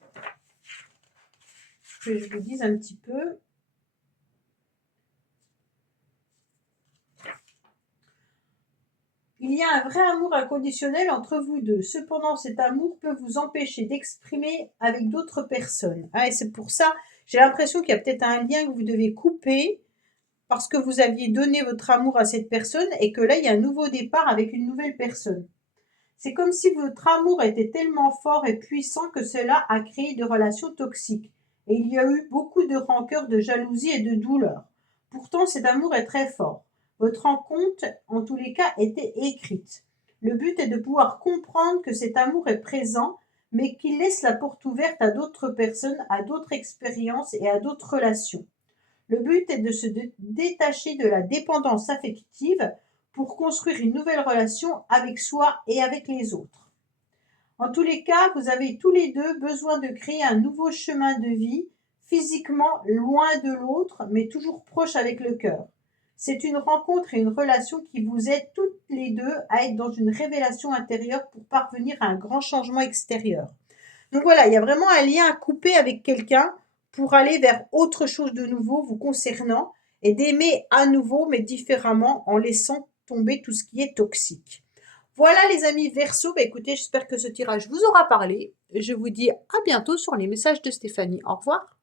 que je vous dise un petit peu. Il y a un vrai amour inconditionnel entre vous deux. Cependant, cet amour peut vous empêcher d'exprimer avec d'autres personnes. Ah, et c'est pour ça, j'ai l'impression qu'il y a peut-être un lien que vous devez couper parce que vous aviez donné votre amour à cette personne et que là, il y a un nouveau départ avec une nouvelle personne. C'est comme si votre amour était tellement fort et puissant que cela a créé des relations toxiques. Et il y a eu beaucoup de rancœur, de jalousie et de douleur. Pourtant, cet amour est très fort. Votre rencontre, en tous les cas, était écrite. Le but est de pouvoir comprendre que cet amour est présent, mais qu'il laisse la porte ouverte à d'autres personnes, à d'autres expériences et à d'autres relations. Le but est de se détacher de la dépendance affective pour construire une nouvelle relation avec soi et avec les autres. En tous les cas, vous avez tous les deux besoin de créer un nouveau chemin de vie, physiquement loin de l'autre, mais toujours proche avec le cœur. C'est une rencontre et une relation qui vous aident toutes les deux à être dans une révélation intérieure pour parvenir à un grand changement extérieur. Donc voilà, il y a vraiment un lien à couper avec quelqu'un pour aller vers autre chose de nouveau vous concernant et d'aimer à nouveau mais différemment en laissant tomber tout ce qui est toxique. Voilà les amis Verseau, bah écoutez, j'espère que ce tirage vous aura parlé. Je vous dis à bientôt sur les messages de Stéphanie. Au revoir.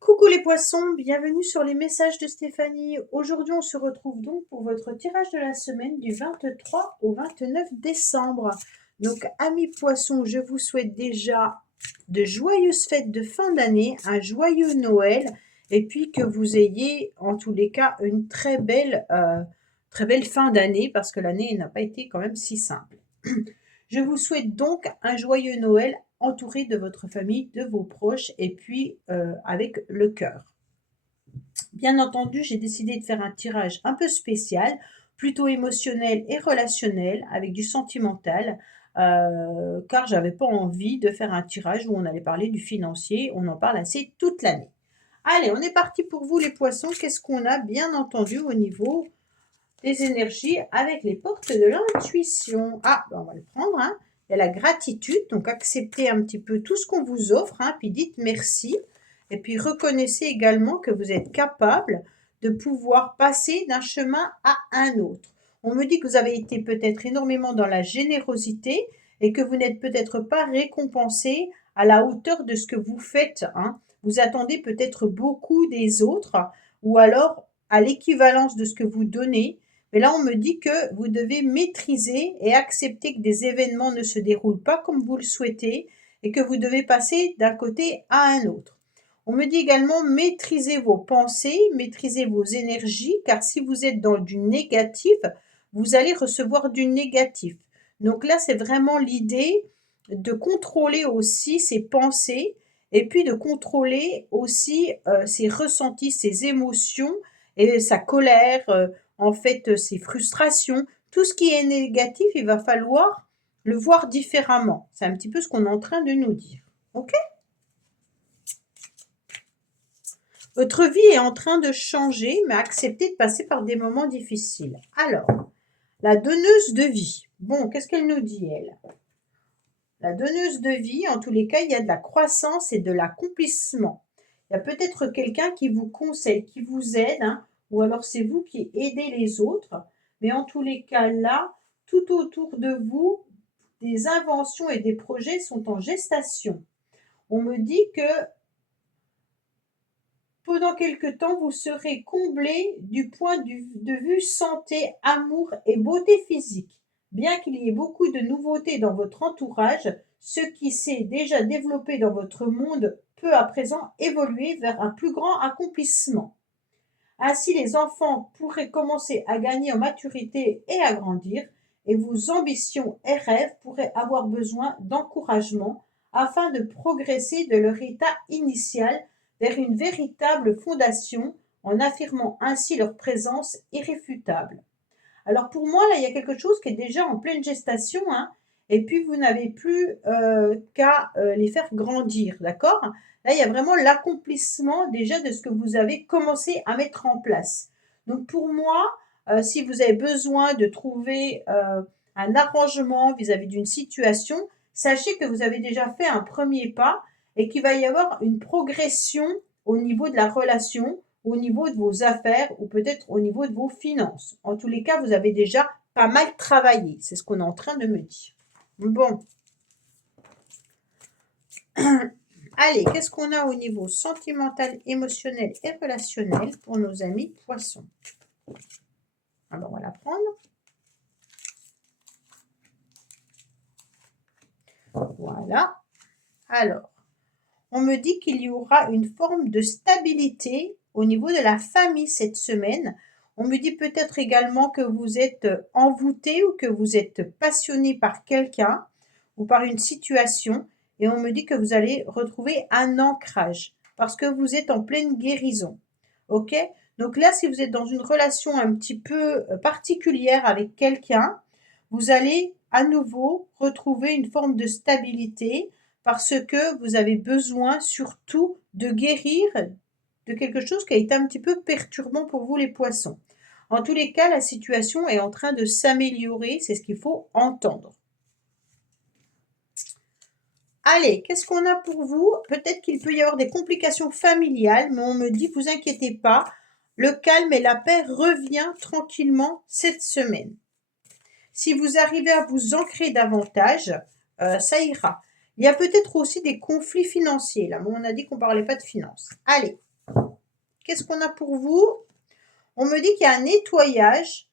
Coucou les poissons, bienvenue sur les messages de Stéphanie. Aujourd'hui, on se retrouve donc pour votre tirage de la semaine du 23 au 29 décembre. Donc, amis poissons, je vous souhaite déjà de joyeuses fêtes de fin d'année, un joyeux Noël, et puis que vous ayez en tous les cas une très belle fin d'année, parce que l'année n'a pas été quand même si simple. Je vous souhaite donc un joyeux Noël entouré de votre famille, de vos proches et puis avec le cœur. Bien entendu, j'ai décidé de faire un tirage un peu spécial, plutôt émotionnel et relationnel, avec du sentimental, car j'avais pas envie de faire un tirage où on allait parler du financier, on en parle assez toute l'année. Allez, on est parti pour vous les poissons. Qu'est-ce qu'on a bien entendu au niveau des énergies avec les portes de l'intuition? Ah, ben on va le prendre. Hein. Il y a la gratitude, donc acceptez un petit peu tout ce qu'on vous offre, hein, puis dites merci. Et puis reconnaissez également que vous êtes capable de pouvoir passer d'un chemin à un autre. On me dit que vous avez été peut-être énormément dans la générosité et que vous n'êtes peut-être pas récompensé à la hauteur de ce que vous faites. Hein. Vous attendez peut-être beaucoup des autres ou alors à l'équivalence de ce que vous donnez. Mais là, on me dit que vous devez maîtriser et accepter que des événements ne se déroulent pas comme vous le souhaitez et que vous devez passer d'un côté à un autre. On me dit également maîtriser vos pensées, maîtriser vos énergies, car si vous êtes dans du négatif, vous allez recevoir du négatif. Donc là, c'est vraiment l'idée de contrôler aussi ses pensées et puis de contrôler aussi ses ressentis, ses émotions et sa colère, en fait, ses frustrations. Tout ce qui est négatif, il va falloir le voir différemment. C'est un petit peu ce qu'on est en train de nous dire. OK? Votre vie est en train de changer, mais acceptez de passer par des moments difficiles. Alors, la donneuse de vie. Bon, qu'est-ce qu'elle nous dit, elle? La donneuse de vie, en tous les cas, il y a de la croissance et de l'accomplissement. Il y a peut-être quelqu'un qui vous conseille, qui vous aide, hein, ou alors c'est vous qui aidez les autres. Mais en tous les cas, là, tout autour de vous, des inventions et des projets sont en gestation. On me dit que pendant quelque temps, vous serez comblé du point de vue santé, amour et beauté physique. Bien qu'il y ait beaucoup de nouveautés dans votre entourage, ce qui s'est déjà développé dans votre monde peut à présent évoluer vers un plus grand accomplissement. Ainsi, les enfants pourraient commencer à gagner en maturité et à grandir, et vos ambitions et rêves pourraient avoir besoin d'encouragement afin de progresser de leur état initial vers une véritable fondation, en affirmant ainsi leur présence irréfutable. Alors pour moi, là, il y a quelque chose qui est déjà en pleine gestation, hein, et puis vous n'avez plus qu'à les faire grandir, d'accord? Là, il y a vraiment l'accomplissement déjà de ce que vous avez commencé à mettre en place. Donc pour moi, si vous avez besoin de trouver un arrangement vis-à-vis d'une situation, sachez que vous avez déjà fait un premier pas et qu'il va y avoir une progression au niveau de la relation, au niveau de vos affaires ou peut-être au niveau de vos finances. En tous les cas, vous avez déjà pas mal travaillé. C'est ce qu'on est en train de me dire. Bon. Allez, qu'est-ce qu'on a au niveau sentimental, émotionnel et relationnel pour nos amis poissons? Alors, on va la prendre. Voilà. Alors, on me dit qu'il y aura une forme de stabilité au niveau de la famille cette semaine. On me dit peut-être également que vous êtes envoûté ou que vous êtes passionné par quelqu'un ou par une situation. Et on me dit que vous allez retrouver un ancrage parce que vous êtes en pleine guérison. OK? Donc là, si vous êtes dans une relation un petit peu particulière avec quelqu'un, vous allez à nouveau retrouver une forme de stabilité parce que vous avez besoin surtout de guérir de quelque chose qui a été un petit peu perturbant pour vous les poissons. En tous les cas, la situation est en train de s'améliorer, c'est ce qu'il faut entendre. Allez, qu'est-ce qu'on a pour vous? Peut-être qu'il peut y avoir des complications familiales, mais on me dit, vous inquiétez pas, le calme et la paix revient tranquillement cette semaine. Si vous arrivez à vous ancrer davantage, ça ira. Il y a peut-être aussi des conflits financiers. Là, on a dit qu'on ne parlait pas de finances. Allez, qu'est-ce qu'on a pour vous? On me dit qu'il y a un nettoyage,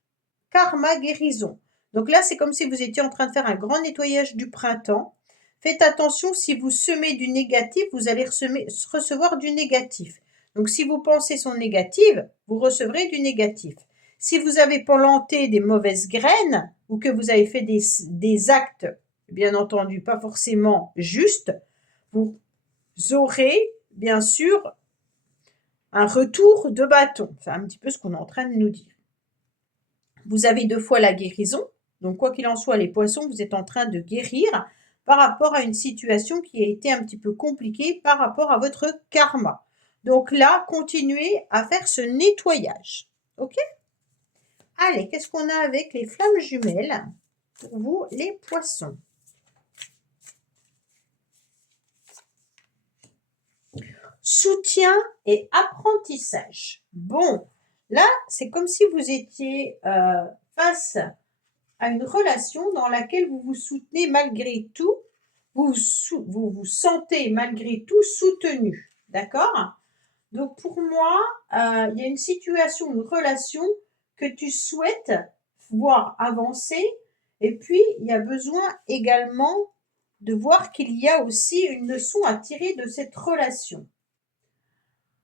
karma, guérison. Donc là, c'est comme si vous étiez en train de faire un grand nettoyage du printemps. Faites attention, si vous semez du négatif, vous allez recevoir du négatif. Donc si vos pensées sont négatives, vous recevrez du négatif. Si vous avez planté des mauvaises graines ou que vous avez fait des actes, bien entendu, pas forcément justes, vous aurez bien sûr un retour de bâton. C'est un petit peu ce qu'on est en train de nous dire. Vous avez 2 fois la guérison. Donc quoi qu'il en soit, les poissons, vous êtes en train de guérir par rapport à une situation qui a été un petit peu compliquée par rapport à votre karma. Donc là, continuez à faire ce nettoyage. OK? Allez, qu'est-ce qu'on a avec les flammes jumelles pour vous, les poissons? Soutien et apprentissage. Bon, là, c'est comme si vous étiez face à une relation dans laquelle vous vous soutenez malgré tout, vous vous sentez malgré tout soutenu. D'accord? Donc pour moi, il y a une situation, une relation que tu souhaites voir avancer. Et puis, il y a besoin également de voir qu'il y a aussi une leçon à tirer de cette relation.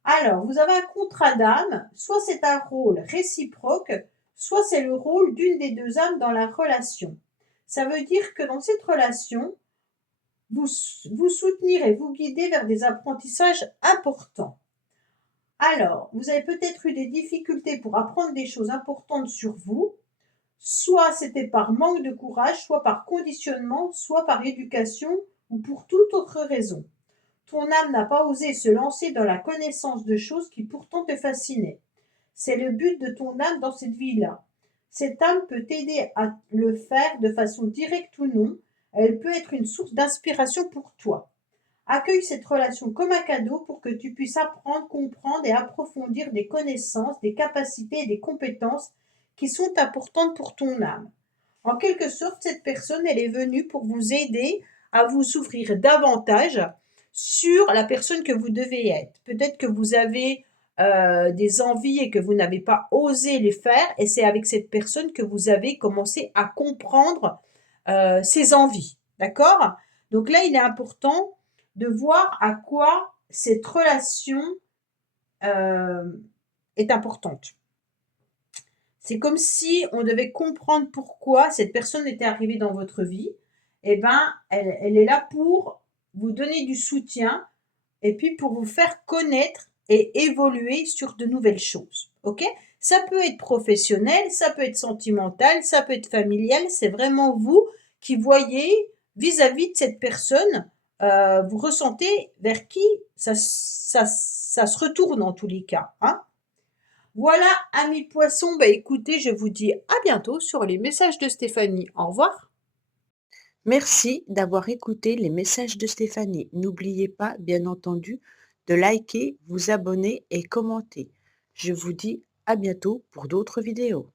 Alors, vous avez un contrat d'âme, soit c'est un rôle réciproque, soit c'est le rôle d'une des 2 âmes dans la relation. Ça veut dire que dans cette relation, vous soutenir et vous guider vers des apprentissages importants. Alors, vous avez peut-être eu des difficultés pour apprendre des choses importantes sur vous, soit c'était par manque de courage, soit par conditionnement, soit par éducation ou pour toute autre raison. Ton âme n'a pas osé se lancer dans la connaissance de choses qui pourtant te fascinaient. C'est le but de ton âme dans cette vie-là. Cette âme peut t'aider à le faire de façon directe ou non. Elle peut être une source d'inspiration pour toi. Accueille cette relation comme un cadeau pour que tu puisses apprendre, comprendre et approfondir des connaissances, des capacités et des compétences qui sont importantes pour ton âme. En quelque sorte, cette personne, elle est venue pour vous aider à vous ouvrir davantage sur la personne que vous devez être. Peut-être que vous avez des envies et que vous n'avez pas osé les faire, et c'est avec cette personne que vous avez commencé à comprendre ses envies. D'accord? Donc là, il est important de voir à quoi cette relation euh, est importante. C'est comme si on devait comprendre pourquoi cette personne était arrivée dans votre vie. Eh ben, elle est là pour vous donner du soutien et puis pour vous faire connaître et évoluer sur de nouvelles choses. OK? Ça peut être professionnel, ça peut être sentimental, ça peut être familial. C'est vraiment vous qui voyez vis-à-vis de cette personne, vous ressentez vers qui ça se retourne en tous les cas. Hein? Voilà, amis poissons, bah écoutez, je vous dis à bientôt sur les messages de Stéphanie. Au revoir. Merci d'avoir écouté les messages de Stéphanie. N'oubliez pas, bien entendu, de liker, vous abonner et commenter. Je vous dis à bientôt pour d'autres vidéos.